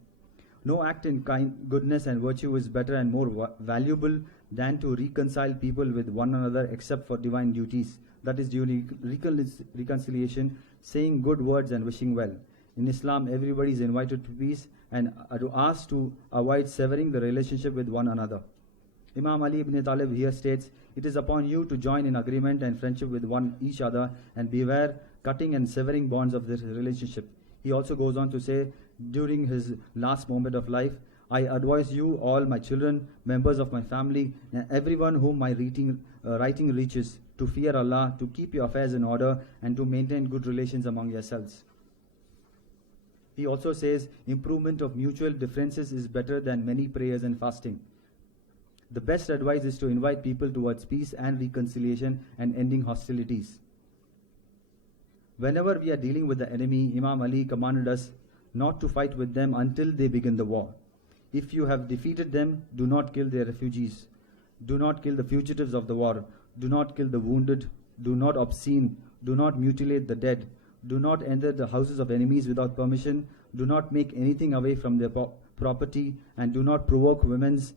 No act in goodness and virtue is better and more valuable than to reconcile people with one another except for divine duties. That is duly reconciliation, saying good words and wishing well. In Islam, everybody is invited to peace and asked to avoid severing the relationship with one another. Imam Ali ibn Talib here states, "It is upon you to join in agreement and friendship with each other and beware cutting and severing bonds of this relationship." He also goes on to say, during his last moment of life, "I advise you, all my children, members of my family, and everyone whom my writing reaches, to fear Allah, to keep your affairs in order, and to maintain good relations among yourselves." He also says, improvement of mutual differences is better than many prayers and fasting. The best advice is to invite people towards peace and reconciliation and ending hostilities. Whenever we are dealing with the enemy, Imam Ali commanded us not to fight with them until they begin the war. If you have defeated them, do not kill their refugees. Do not kill the fugitives of the war. Do not kill the wounded. Do not obscene. Do not mutilate the dead. Do not enter the houses of enemies without permission. Do not make anything away from their property. And do not provoke women's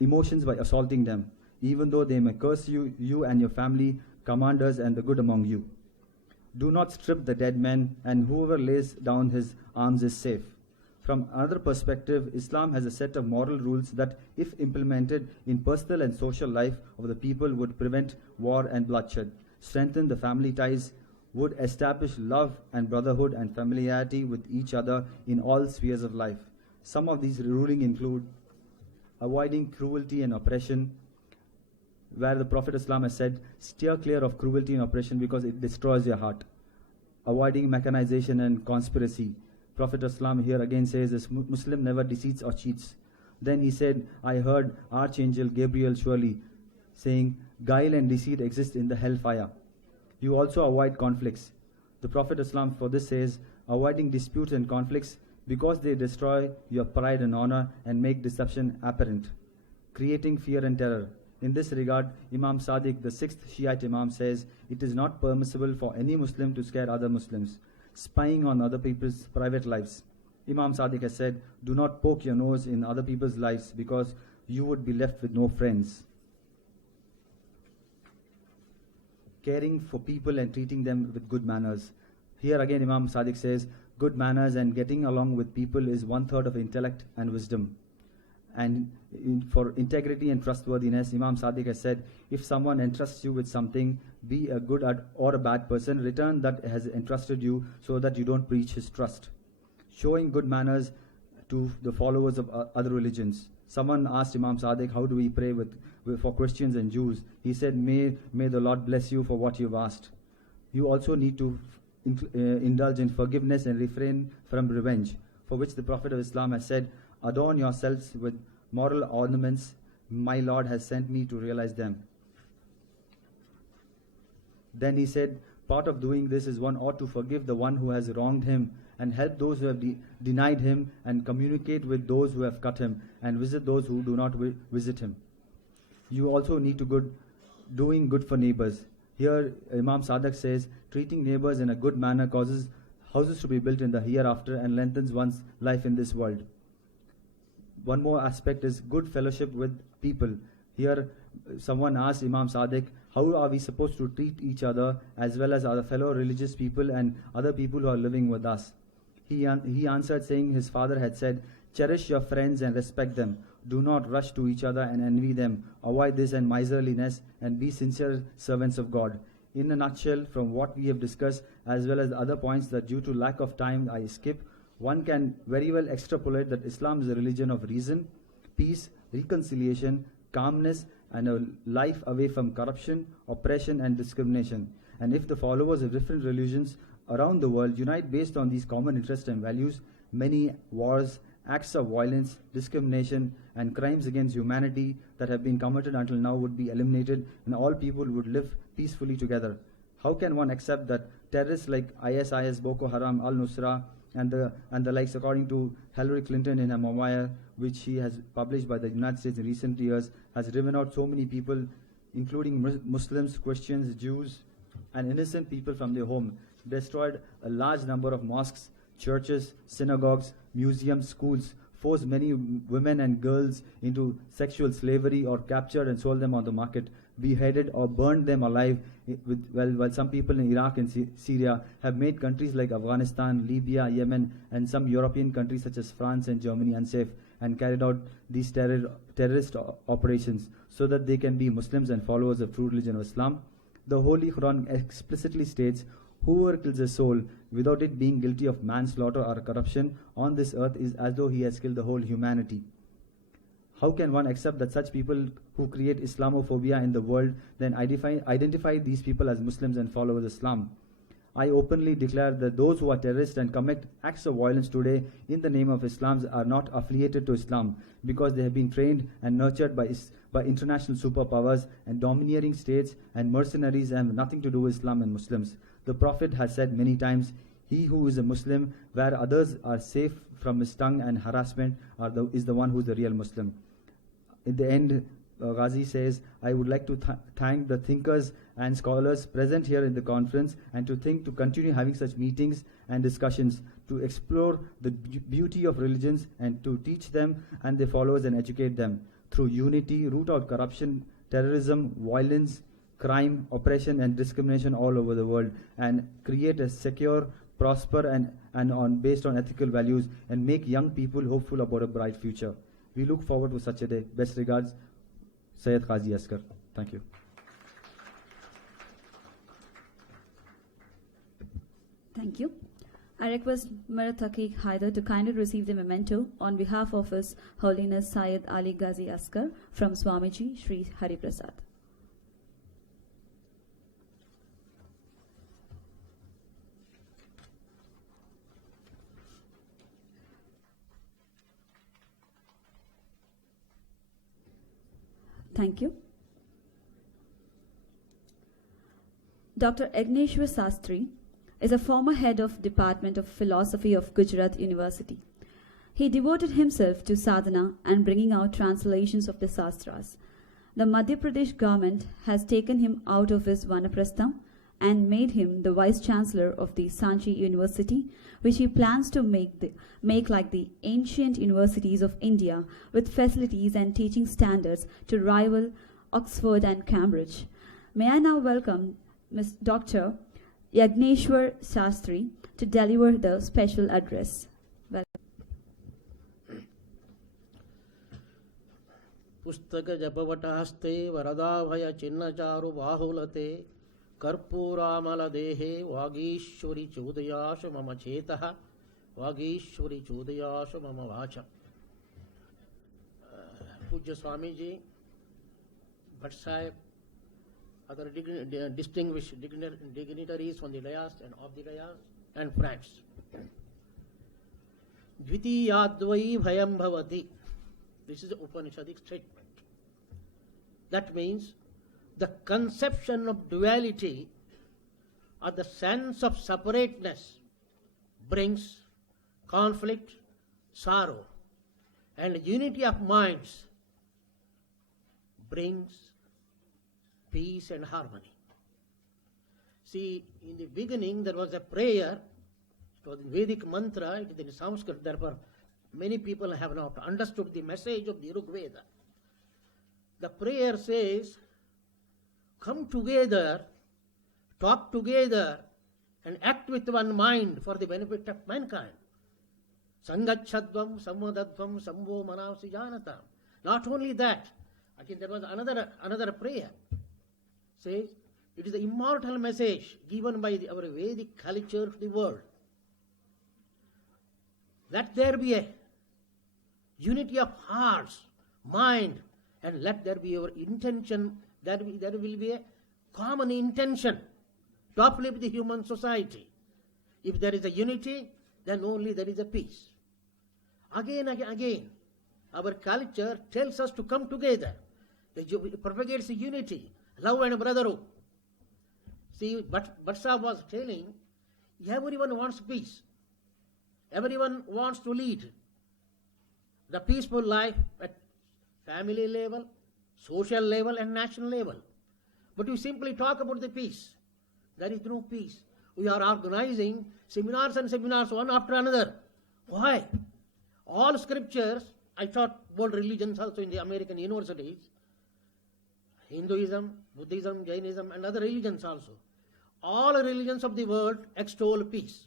emotions by assaulting them, even though they may curse you and your family, commanders, and the good among you. Do not strip the dead man, and whoever lays down his arms is safe. From another perspective, Islam has a set of moral rules that, if implemented in personal and social life of the people, would prevent war and bloodshed, strengthen the family ties, would establish love and brotherhood and familiarity with each other in all spheres of life. Some of these rulings include avoiding cruelty and oppression, where the Prophet Islam has said, steer clear of cruelty and oppression because it destroys your heart. Avoiding mechanization and conspiracy. Prophet Islam here again says, this Muslim never deceits or cheats. Then he said, I heard Archangel Gabriel surely saying, guile and deceit exist in the hellfire. You also avoid conflicts. The Prophet Islam for this says, avoiding disputes and conflicts because they destroy your pride and honor and make deception apparent. Creating fear and terror. In this regard, Imam Sadiq, the 6th Shiite Imam, says, it is not permissible for any Muslim to scare other Muslims, spying on other people's private lives. Imam Sadiq has said, do not poke your nose in other people's lives because you would be left with no friends. Caring for people and treating them with good manners. Here again Imam Sadiq says, good manners and getting along with people is 1/3 of intellect and wisdom. And for integrity and trustworthiness, Imam Sadiq has said, if someone entrusts you with something, be a good or a bad person, return that has entrusted you so that you don't breach his trust. Showing good manners to the followers of other religions. Someone asked Imam Sadiq, how do we pray for Christians and Jews? He said, may the Lord bless you for what you've asked. You also need to indulge in forgiveness and refrain from revenge, for which the Prophet of Islam has said, adorn yourselves with moral ornaments. My Lord has sent me to realize them. Then he said, part of doing this is one ought to forgive the one who has wronged him and help those who have denied him and communicate with those who have cut him and visit those who do not visit him. You also need to doing good for neighbors. Here Imam Sadiq says, treating neighbors in a good manner causes houses to be built in the hereafter and lengthens one's life in this world. One more aspect is good fellowship with people. Here someone asked Imam Sadiq, how are we supposed to treat each other as well as our fellow religious people and other people who are living with us? He answered saying his father had said, cherish your friends and respect them. Do not rush to each other and envy them. Avoid this and miserliness and be sincere servants of God. In a nutshell, from what we have discussed as well as other points that due to lack of time I skip, one can very well extrapolate that Islam is a religion of reason, peace, reconciliation, calmness, and a life away from corruption, oppression, and discrimination. And if the followers of different religions around the world unite based on these common interests and values, many wars, acts of violence, discrimination, and crimes against humanity that have been committed until now would be eliminated and all people would live peacefully together. How can one accept that terrorists like ISIS, Boko Haram, Al-Nusra, and the likes, according to Hillary Clinton in her memoir, which she has published by the United States in recent years, has driven out so many people, including Muslims, Christians, Jews, and innocent people from their home, destroyed a large number of mosques, churches, synagogues, museums, schools, forced many women and girls into sexual slavery or captured and sold them on the market, beheaded or burned them alive, while some people in Iraq and Syria have made countries like Afghanistan, Libya, Yemen, and some European countries such as France and Germany unsafe, and carried out these terrorist operations so that they can be Muslims and followers of true religion of Islam. The Holy Quran explicitly states, whoever kills a soul without it being guilty of manslaughter or corruption on this earth is as though he has killed the whole humanity. How can one accept that such people who create Islamophobia in the world then identify these people as Muslims and followers of Islam? I openly declare that those who are terrorists and commit acts of violence today in the name of Islam are not affiliated to Islam, because they have been trained and nurtured by international superpowers and domineering states, and mercenaries have nothing to do with Islam and Muslims. The Prophet has said many times, he who is a Muslim where others are safe from his tongue and harassment is the one who is the real Muslim. In the end, Ghazi says, I would like to thank the thinkers and scholars present here in the conference, and to continue having such meetings and discussions to explore the beauty of religions and to teach them and their followers and educate them. Through unity, root out corruption, terrorism, violence, crime, oppression and discrimination all over the world, and create a secure, prosper and based on ethical values, and make young people hopeful about a bright future. We look forward to such a day. Best regards, Syed Qazi Asghar. Thank you. Thank you. I request Mirat Taqi Haider to kindly receive the memento on behalf of His Holiness Syed Ali Ghazi Asghar from Swamiji Sri Hari Prasad. Thank you. Dr. Agneshwar Sastry is a former head of Department of Philosophy of Gujarat University. He devoted himself to sadhana and bringing out translations of the Sastras. The Madhya Pradesh government has taken him out of his Vanaprastham and made him the Vice Chancellor of the Sanchi University, which he plans to make like the ancient universities of India, with facilities and teaching standards to rival Oxford and Cambridge. May I now welcome Dr. Agneshwar Sastry to deliver the special address. पुस्तक जपवटहस्ते वरदाभय चिन्हचारु बाहुलते कर्पूरामल देहे वागीश्वरी चोदयाश मम चेतः वागीश्वरी चोदयाश मम वाचा. पूज्य Swami ji, Bhatt Sahib, other distinguished dignitaries on the dais and off the dais, and friends. Dvitiyadvai bhayam bhavati. This is the Upanishadic statement. That means the conception of duality or the sense of separateness brings conflict, sorrow, and unity of minds brings peace and harmony. See, in the beginning there was a prayer. It was Vedic mantra, it is in Sanskrit, therefore many people have not understood the message of the Rig Veda. The prayer says, come together, talk together, and act with one mind for the benefit of mankind. Sangachadvam, samvadadvam, samvo manavasi janatam. Not only that, again there was another prayer. Says, it is the immortal message given by our Vedic culture to the world. Let there be a unity of hearts, mind, and let there be our intention, there will be a common intention to uplift the human society. If there is a unity, then only there is a peace. Again, our culture tells us to come together. It propagates unity, love and brotherhood. See, but Sahib was telling, everyone wants peace. Everyone wants to lead the peaceful life at family level, social level and national level. But we simply talk about the peace. There is no peace. We are organizing seminars and seminars one after another. Why? All scriptures, I taught world religions also in the American universities, Hinduism, Buddhism, Jainism, and other religions also. All religions of the world extol peace.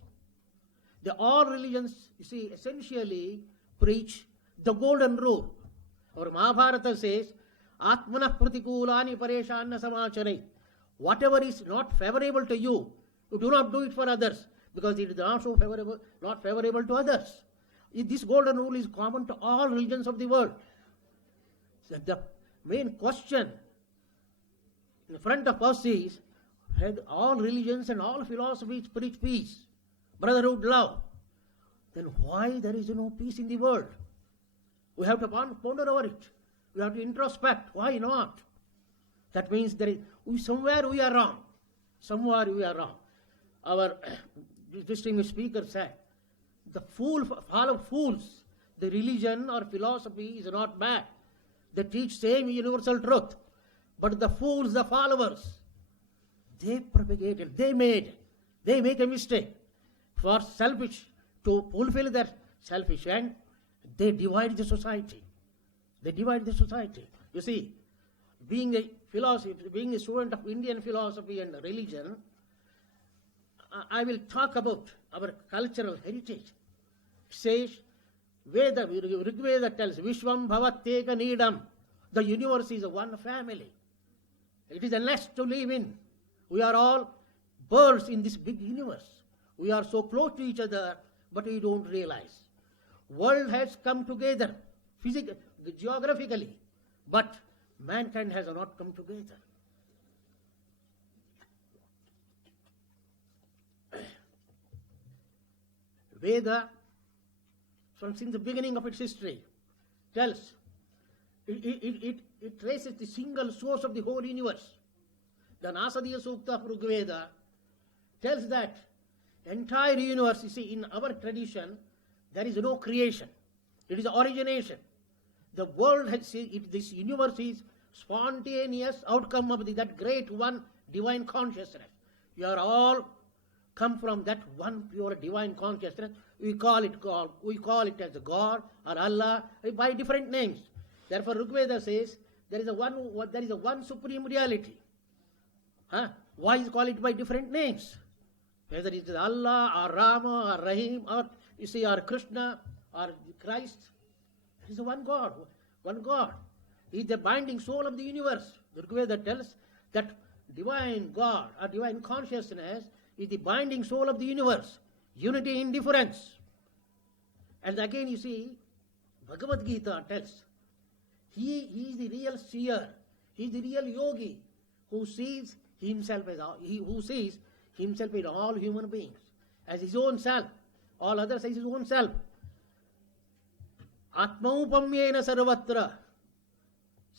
All religions, you see, essentially preach the golden rule. Our Mahabharata says, Atmanah pratikulani pareshanna samachare. Whatever is not favorable to you, you do not do it for others, because it is not favorable to others. This golden rule is common to all religions of the world. So the main question in front of us is, had all religions and all philosophies preach peace, brotherhood, love, then why there is no peace in the world? We have to ponder over it. We have to introspect. Why not? That means somewhere we are wrong. Somewhere we are wrong. Our distinguished speaker said, the fool follow fools. The religion or philosophy is not bad. They teach same universal truth. But the fools, the followers, they propagated, they make a mistake. For selfish, to fulfill their selfish end, they divide the society. They divide the society. You see, being a student of Indian philosophy and religion, I will talk about our cultural heritage. It says, Rigveda tells, Vishwam bhavatteka needam. The universe is one family. It is a nest to live in. We are all birds in this big universe. We are so close to each other, but we don't realize. World has come together physically, geographically, but mankind has not come together. Veda, since the beginning of its history, tells, it traces the single source of the whole universe. The Nasadiya Sukta of Rigveda tells that entire universe, you see, in our tradition, there is no creation. It is origination. The world has, this universe is spontaneous outcome of that great one divine consciousness. You are all come from that one pure divine consciousness. We call it God. We call it as God or Allah by different names. Therefore, Rigveda says there is a one supreme reality. Why is call it by different names? Whether it is Allah or Rama or Rahim or you see or Krishna or Christ, it is one God. One God. He is the binding soul of the universe. The Rigveda tells that divine God or divine consciousness is the binding soul of the universe. Unity in difference. And again you see, Bhagavad Gita tells, he is the real seer. He is the real yogi who sees himself in all human beings as his own self. All others as his own self. Atmaupamyena sarvatra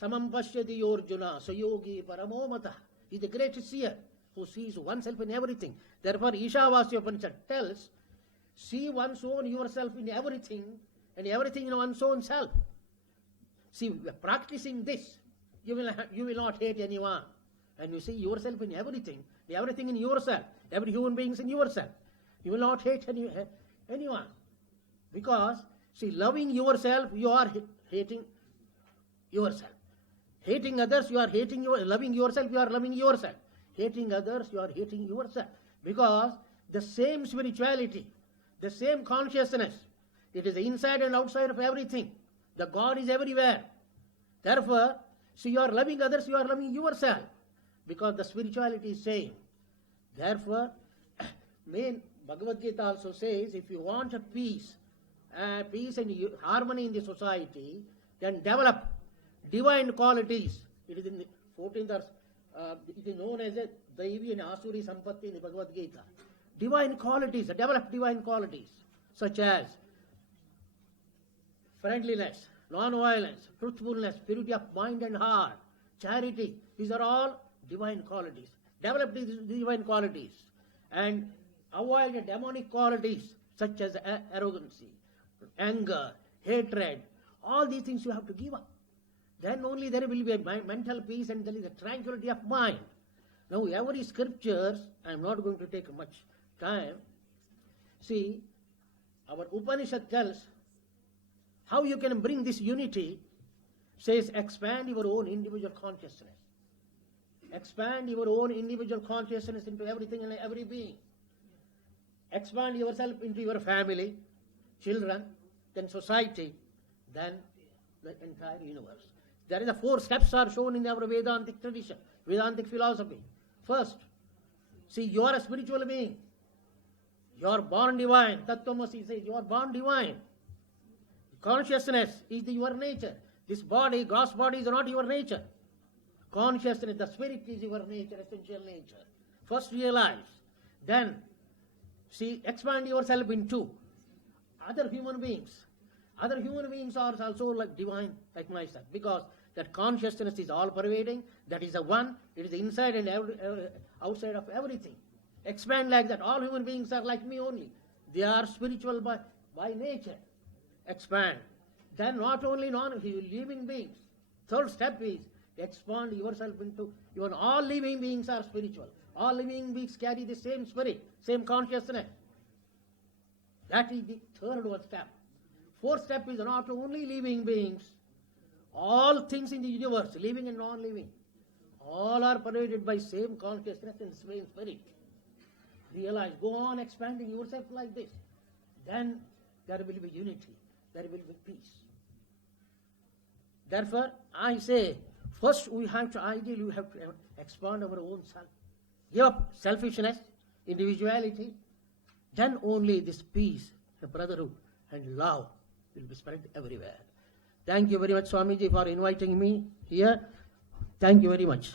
samam pashyati yorjuna sayogi paramomata. He is the greatest seer who sees oneself in everything. Therefore, Ishavasya Upanishad tells, see one's own yourself in everything and everything in one's own self. See, practicing this, you will not hate anyone. And you see yourself in everything in yourself. Every human being is in yourself. You will not hate anyone. Because, see, loving yourself, you are hating yourself. Hating others, you are hating loving yourself, you are loving yourself. Hating others, you are hating yourself. Because the same spirituality, the same consciousness, it is inside and outside of everything. The God is everywhere. Therefore, see, you are loving others, you are loving yourself. Because the spirituality is same. Therefore, main Bhagavad Gita also says, if you want a peace and harmony in the society, then develop divine qualities. It is in the 14th, it is known as a Daivi and Asuri Sampatti in the Bhagavad Gita. Divine qualities, develop divine qualities, such as friendliness, non-violence, truthfulness, purity of mind and heart, charity. These are all divine qualities. Develop these divine qualities and avoid the demonic qualities such as arrogancy, anger, hatred. All these things you have to give up. Then only there will be a mental peace and there is a tranquility of mind. Now, every scriptures, I am not going to take much time. See, our Upanishad tells, How you can bring this unity? Says expand your own individual consciousness. Expand your own individual consciousness into everything and every being. Expand yourself into your family, children, then society, then the entire universe. There is the 4 steps are shown in our Vedantic tradition, Vedantic philosophy. First, see, you are a spiritual being. You are born divine. Tattvamasi says you are born divine. Consciousness is your nature. This body, gross body is not your nature. Consciousness, the spirit is your nature, essential nature. First realize. Then, see, expand yourself into other human beings. Other human beings are also like divine, like myself, because that consciousness is all pervading, that is the one, it is inside and outside of everything. Expand like that. All human beings are like me only. They are spiritual by nature. Expand. Then not only non-living beings. Third step is expand yourself into, even all living beings are spiritual. All living beings carry the same spirit, same consciousness. That is the third one step. Fourth step is not only living beings, all things in the universe, living and non-living, all are pervaded by same consciousness and same spirit. Realize, go on expanding yourself like this. Then there will be unity, there will be peace. Therefore, I say, first we have to expand our own self. Give up selfishness, individuality, then only this peace, the brotherhood and love will be spread everywhere. Thank you very much, Swamiji, for inviting me here. Thank you very much.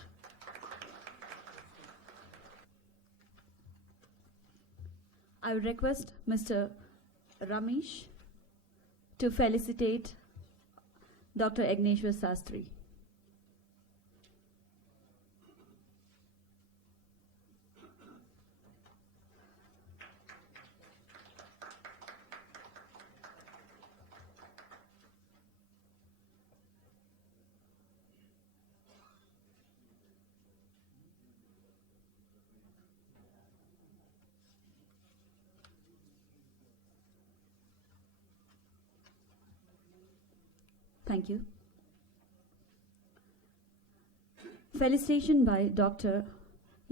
I would request Mr. Ramesh to felicitate Dr. Agneshwar Sastry. Thank you. Felicitation by Dr.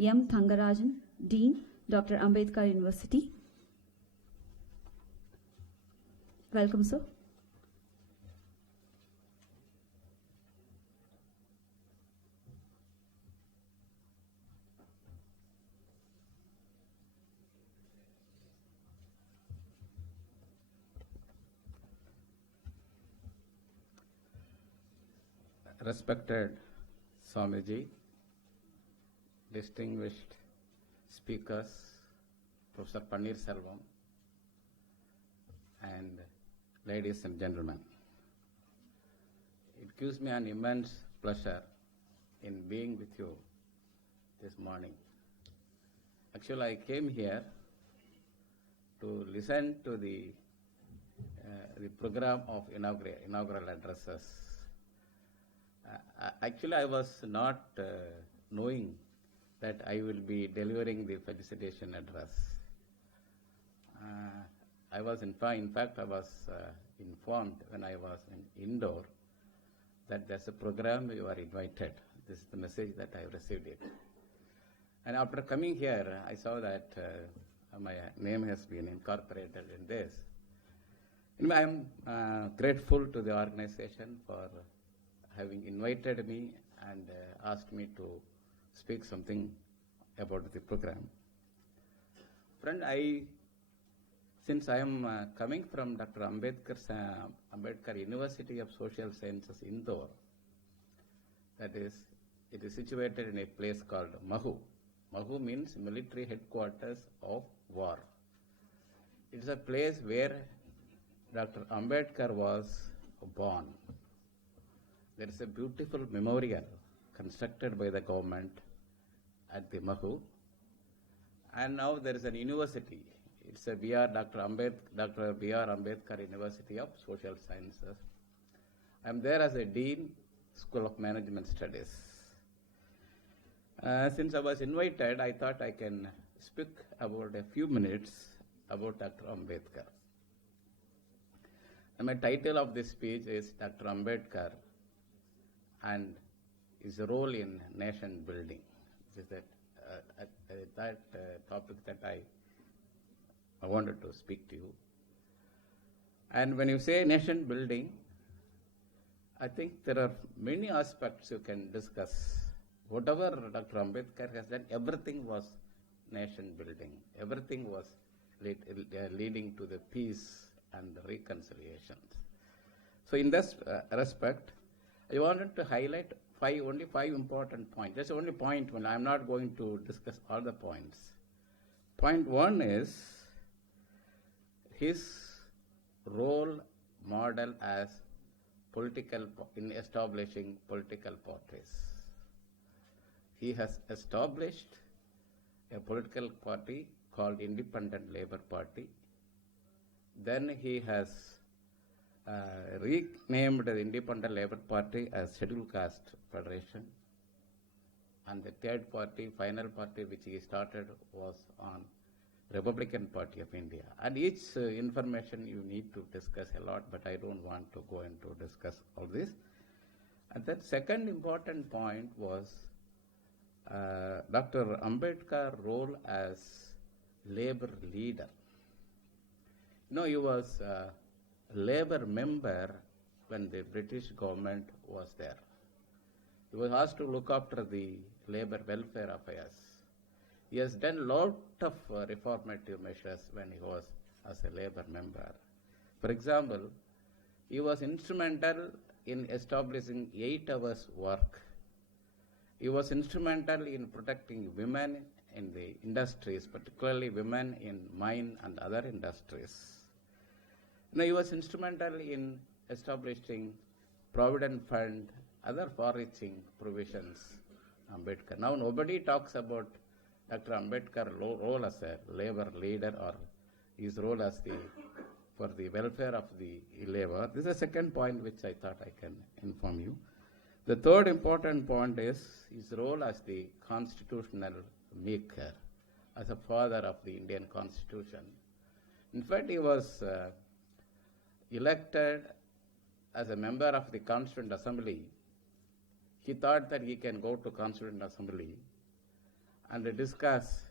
M. Thangarajan, Dean, Dr. Ambedkar University. Welcome, sir. Respected Swamiji, distinguished speakers, Professor Panir Selvam, and ladies and gentlemen. It gives me an immense pleasure in being with you this morning. Actually, I came here to listen to the program of inaugural addresses. Actually, I was not knowing that I will be delivering the felicitation address. I was in fact, I was informed when I was in Indore that there's a program you are invited. This is the message that I received it. And after coming here, I saw that my name has been incorporated in this. Anyway, I am grateful to the organization for having invited me and asked me to speak something about the program. Friend, since I am coming from Dr. Ambedkar University of Social Sciences, Indore, that is, it is situated in a place called Mahu. Mahu means military headquarters of war. It is a place where Dr. Ambedkar was born. There is a beautiful memorial constructed by the government at the Mahu. And now there is an university. It's a Dr. B.R. Ambedkar University of Social Sciences. I'm there as a Dean, School of Management Studies. Since I was invited, I thought I can speak about a few minutes about Dr. Ambedkar. And my title of this speech is Dr. Ambedkar and his role in nation building. This is that topic that I wanted to speak to you. And when you say nation building, I think there are many aspects you can discuss. Whatever Dr. Ambedkar has done, everything was nation building. Everything was leading to the peace and reconciliation. So in this respect, I wanted to highlight only five important points. That's only point one. I'm not going to discuss all the points. Point one is his role model as in establishing political parties. He has established a political party called Independent Labour Party. Then he has renamed the Independent Labour Party as Scheduled Caste Federation. And the third party, final party, which he started was on Republican Party of India. And each information you need to discuss a lot, but I don't want to go into discuss all this. And that second important point was Dr. Ambedkar's role as labor leader. You know, he was a labor member when the British government was there. He was asked to look after the labor welfare affairs. He has done a lot of reformative measures when he was as a labor member. For example, he was instrumental in establishing 8 hours work. He was instrumental in protecting women in the industries, particularly women in mine and other industries. Now, he was instrumental in establishing Provident Fund, other far-reaching provisions, Ambedkar. Now, nobody talks about Dr. Ambedkar's role as a labor leader or his role as for the welfare of the labor. This is the second point which I thought I can inform you. The third important point is his role as the constitutional maker, as a father of the Indian Constitution. In fact, he was elected as a member of the Constituent Assembly. He thought that he can go to Constituent Assembly and discuss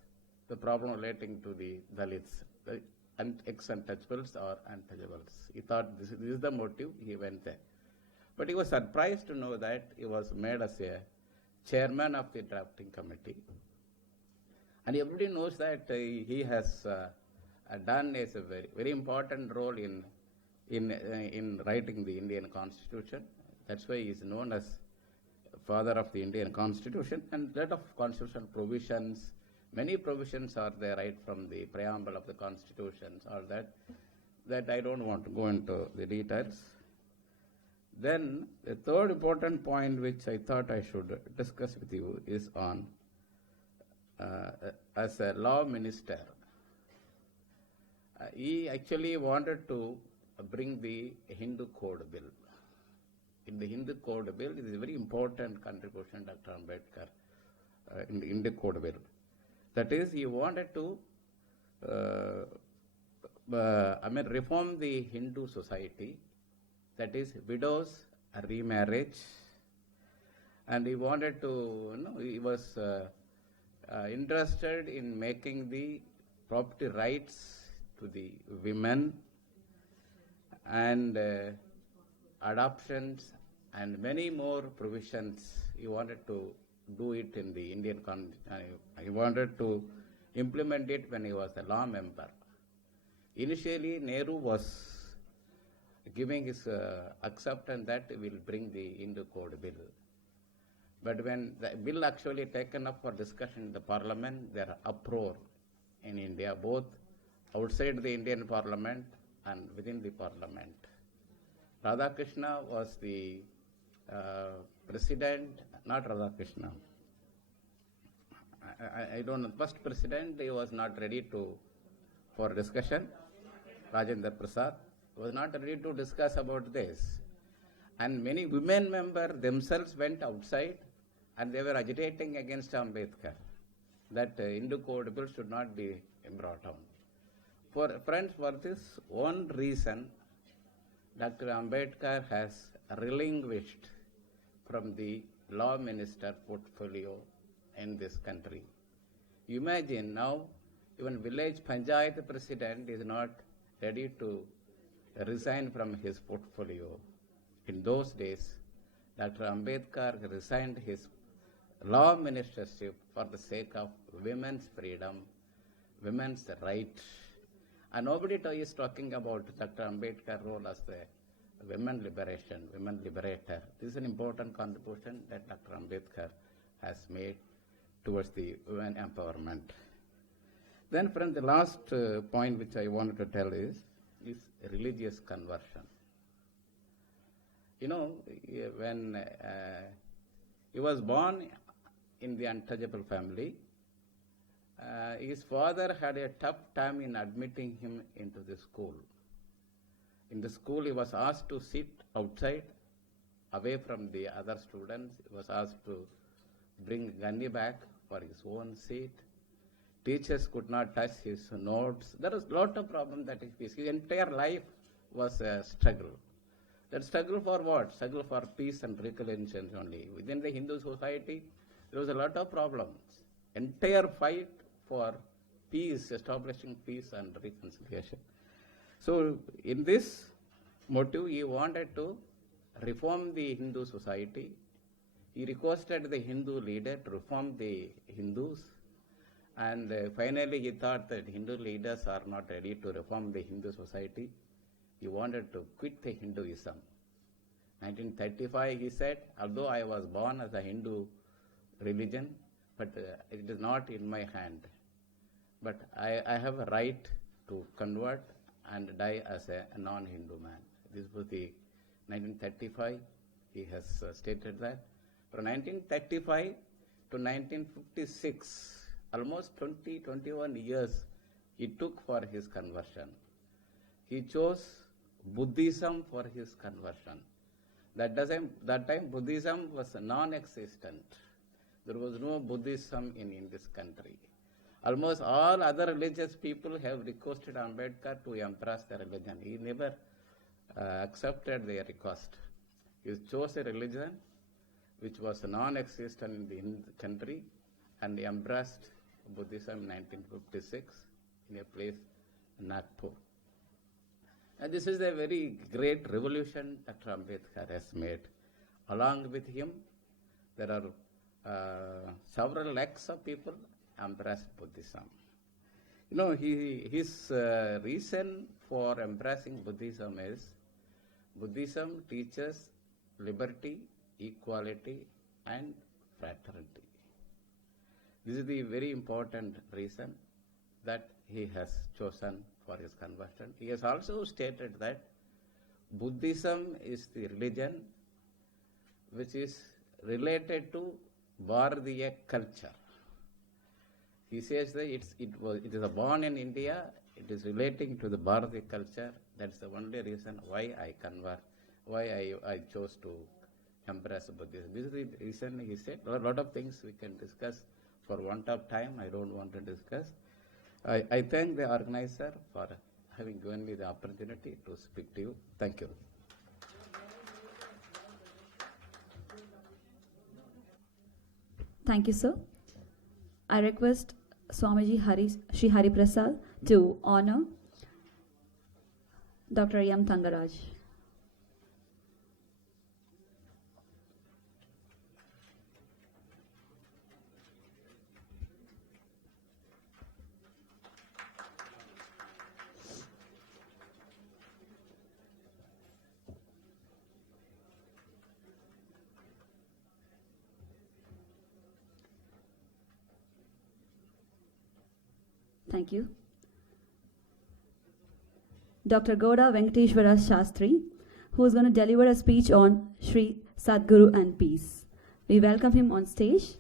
the problem relating to the Dalits, the ex-untouchables or untouchables. He thought this is the motive, he went there. But he was surprised to know that he was made as a chairman of the drafting committee. And everybody knows that he has done a very, very important role in writing the Indian Constitution. That's why he is known as father of the Indian Constitution, and a lot of constitutional provisions, many provisions are there right from the preamble of the Constitutions, all that I don't want to go into the details. Then the third important point which I thought I should discuss with you is on as a law minister. He actually wanted to bring the Hindu Code Bill. In the Hindu Code Bill, it is a very important contribution, Dr. Ambedkar, in the Hindu Code Bill. That is, he wanted to reform the Hindu society, that is, widows remarriage, and he wanted to, he was interested in making the property rights to the women and adoptions and many more provisions. He wanted to do it in the Indian he wanted to implement it when he was a law member. Initially, Nehru was giving his acceptance that will bring the Hindu Code Bill. But when the bill actually taken up for discussion in the parliament, there are uproar in India, both outside the Indian parliament and within the parliament. Radhakrishna was the president, not Radhakrishna. I don't know. First president, he was not ready for discussion. Rajendra Prasad was not ready to discuss about this. And many women members themselves went outside and they were agitating against Ambedkar that Hindu Code Bill should not be brought on. For this one reason, Dr. Ambedkar has relinquished from the law minister portfolio in this country. Imagine now, even village panchayat president is not ready to resign from his portfolio. In those days, Dr. Ambedkar resigned his law ministership for the sake of women's freedom, women's right. And nobody is talking about Dr. Ambedkar's role as the women liberation, women liberator. This is an important contribution that Dr. Ambedkar has made towards the women empowerment. Then from the last point which I wanted to tell is religious conversion. You know, when he was born in the untouchable family, his father had a tough time in admitting him into the school. In the school, he was asked to sit outside, away from the other students. He was asked to bring gunny back for his own seat. Teachers could not touch his notes. There was a lot of problems that he faced. His entire life was a struggle. That struggle for what? Struggle for peace and reconciliation only. Within the Hindu society, there was a lot of problems. Entire fight for peace, establishing peace and reconciliation. So in this motive, he wanted to reform the Hindu society. He requested the Hindu leader to reform the Hindus. And finally, he thought that Hindu leaders are not ready to reform the Hindu society. He wanted to quit the Hinduism. 1935, he said, although I was born as a Hindu religion, but it is not in my hand. But I have a right to convert and die as a non-Hindu man. This was the 1935, he has stated that. From 1935 to 1956, almost 21 years it took for his conversion. He chose Buddhism for his conversion. That time Buddhism was non-existent. There was no Buddhism in this country. Almost all other religious people have requested Ambedkar to embrace their religion. He never accepted their request. He chose a religion which was non-existent in the country and embraced Buddhism in 1956 in a place in Nagpur. And this is a very great revolution that Ambedkar has made. Along with him, there are several lakhs of people embraced Buddhism. You know, his reason for embracing Buddhism is Buddhism teaches liberty, equality, and fraternity. This is the very important reason that he has chosen for his conversion. He has also stated that Buddhism is the religion which is related to Bharatiya culture. He says that it is born in India, it is relating to the Bharatiya culture. That's the only reason why I chose to embrace Buddhism. This is the reason he said. A lot of things we can discuss. For want of time, I don't want to discuss. I thank the organizer for having given me the opportunity to speak to you. Thank you. Thank you, sir. I request Swamiji Sri Hari Prasad to honor Dr. M. Tangaraj. Thank you. Dr. Goda Venkateshwara Shastri, who is going to deliver a speech on Sri Sadguru and Peace. We welcome him on stage.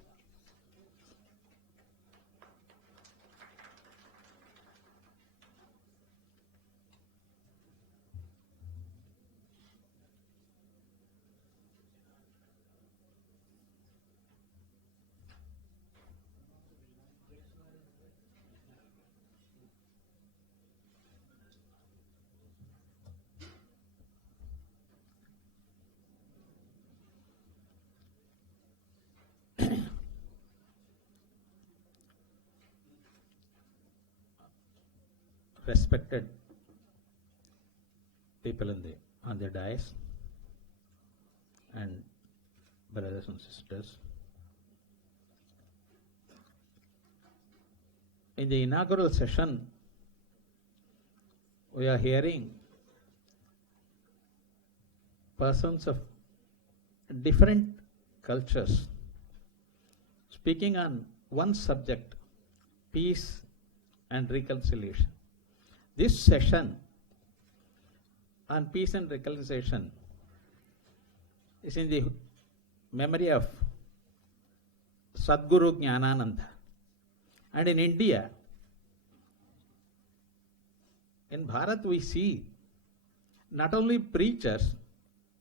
respected people on the dais, and brothers and sisters. In the inaugural session, we are hearing persons of different cultures speaking on one subject, peace and reconciliation. This session on peace and reconciliation is in the memory of Sadguru Jnanananda. And in India, in Bharat, we see not only preachers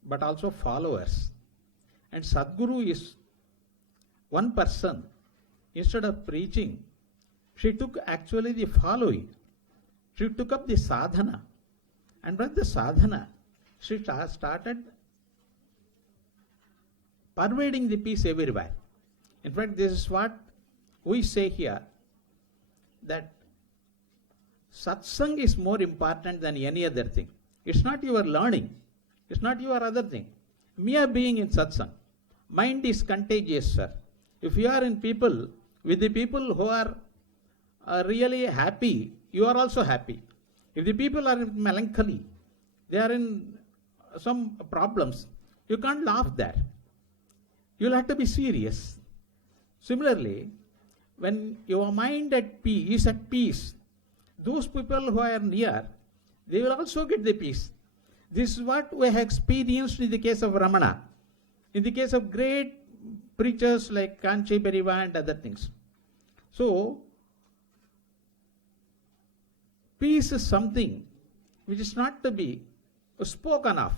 but also followers. And Sadguru is one person. Instead of preaching, she took actually the following. She took up the sadhana. And with the sadhana, she started pervading the peace everywhere. In fact, this is what we say here, that satsang is more important than any other thing. It's not your learning. It's not your other thing. Mere being in satsang. Mind is contagious, sir. If you are in people, with the people who are really happy, you are also happy. If the people are in melancholy, they are in some problems, you can't laugh there. You'll have to be serious. Similarly, when your mind is at peace, those people who are near, they will also get the peace. This is what we have experienced in the case of Ramana, in the case of great preachers like Kanchi Periva and other things. So, peace is something which is not to be spoken of,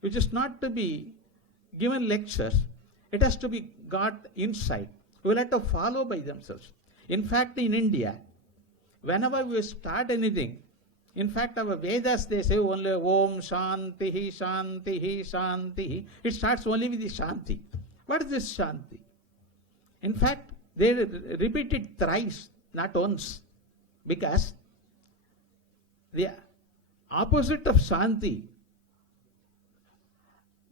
which is not to be given lectures. It has to be got inside. We will have to follow by themselves. In fact, in India, whenever we start anything, in fact, our Vedas, they say only Om Shantihi, Shantihi, Shantihi. It starts only with the Shanti. What is this Shanti? In fact, they repeat it thrice, not once, because the opposite of Shanti,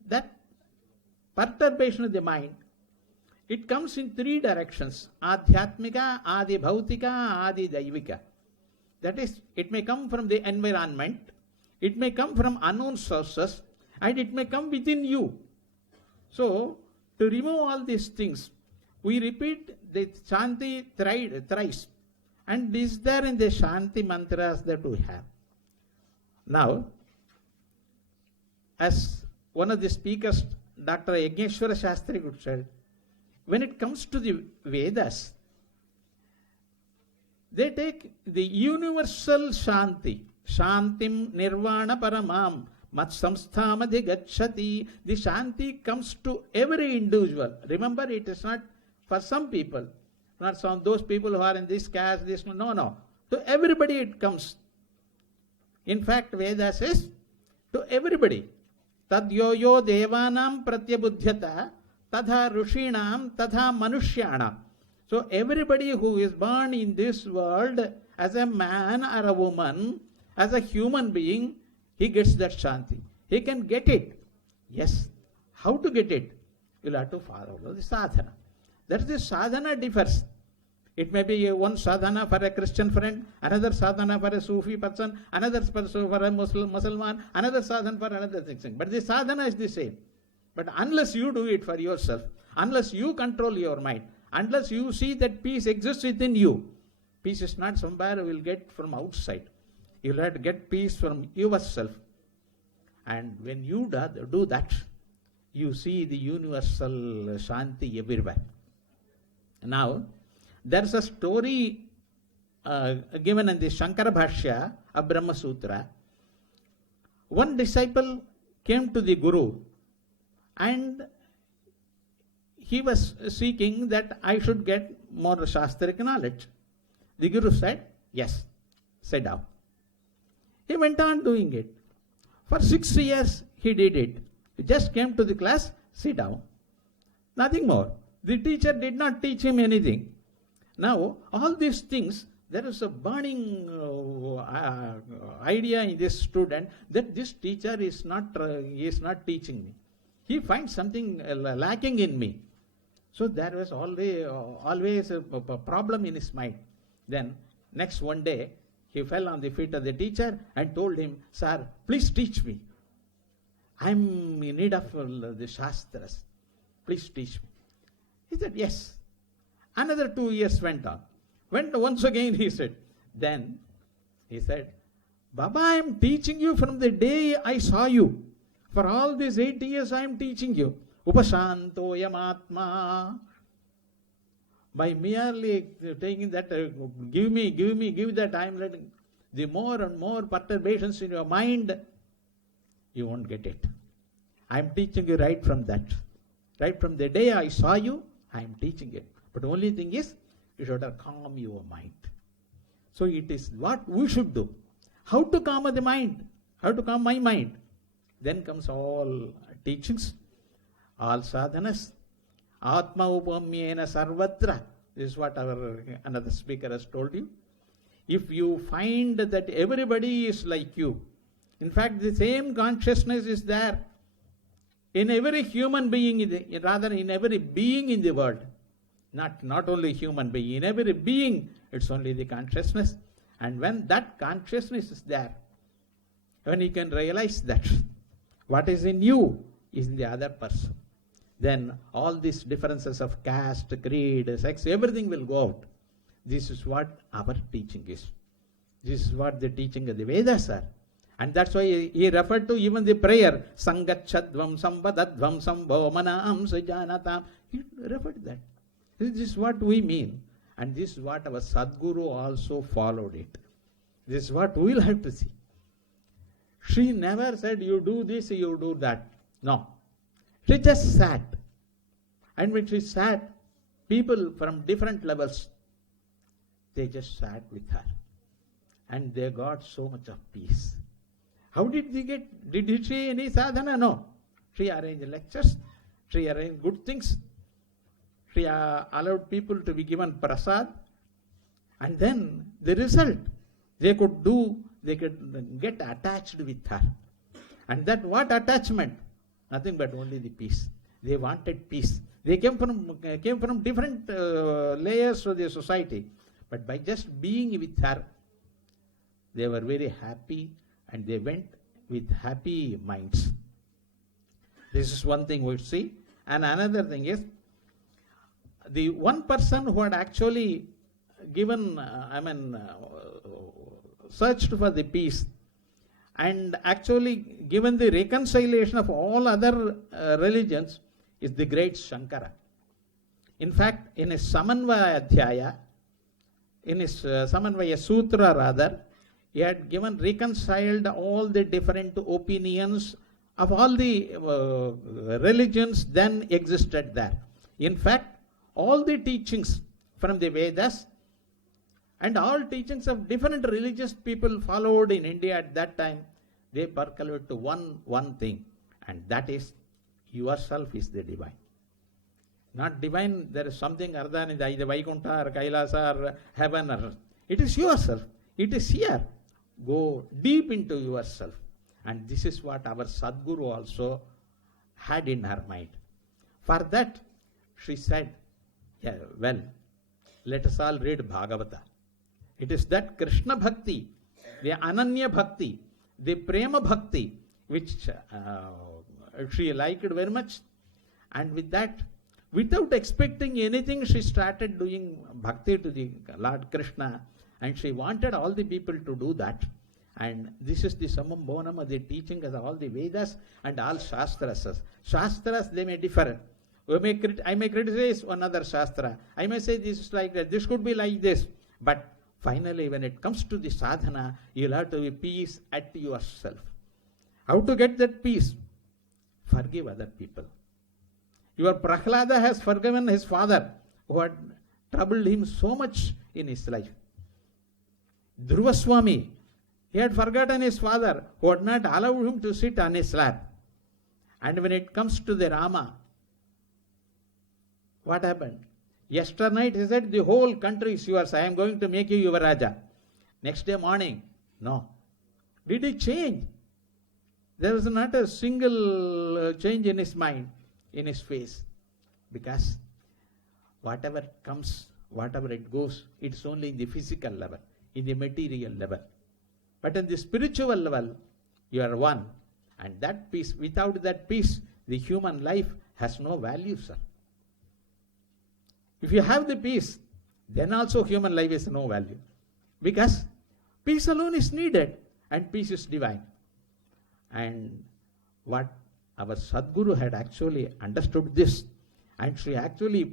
that perturbation of the mind, it comes in three directions: Adhyatmika, Adi Bhautika, Adi Daivika. That is, it may come from the environment, it may come from unknown sources, and it may come within you. So, to remove all these things, we repeat the Shanti thrice. And this is there in the Shanti mantras that we have. Now, as one of the speakers, Dr. Yajneshwara Shastri said, when it comes to the Vedas, they take the universal Shanti, Shantim Nirvana Paramam, Mat Samsthamadhi Gacchati. The Shanti comes to every individual. Remember, it is not for some people, not some those people who are in this caste, this, no. To everybody it comes. In fact, Veda says, to everybody. Tad yo devanam pratyabudhyata, tadha rishinam, tadha manushyanam. So everybody who is born in this world as a man or a woman, as a human being, he gets that Shanti. He can get it. Yes. How to get it? You'll have to follow the sadhana. That is, the sadhana differs. It may be one sadhana for a Christian friend, another sadhana for a Sufi person, another person for a Muslim, another sadhana for another thing. But the sadhana is the same. But unless you do it for yourself, unless you control your mind, unless you see that peace exists within you, peace is not somewhere you will get from outside. You will have to get peace from yourself. And when you do that, you see the universal Shanti everywhere. Now, there is a story given in the Shankara Bhashya of Brahma Sutra. One disciple came to the Guru and he was seeking that I should get more Shastric knowledge. The Guru said, yes, sit down. He went on doing it. For 6 years he did it. He just came to the class, sit down. Nothing more. The teacher did not teach him anything. Now, all these things there is a burning idea in this student that this teacher is not teaching me. He finds something lacking in me. So there was always a problem in his mind. Then next one day, he fell on the feet of the teacher and told him, "Sir, please teach me. I'm in need of the Shastras. Please teach me." He said, "Yes." Another 2 years went on. Once again he said, then he said, "Baba, I am teaching you from the day I saw you. For all these 8 years I am teaching you. Upashantoyam atma." By merely taking that, give that, I am letting, the more and more perturbations in your mind, you won't get it. I am teaching you right from that. Right from the day I saw you, I am teaching it. But the only thing is, you should calm your mind. So it is what we should do. How to calm the mind? How to calm my mind? Then comes all teachings, all sadhanas. Atma upamyena sarvatra. This is what another speaker has told you. If you find that everybody is like you, in fact the same consciousness is there in every human being, in every being in the world. Not only human being, in every being, it's only the consciousness. And when that consciousness is there, when you can realize that what is in you is in the other person, then all these differences of caste, creed, sex, everything will go out. This is what our teaching is. This is what the teaching of the Vedas are. And that's why he referred to even the prayer, Sangachadvam Sambadadvam Sambhomanam Sujanatam. He referred to that. This is what we mean. And this is what our Sadguru also followed it. This is what we will have to see. She never said, you do this, you do that. No. She just sat. And when she sat, people from different levels, they just sat with her. And they got so much of peace. How did they get? Did she any sadhana? No. She arranged lectures. She arranged good things. She allowed people to be given prasad. And then the result, they could get attached with her. And that what attachment? Nothing but only the peace. They wanted peace. They came from different layers of the society. But by just being with her, they were very happy and they went with happy minds. This is one thing we see. And another thing is, the one person who had actually given, searched for the peace and actually given the reconciliation of all other religions is the great Shankara. In fact, in his Samanvaya Adhyaya, in his Samanvaya Sutra rather, he had reconciled all the different opinions of all the religions then existed there. In fact, all the teachings from the Vedas and all teachings of different religious people followed in India at that time, they percolate to one thing, and that is yourself is the divine. Not divine, there is something other than either Vaikuntha or Kailasa or heaven or earth. It is yourself. It is here. Go deep into yourself. And this is what our Sadguru also had in her mind. For that, she said, yeah, well, let us all read Bhagavata. It is that Krishna Bhakti, the Ananya Bhakti, the Prema Bhakti, which she liked very much. And with that, without expecting anything, she started doing Bhakti to the Lord Krishna. And she wanted all the people to do that. And this is the summum bonum of the teaching of all the Vedas and all Shastras. Shastras, they may differ. I may criticize another Shastra. I may say this is like that. This could be like this. But finally, when it comes to the sadhana, you'll have to be peace at yourself. How to get that peace? Forgive other people. Your Prahlada has forgiven his father who had troubled him so much in his life. Dhruva Swami, he had forgotten his father who had not allowed him to sit on his lap. And when it comes to the Rama, what happened? Yesternight he said, the whole country is yours, I am going to make you your Raja. Next day morning, no. Did he change? There was not a single change in his mind, in his face. Because whatever comes, whatever it goes, it's only in the physical level, in the material level. But in the spiritual level, you are one. And that peace, without that peace, the human life has no value, sir. If you have the peace, then also human life has no value. Because peace alone is needed, and peace is divine. And what our Sadguru had actually understood this, and she actually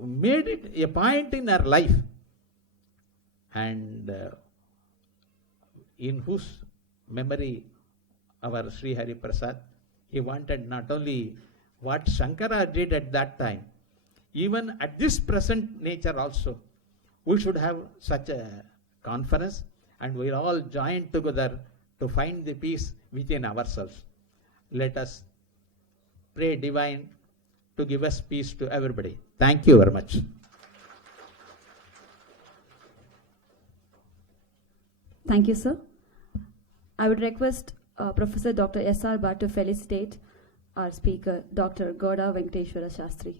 made it a point in her life, and in whose memory our Sri Hari Prasad, he wanted not only what Shankara did at that time, even at this present nature also, we should have such a conference, and we'll all join together to find the peace within ourselves. Let us pray divine to give us peace to everybody. Thank you very much. Thank you, sir. I would request Professor Dr. S.R. Bhatt to felicitate our speaker, Dr. Goda Venkateshwara Shastri.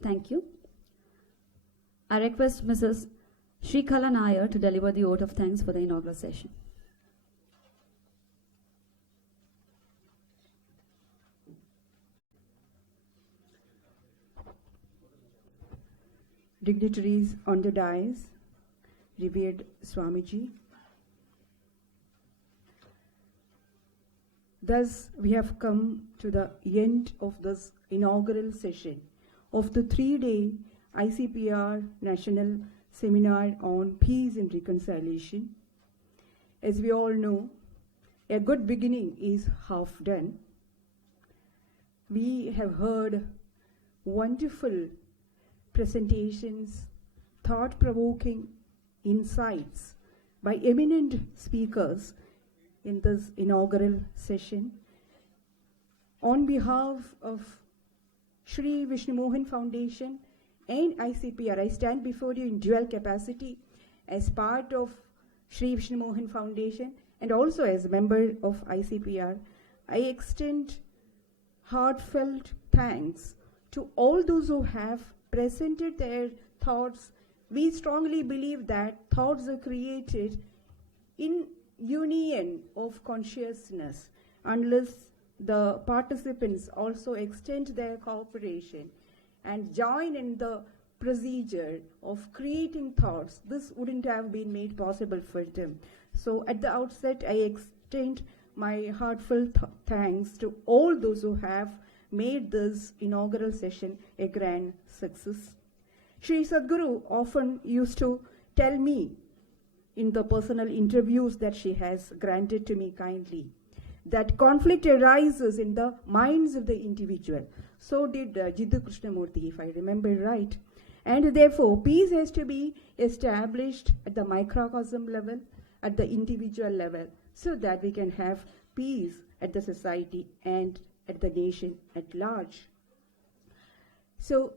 Thank you. I request Mrs. Shrikala Nair to deliver the vote of thanks for the inaugural session. Dignitaries on the dais, revered Swamiji. Thus, we have come to the end of this inaugural session of the 3-day ICPR National Seminar on Peace and Reconciliation. As we all know, a good beginning is half done. We have heard wonderful presentations, thought-provoking insights by eminent speakers in this inaugural session. On behalf of Sri Vishnu Mohan Foundation and ICPR, I stand before you in dual capacity as part of Sri Vishnu Mohan Foundation and also as a member of ICPR. I extend heartfelt thanks to all those who have presented their thoughts. We strongly believe that thoughts are created in union of consciousness. Unless the participants also extend their cooperation and join in the procedure of creating thoughts, this wouldn't have been made possible for them. So at the outset, I extend my heartfelt thanks to all those who have made this inaugural session a grand success. Sri Sadguru often used to tell me in the personal interviews that she has granted to me kindly, that conflict arises in the minds of the individual. So did Jiddu Krishnamurti, if I remember right. And therefore, peace has to be established at the microcosm level, at the individual level, so that we can have peace at the society and at the nation at large. So,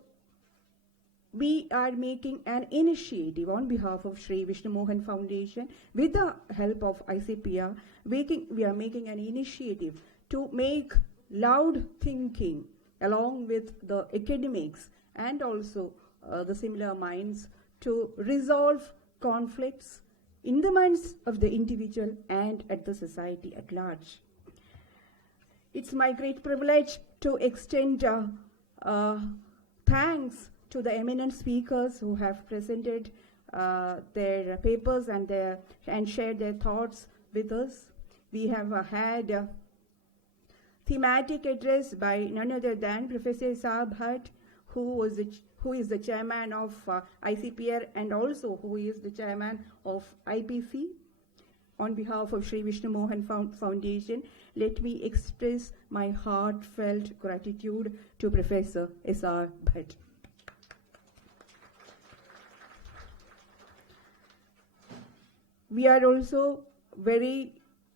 we are making an initiative on behalf of Sri Vishnu Mohan Foundation with the help of ICPR. We are making an initiative to make loud thinking along with the academics and also the similar minds to resolve conflicts in the minds of the individual and at the society at large. It's my great privilege to extend thanks to the eminent speakers who have presented their papers and shared their thoughts with us. We have had thematic address by none other than Professor S.R. Bhatt, who is the chairman of ICPR and also who is the chairman of IPC. On behalf of Sri Vishnu Mohan Foundation, let me express my heartfelt gratitude to Professor S.R. Bhatt. We are also very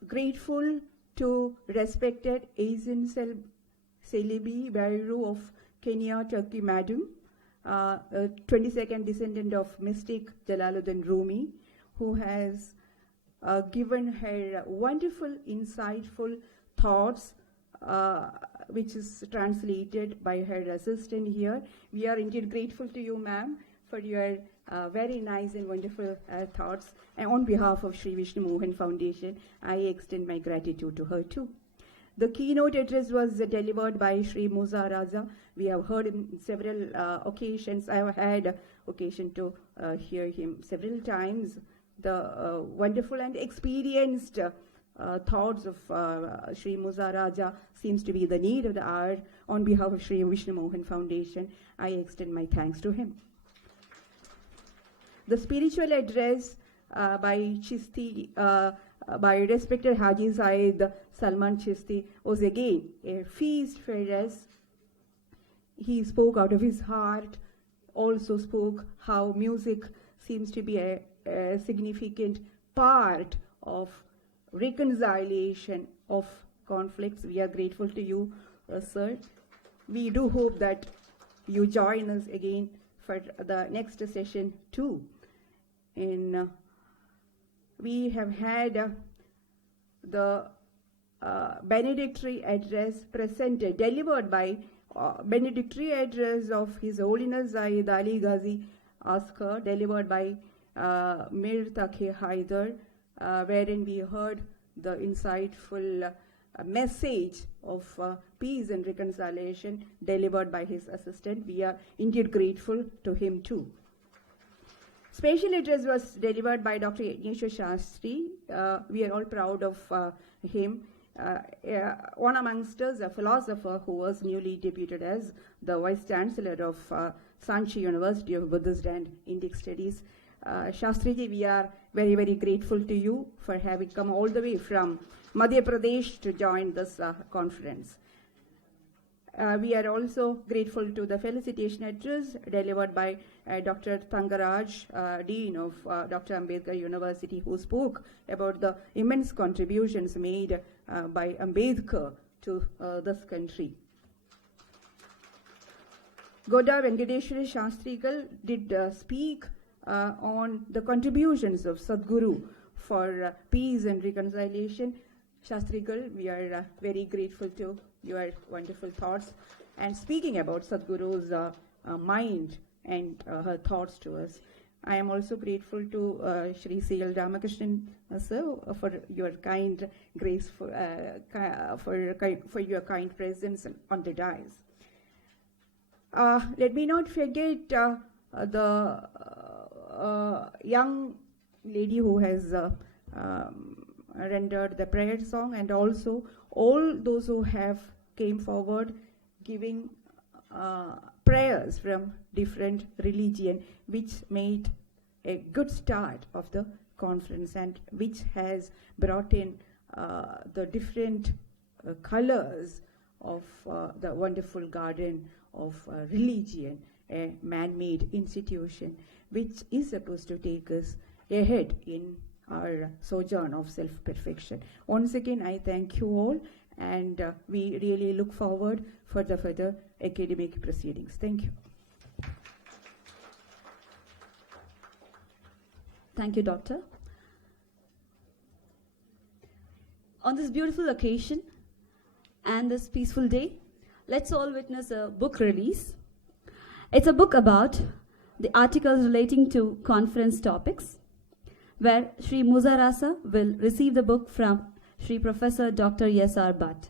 grateful to respected Asian Celebi Bairu of Kenya, Turkey, Madam, a 22nd descendant of mystic Jalaluddin Rumi, who has given her wonderful, insightful thoughts, which is translated by her assistant here. We are indeed grateful to you, ma'am, for your very nice and wonderful thoughts. And on behalf of Sri Vishnu Mohan Foundation, I extend my gratitude to her too. The keynote address was delivered by Sri Musa Raza. We have heard him several occasions. I have had occasion to hear him several times. The wonderful and experienced thoughts of Sri Musa Raja seems to be the need of the hour. On behalf of Sri Vishnu Mohan Foundation, I extend my thanks to him. The spiritual address by Chisti, by respected Haji Said Salman Chisti, was again a feast for us. He spoke out of his heart, also spoke how music seems to be a significant part of reconciliation of conflicts. We are grateful to you, sir. We do hope that you join us again for the next session too. We have had the benedictory address presented, delivered by benedictory address of His Holiness Zaid Ali Ghazi Askar, delivered by Mir Taqi Haidar, wherein we heard the insightful message of peace and reconciliation delivered by his assistant. We are indeed grateful to him too. Special address was delivered by Dr. Yajneswar Shastri. We are all proud of him. One amongst us, a philosopher who was newly deputed as the Vice Chancellor of Sanchi University of Buddhist and Indic Studies. Shastriji, we are very, very grateful to you for having come all the way from Madhya Pradesh to join this conference. We are also grateful to the felicitation address delivered by Dr. Tangaraj, Dean of Dr. Ambedkar University, who spoke about the immense contributions made by Ambedkar to this country. Goda Venkateshwara Shastrikal did speak on the contributions of Sadhguru for peace and reconciliation. Shastrikal, we are very grateful to your wonderful thoughts. And speaking about Sadhguru's mind and her thoughts to us, I am also grateful to Shri C.L. Ramakrishnan sir for your kind grace, for your kind presence on the dais. Let me not forget the young lady who has rendered the prayer song, and also all those who have came forward giving prayers from different religion, which made a good start of the conference and which has brought in the different colors of the wonderful garden of religion, a man-made institution which is supposed to take us ahead in our sojourn of self-perfection. Once again, I thank you all, and we really look forward for the further academic proceedings. Thank you. Thank you, Doctor. On this beautiful occasion and this peaceful day, let's all witness a book release. It's a book about the articles relating to conference topics, where Sri Musa Rasa will receive the book from Sri Professor Dr. S.R. Bhatt.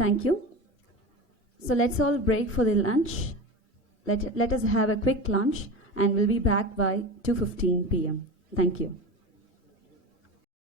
Thank you. So let's all break for the lunch. Let us have a quick lunch and we'll be back by 2:15 p.m. Thank you.